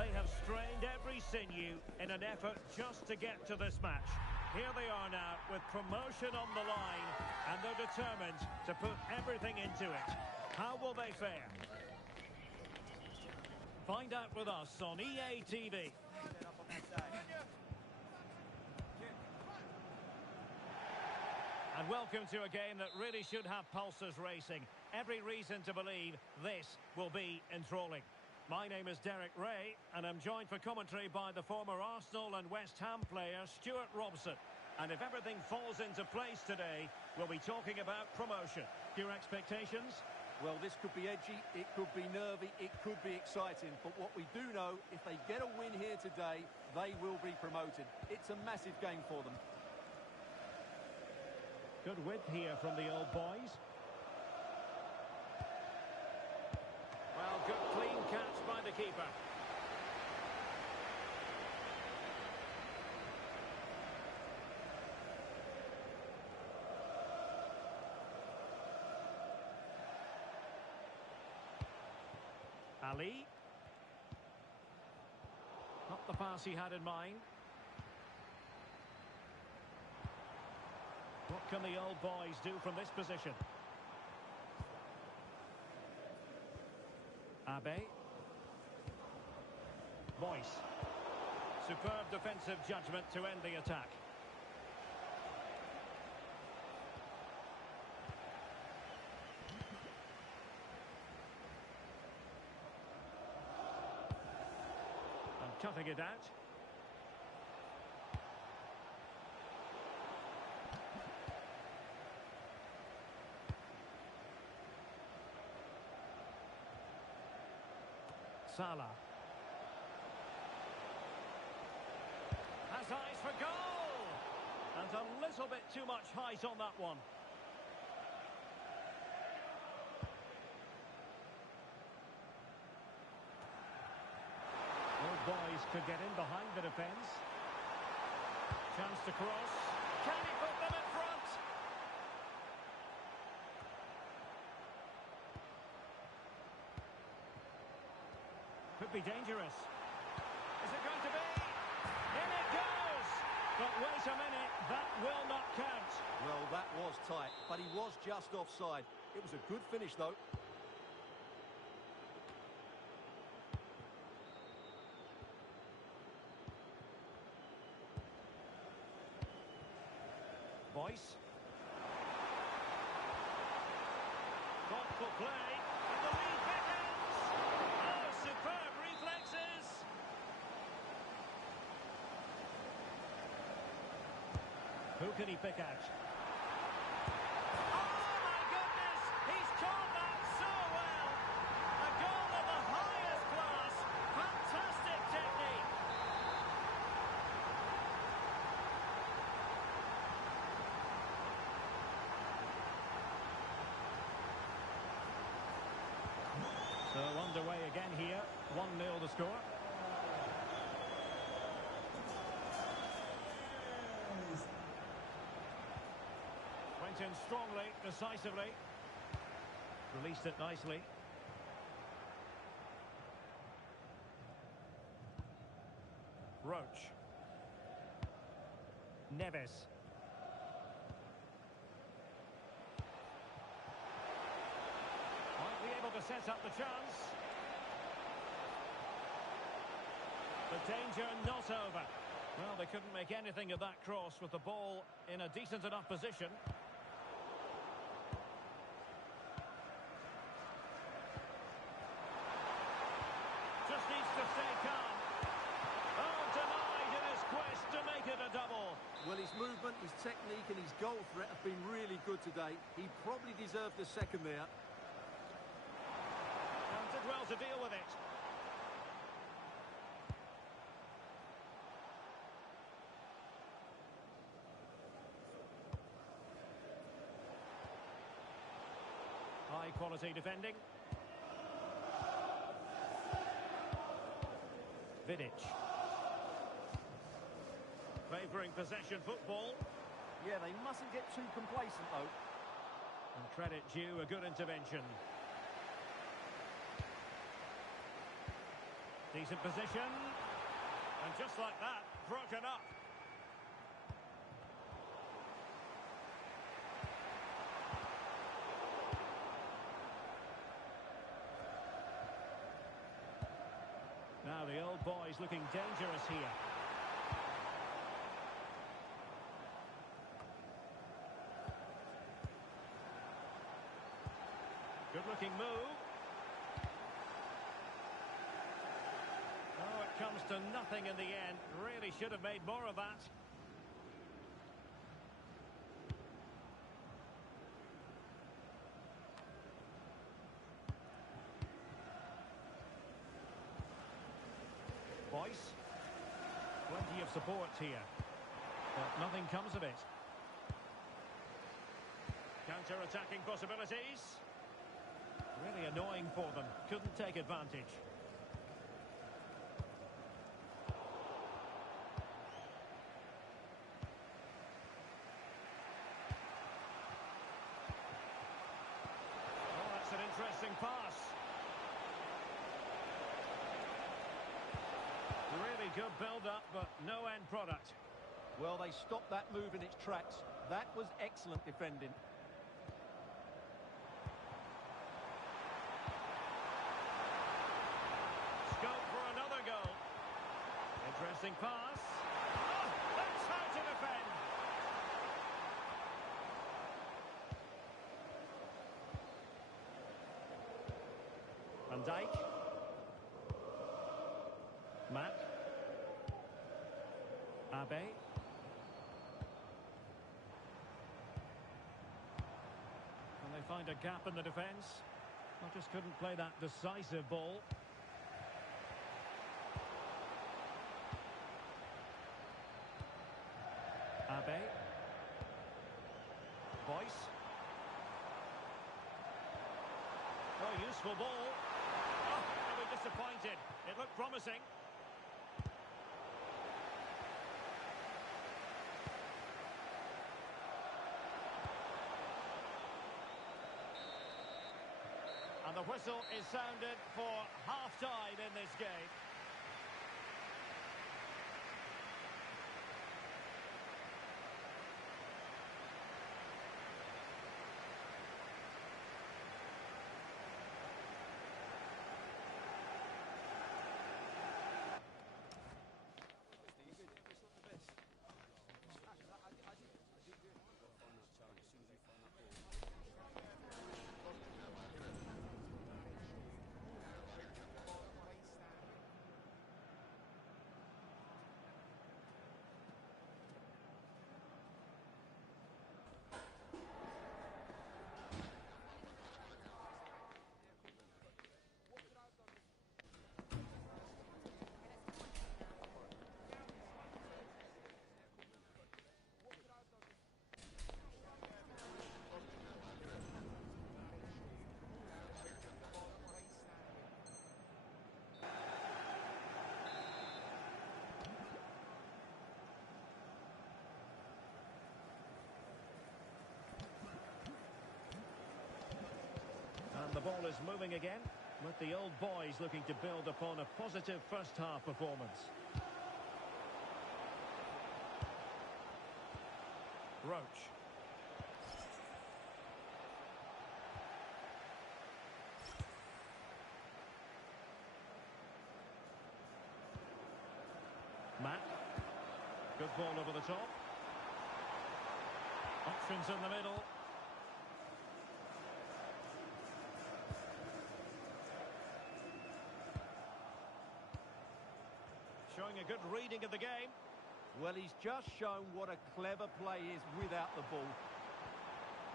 They have strained every sinew in an effort just to get to this match. Here they are now with promotion on the line, and they're determined to put everything into it. How will they fare? Find out with us on EA TV. And welcome to a game that really should have pulses racing. Every reason to believe this will be enthralling. My name is Derek Ray, and I'm joined for commentary by the former Arsenal and West Ham player Stuart Robson. And if everything falls into place today, we'll be talking about promotion. Your expectations? Well, this could be edgy, it could be nervy, it could be exciting. But what we do know, if they get a win here today, they will be promoted. It's a massive game for them. Good width here from the old boys. Well, good clean catch by the keeper. Ali. Not the pass he had in mind. What can the old boys do from this position? Abe. Boyce. Superb defensive judgment to end the attack. And cutting it out. Salah. Has eyes for goal! And a little bit too much height on that one. Old boys could get in behind the defence. Chance to cross. Can he put them in front? Could be dangerous. Is it going to be? In it goes! But wait a minute, that will not count. Well, that was tight, but he was just offside. It was a good finish, though. Boyce. Thoughtful play, and the lead beckons. Oh, superb reflexes. Who can he pick out? Oh, my goodness! He's caught that so well. A goal of the highest class. Fantastic technique. So underway again here. 1-0 the score. Went in strongly, decisively. Released it nicely. Roach. Neves. Might be able to set up the chance. The danger not over. Well, they couldn't make anything of that cross with the ball in a decent enough position. Just needs to stay calm. Oh, denied in his quest to make it a double. Well, his movement, his technique and his goal threat have been really good today. He probably deserved the second there. And did well to deal with it. High quality defending. Vidic. Favouring possession football. Yeah, they mustn't get too complacent, though. And credit due, a good intervention. Decent position. And just like that, broken up. Now the old boy's looking dangerous here. Good looking move. Oh, it comes to nothing in the end. Really should have made more of that. support here. But nothing comes of it. Counter-attacking possibilities. Really annoying for them. Couldn't take advantage. Oh, that's an interesting pass. Really good build-up, but no end product. Well, they stopped that move in its tracks. That was excellent defending. Scope for another goal. Interesting pass. Oh, that's how to defend. Van Dijk. Matt. Abe. And they find a gap in the defence. I just couldn't play that decisive ball. Abe. Boyce. Oh, useful ball. Oh, they were disappointed. It looked promising. And the whistle is sounded for half-time in this game. And the ball is moving again, with the old boys looking to build upon a positive first-half performance. Roach. Matt. Good ball over the top. Options in the middle. Showing a good reading of the game. Well, he's just shown what a clever play is without the ball.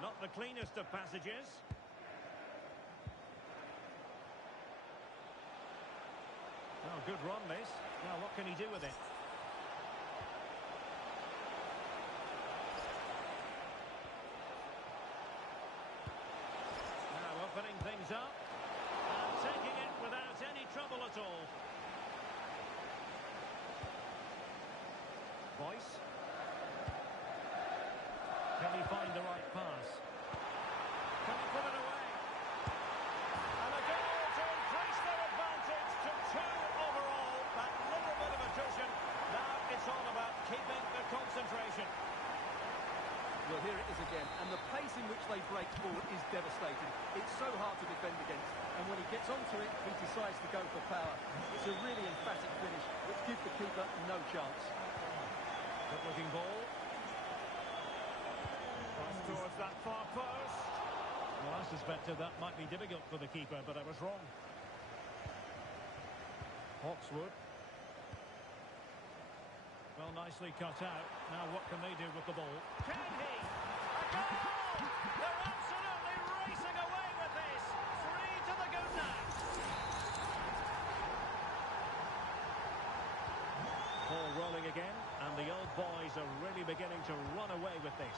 Not the cleanest of passages. Oh, good run, this. Now, what can he do with it? Now, opening things up. And taking it without any trouble at all. Boyce. Can he find the right pass? Can he put it away? And a goal to increase their advantage to 2 overall. That little bit of a cushion. Now it's all about keeping the concentration. Well, here it is again, and the pace in which they break forward is devastating. It's so hard to defend against, and when he gets onto it, he decides to go for power. It's a really emphatic finish, which gives the keeper no chance. Good-looking ball. Cross towards that far post. Well, I suspected that might be difficult for the keeper, but I was wrong. Hawkswood. Well, nicely cut out. Now what can they do with the ball? Can he? A goal! They're absolutely racing away with this. 3 to the good now. Ball rolling again. And the old boys are really beginning to run away with this.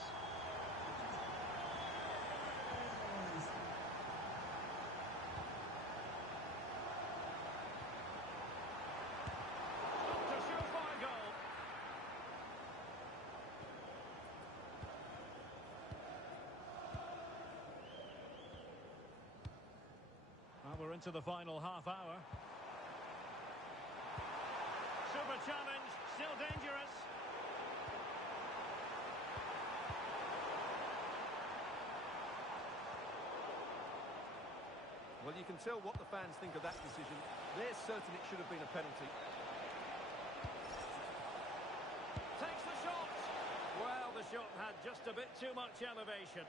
Not a surefire goal. Well, we're into the final half hour. Super challenge, still dangerous. Well, you can tell what the fans think of that decision. They're certain it should have been a penalty. Takes the shot. Well, the shot had just a bit too much elevation.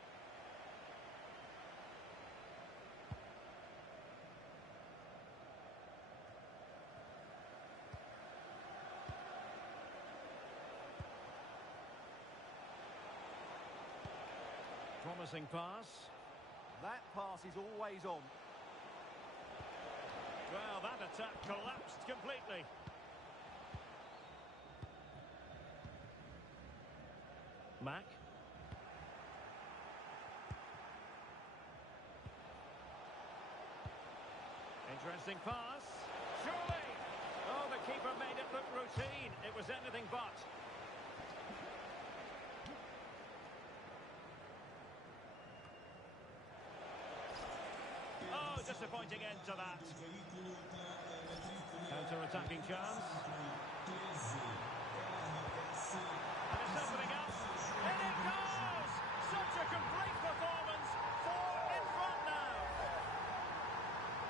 Promising pass. That pass is always on. Well, that attack collapsed completely. Mack. Interesting pass. Surely! Oh, the keeper made it look routine. It was anything but. Oh, disappointing end to that. Counter-attacking chance. And it's opening up. And it goes! Such a complete performance. 4 in front now.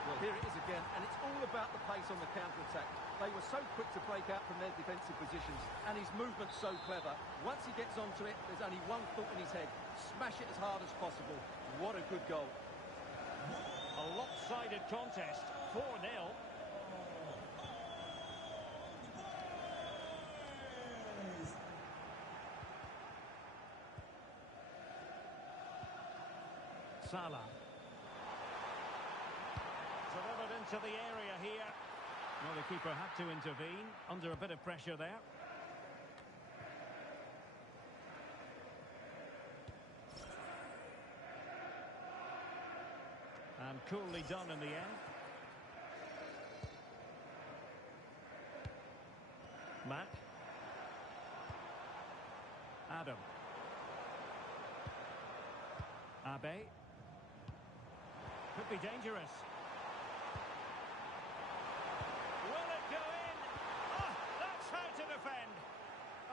Well, here it is again, and it's all about the pace on the counter-attack. They were so quick to break out from their defensive positions, and his movement's so clever. Once he gets onto it, there's only one thought in his head. Smash it as hard as possible. What a good goal. A lopsided contest. 4-0. Salah. Delivered into the area here. Well, the keeper had to intervene under a bit of pressure there. And coolly done in the end. Mack. Adam. Abe. Could be dangerous. Will it go in? Oh, that's how to defend.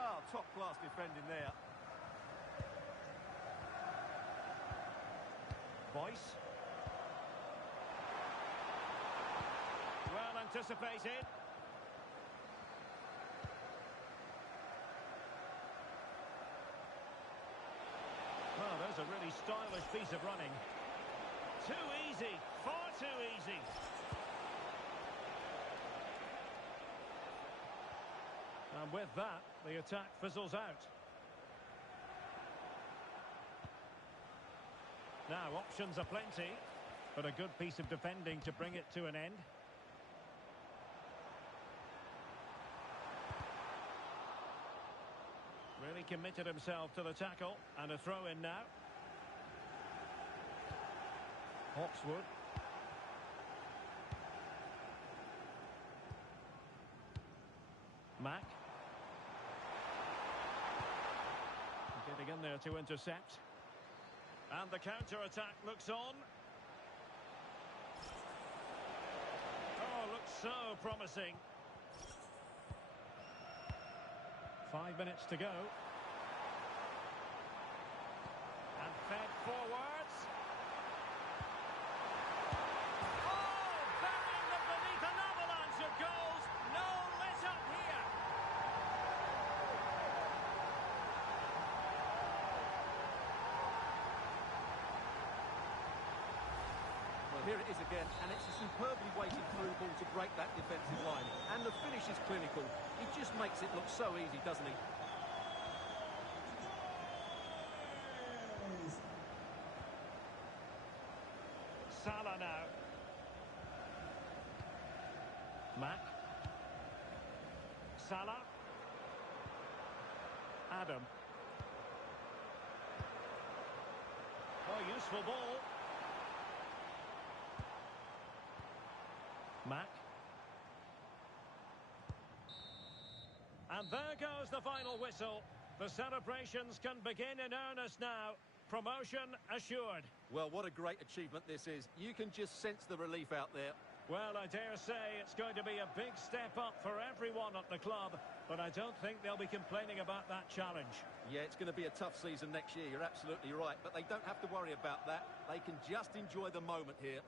Oh, top-class defending there. Boyce. Well anticipated. Well, there's a really stylish piece of running. Too easy, far too easy. And with that, the attack fizzles out. Now, options are plenty, but a good piece of defending to bring it to an end. Really committed himself to the tackle, and a throw in now. Hawkswood. Mack. Getting in there to intercept. And the counter-attack looks on. Oh, looks so promising. 5 minutes to go. And fed forwards. Oh, banging them beneath an avalanche of goals. No let up here. Well, here it is again, and it's a superbly weighted through ball to break that defensive line. And the finish is clinical. He just makes it look so easy, doesn't he? Salah now. Mack. Salah. Adam. Oh, useful ball. Mack. And there goes the final whistle. The celebrations can begin in earnest now. Promotion assured. Well, what a great achievement this is. You can just sense the relief out there. Well, I dare say it's going to be a big step up for everyone at the club, but I don't think they'll be complaining about that challenge. Yeah, it's going to be a tough season next year, you're absolutely right, but they don't have to worry about that. They can just enjoy the moment here.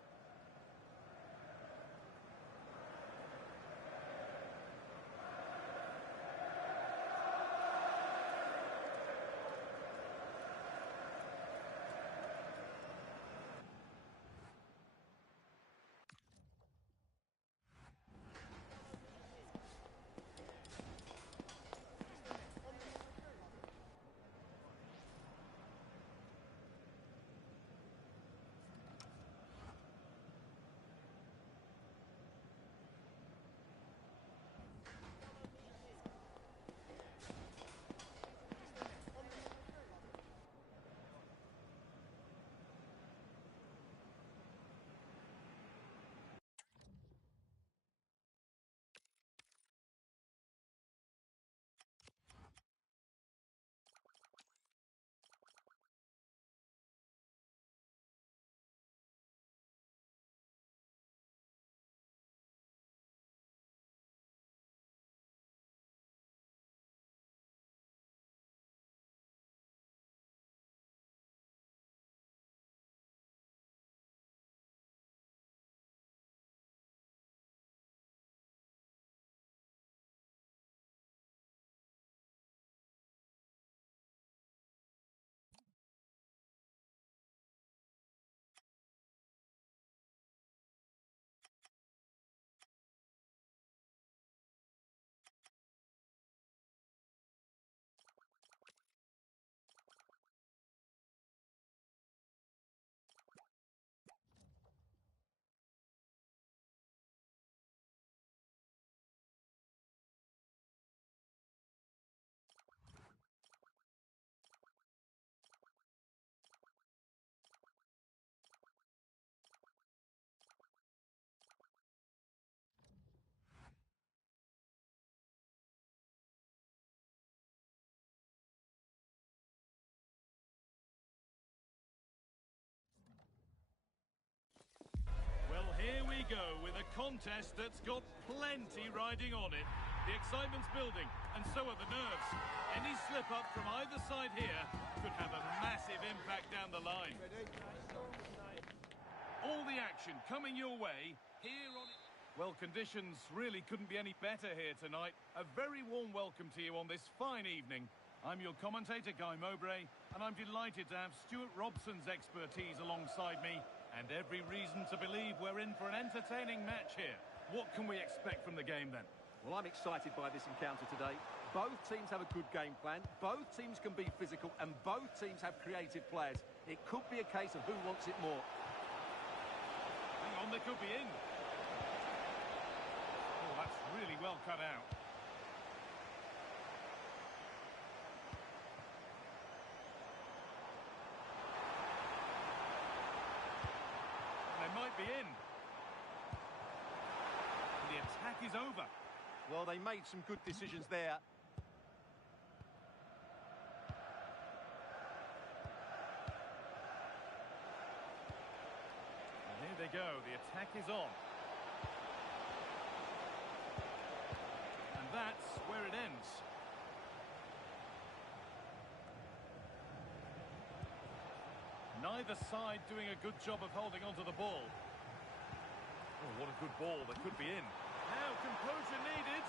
Here we go with a contest that's got plenty riding on it. The excitement's building, and so are the nerves. Any slip-up from either side here could have a massive impact down the line. All the action coming your way here on... Well, conditions really couldn't be any better here tonight. A very warm welcome to you on this fine evening. I'm your commentator, Guy Mowbray, and I'm delighted to have Stuart Robson's expertise alongside me, and every reason to believe we're in for an entertaining match here. What can we expect from the game then? Well, I'm excited by this encounter today. Both teams have a good game plan, both teams can be physical, and both teams have creative players. It could be a case of who wants it more. Hang on, they could be in. Oh, that's really well cut out. They might be in. The attack is over. Well, they made some good decisions there. And here they go. The attack is on. And that's where it ends. Neither side doing a good job of holding onto the ball. Oh, what a good ball. That could be in. Now composure needed.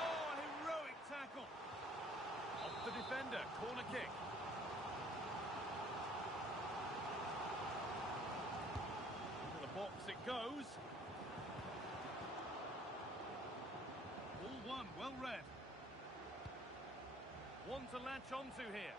Oh, a heroic tackle. Off the defender. Corner kick. Into the box it goes. Ball one. Well read. One to latch onto here.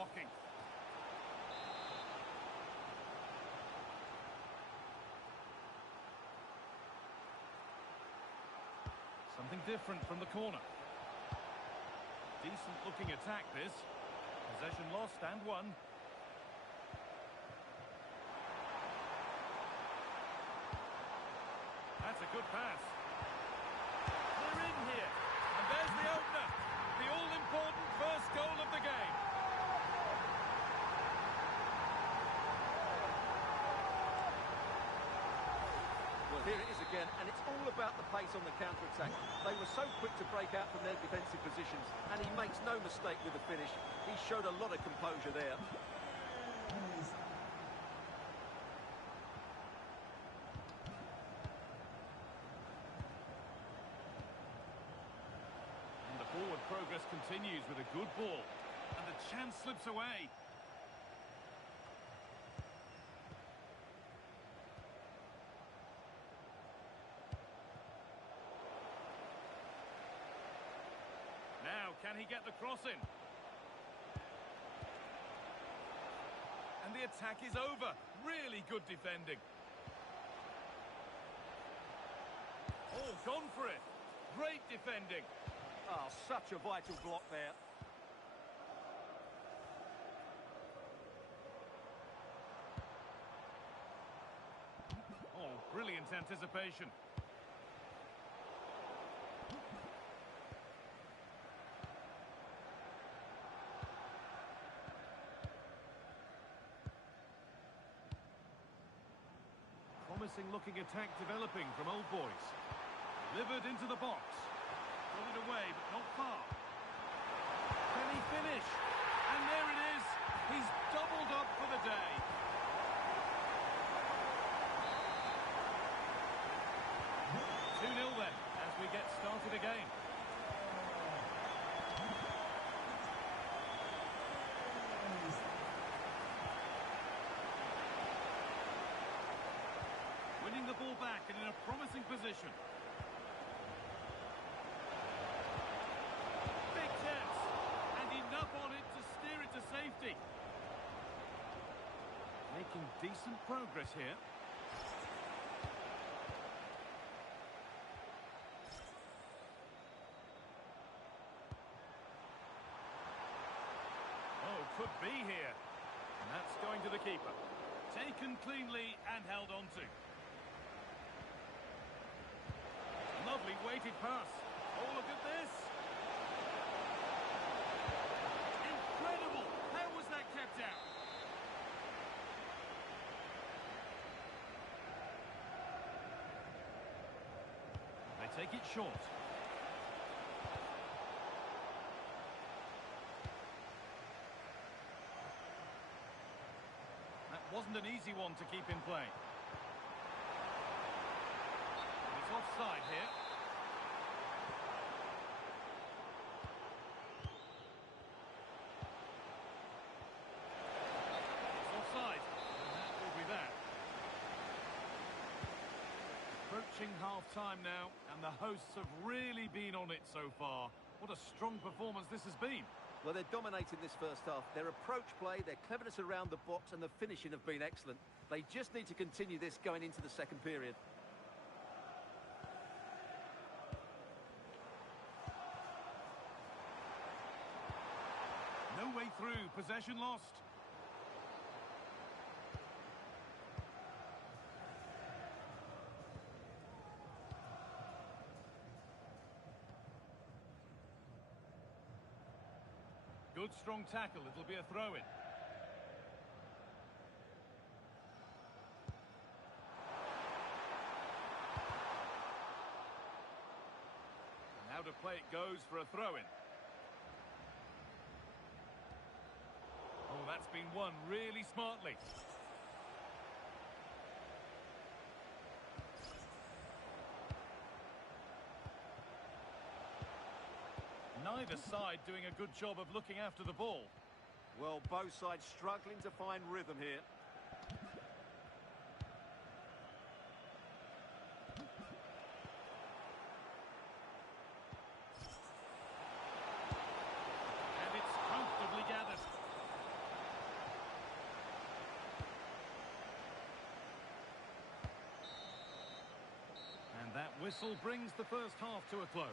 blocking. Something different from the corner. Decent looking attack this. Possession lost and won. That's a good pass. They're in here. And there's the opener. The all-important first goal of the game. Well, here it is again, and it's all about the pace on the counter-attack. They were so quick to break out from their defensive positions, and he makes no mistake with the finish. He showed a lot of composure there. And the forward progress continues with a good ball. And the chance slips away. Now, can he get the cross in? And the attack is over. Really good defending. Oh, gone for it. Great defending. Oh, such a vital block there. Oh, brilliant anticipation. Promising looking attack developing from Old Boys. Delivered into the box. Got it away, but not far. Can he finish? And there it is. He's doubled up for the day. Then, as we get started again. Winning the ball back and in a promising position. Big chance, and enough on it to steer it to safety. Making decent progress here. Could be here. And that's going to the keeper. Taken cleanly and held on to. Lovely weighted pass. Oh, look at this. Incredible. How was that kept out? They take it short. Wasn't an easy one to keep in play. It's offside here. It's offside. And that will be that. Approaching half-time now, and the hosts have really been on it so far. What a strong performance this has been. Well, they're dominating this first half. Their approach play, their cleverness around the box and the finishing have been excellent. They just need to continue this going into the second period. No way through, possession lost. Good strong tackle, it'll be a throw-in. Now to play it goes for a throw-in. Oh, that's been won really smartly. Neither side doing a good job of looking after the ball. Well, both sides struggling to find rhythm here. And it's comfortably gathered. Whistle brings the first half to a close.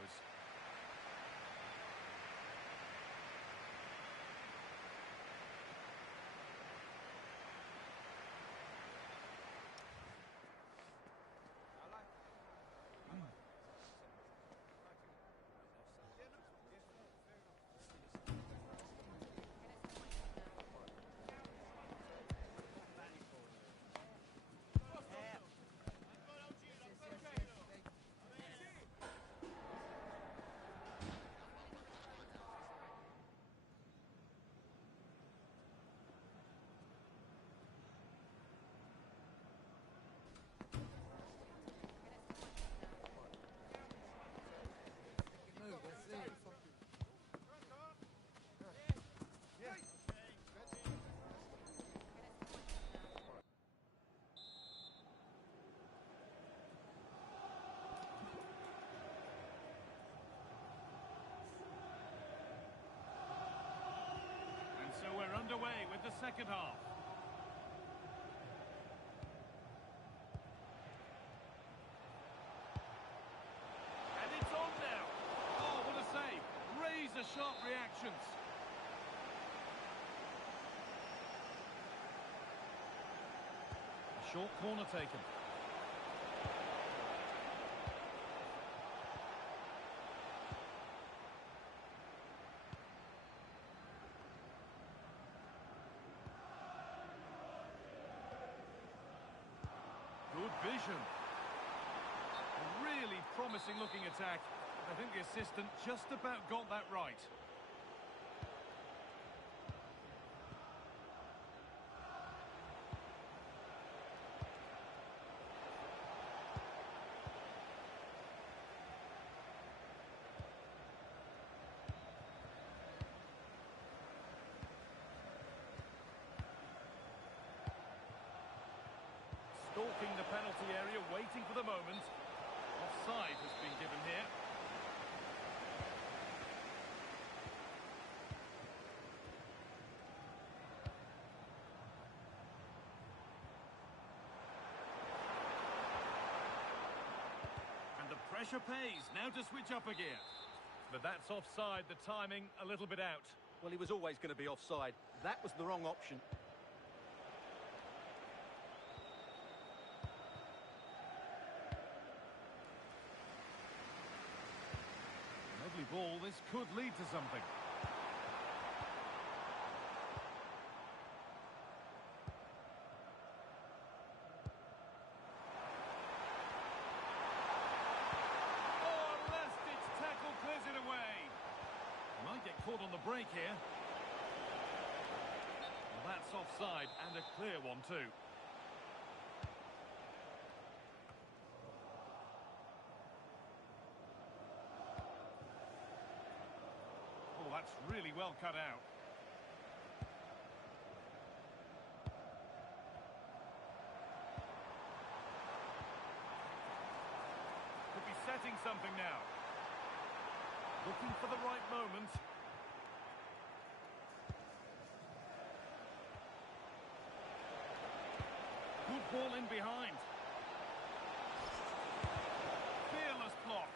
So we're underway with the second half. And it's on now. Oh, what a save. Razor-sharp reactions. A short corner taken. Good vision. A really promising looking attack. I think the assistant just about got that right. Stalking the penalty area, waiting for the moment. Offside has been given here. And the pressure pays. Now to switch up again. But that's offside, the timing a little bit out. Well, he was always going to be offside. That was the wrong option. Lovely ball, this could lead to something. Oh, last-ditch tackle clears it away. Might get caught on the break here. Well, that's offside, and a clear one too. Oh, that's really well cut out. Could be setting something now. Looking for the right moment. Good ball in behind. Fearless block.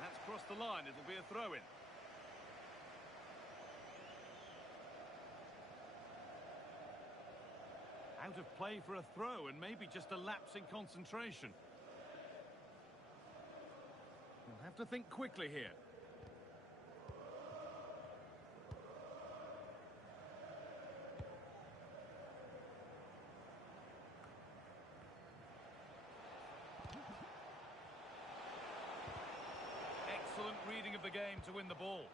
That's crossed the line. It'll be a throw-in. Out of play for a throw, and maybe just a lapse in concentration. You'll have to think quickly here. Excellent reading of the game to win the ball.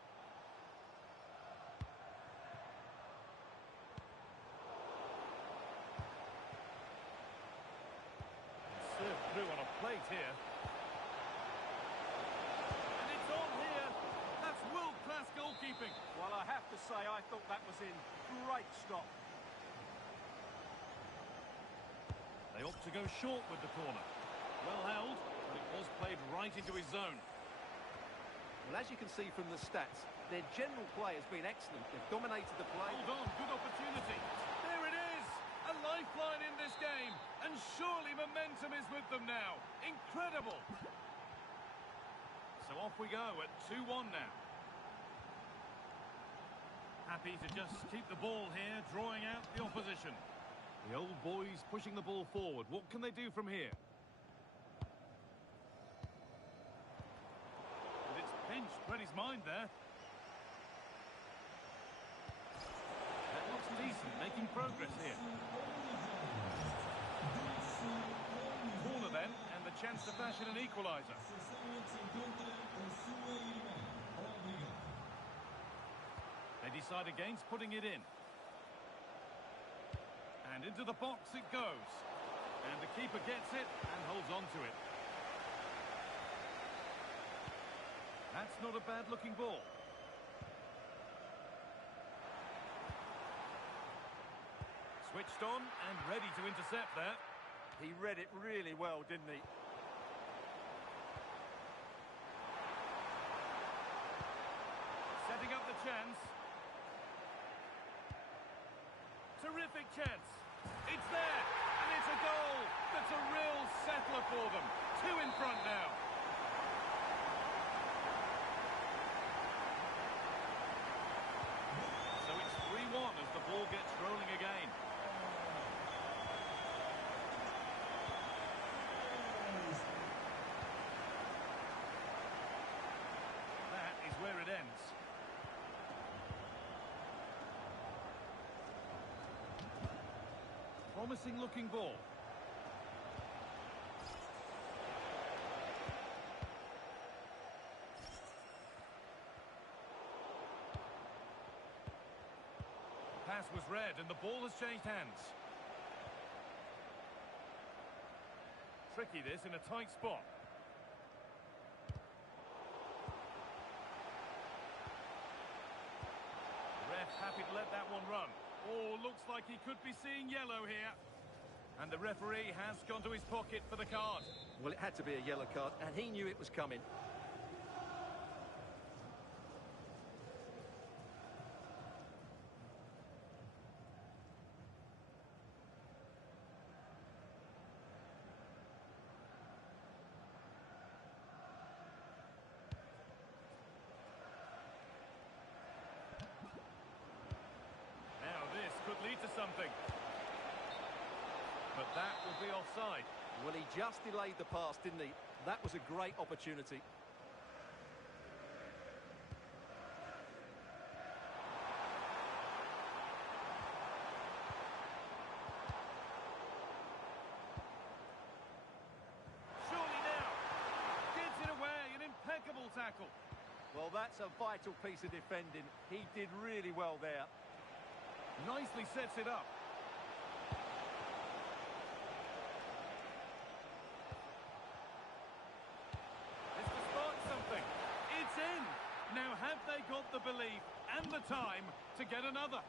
Served through on a plate here. And it's on here. That's world-class goalkeeping. Well, I have to say, I thought that was in. Great stop. They opt to go short with the corner. Well held, but it was played right into his zone. Well, as you can see from the stats, their general play has been excellent. They've dominated the play. Hold on, good opportunity. There it is! A lifeline in this game. And surely momentum is with them now. Incredible. So off we go at 2-1 now. Happy to just keep the ball here, drawing out the opposition. The old boys pushing the ball forward. What can they do from here? And it's pinched, read his mind there. That looks decent, making progress here. Corner then, and the chance to fashion an equaliser. They decide against putting it in. And into the box it goes. And the keeper gets it and holds on to it. That's not a bad-looking ball. Switched on and ready to intercept there. He read it really well, didn't he? Setting up the chance. Terrific chance. It's there, and it's a goal. That's a real settler for them. 2 in front now. So it's 3-1 as the ball gets rolling again. That is where it ends. Promising looking ball. Pass was read and the ball has changed hands. Tricky this in a tight spot. The ref happy to let that one run. Oh, looks like he could be seeing yellow here. And the referee has gone to his pocket for the card. Well, it had to be a yellow card, and he knew it was coming. Now this could lead to something. But that will be offside. Well, he just delayed the pass, didn't he? That was a great opportunity. Surely now. Gets it away, an impeccable tackle. Well, that's a vital piece of defending. He did really well there. Nicely sets it up. This to spark something. It's in. Now have they got the belief and the time to get another?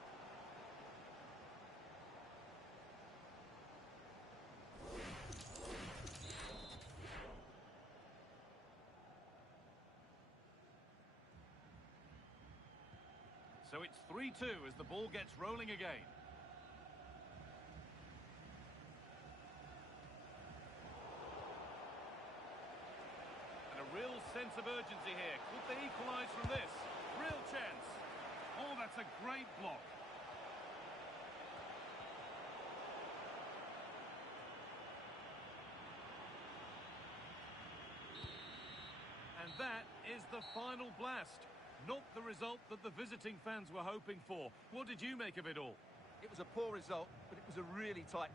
So it's 3-2 as the ball gets rolling again. And a real sense of urgency here. Could they equalise from this? Real chance. Oh, that's a great block. And that is the final blast. Not the result that the visiting fans were hoping for. What did you make of it all? It was a poor result, but it was a really tight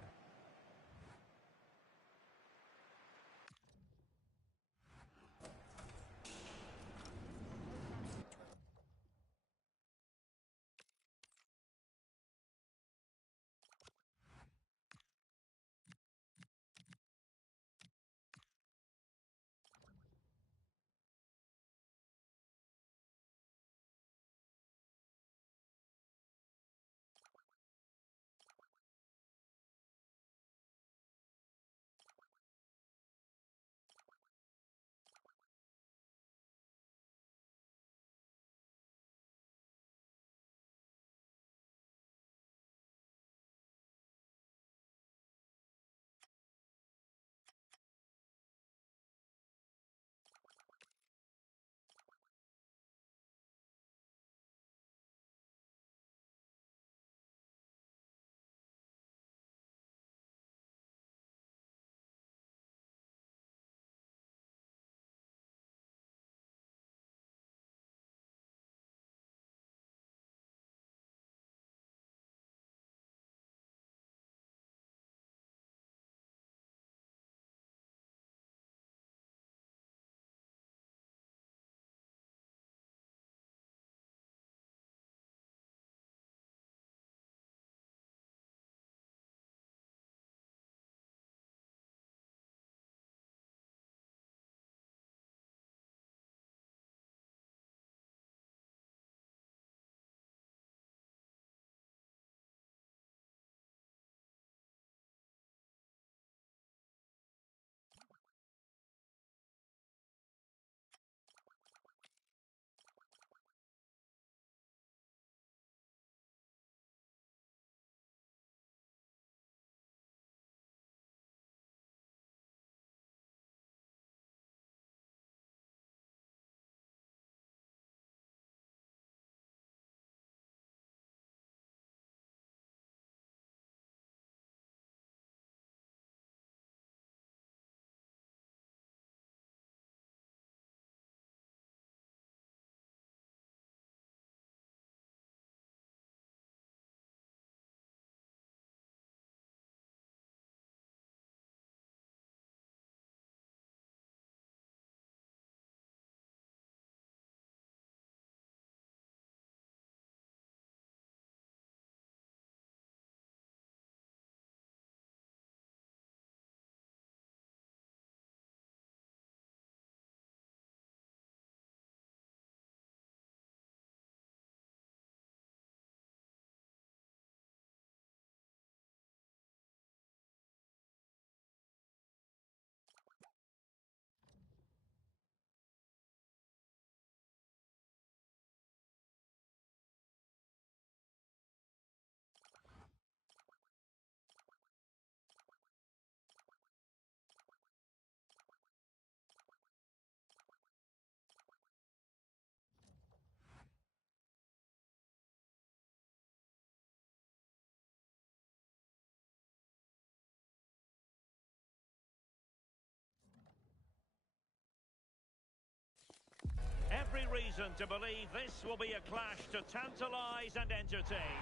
reason to believe this will be a clash to tantalise and entertain.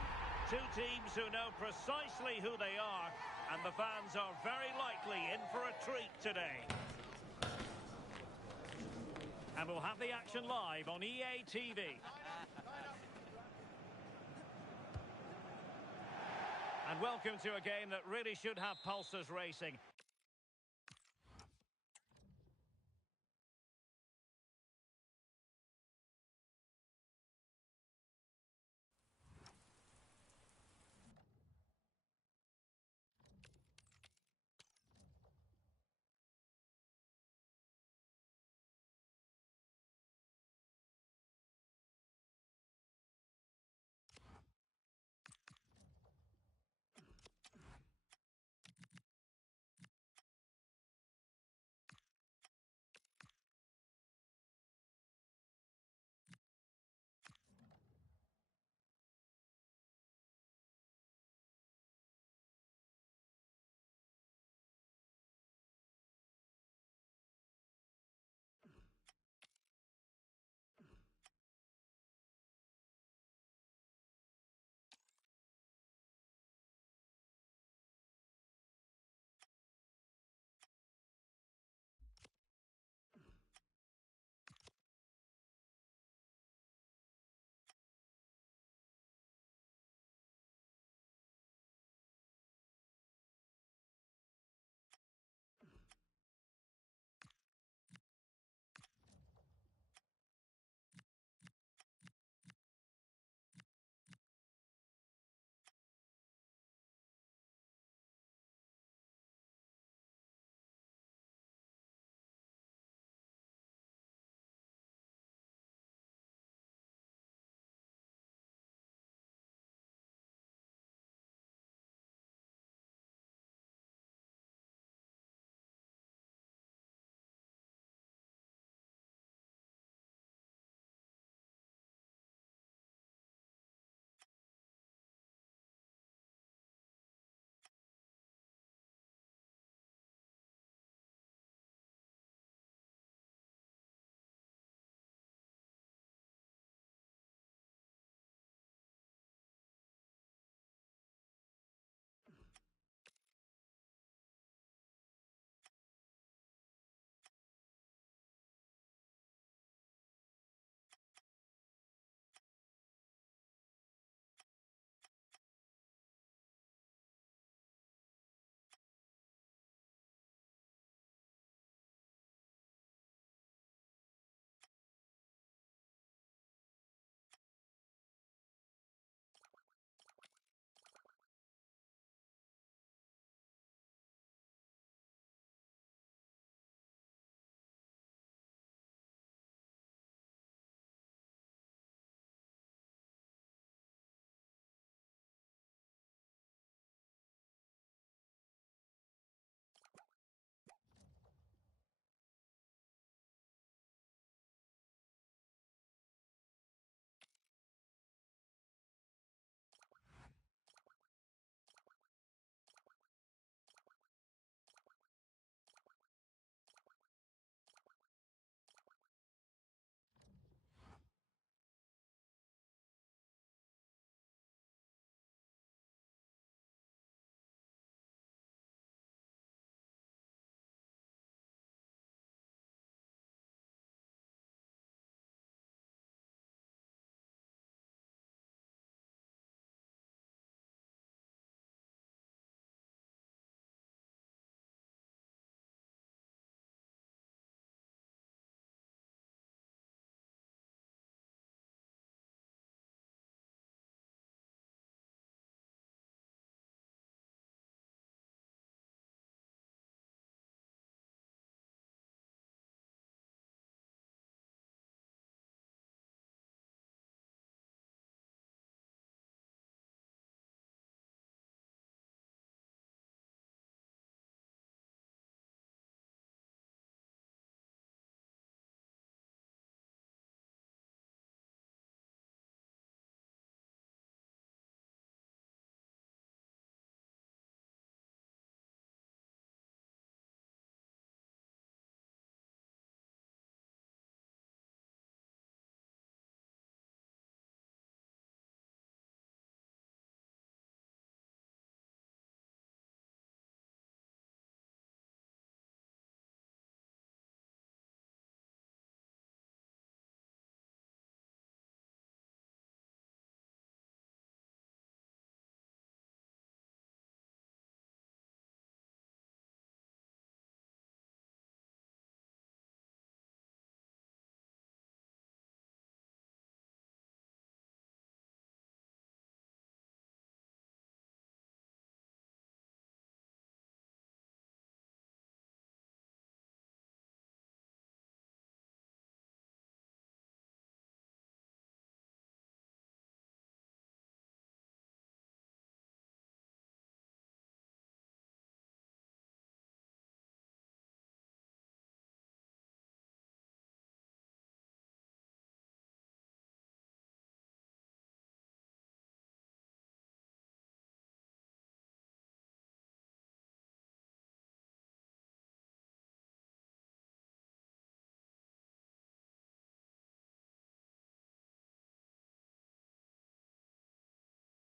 Two teams who know precisely who they are, and the fans are very likely in for a treat today. And we'll have the action live on EA TV. And welcome to a game that really should have pulses racing.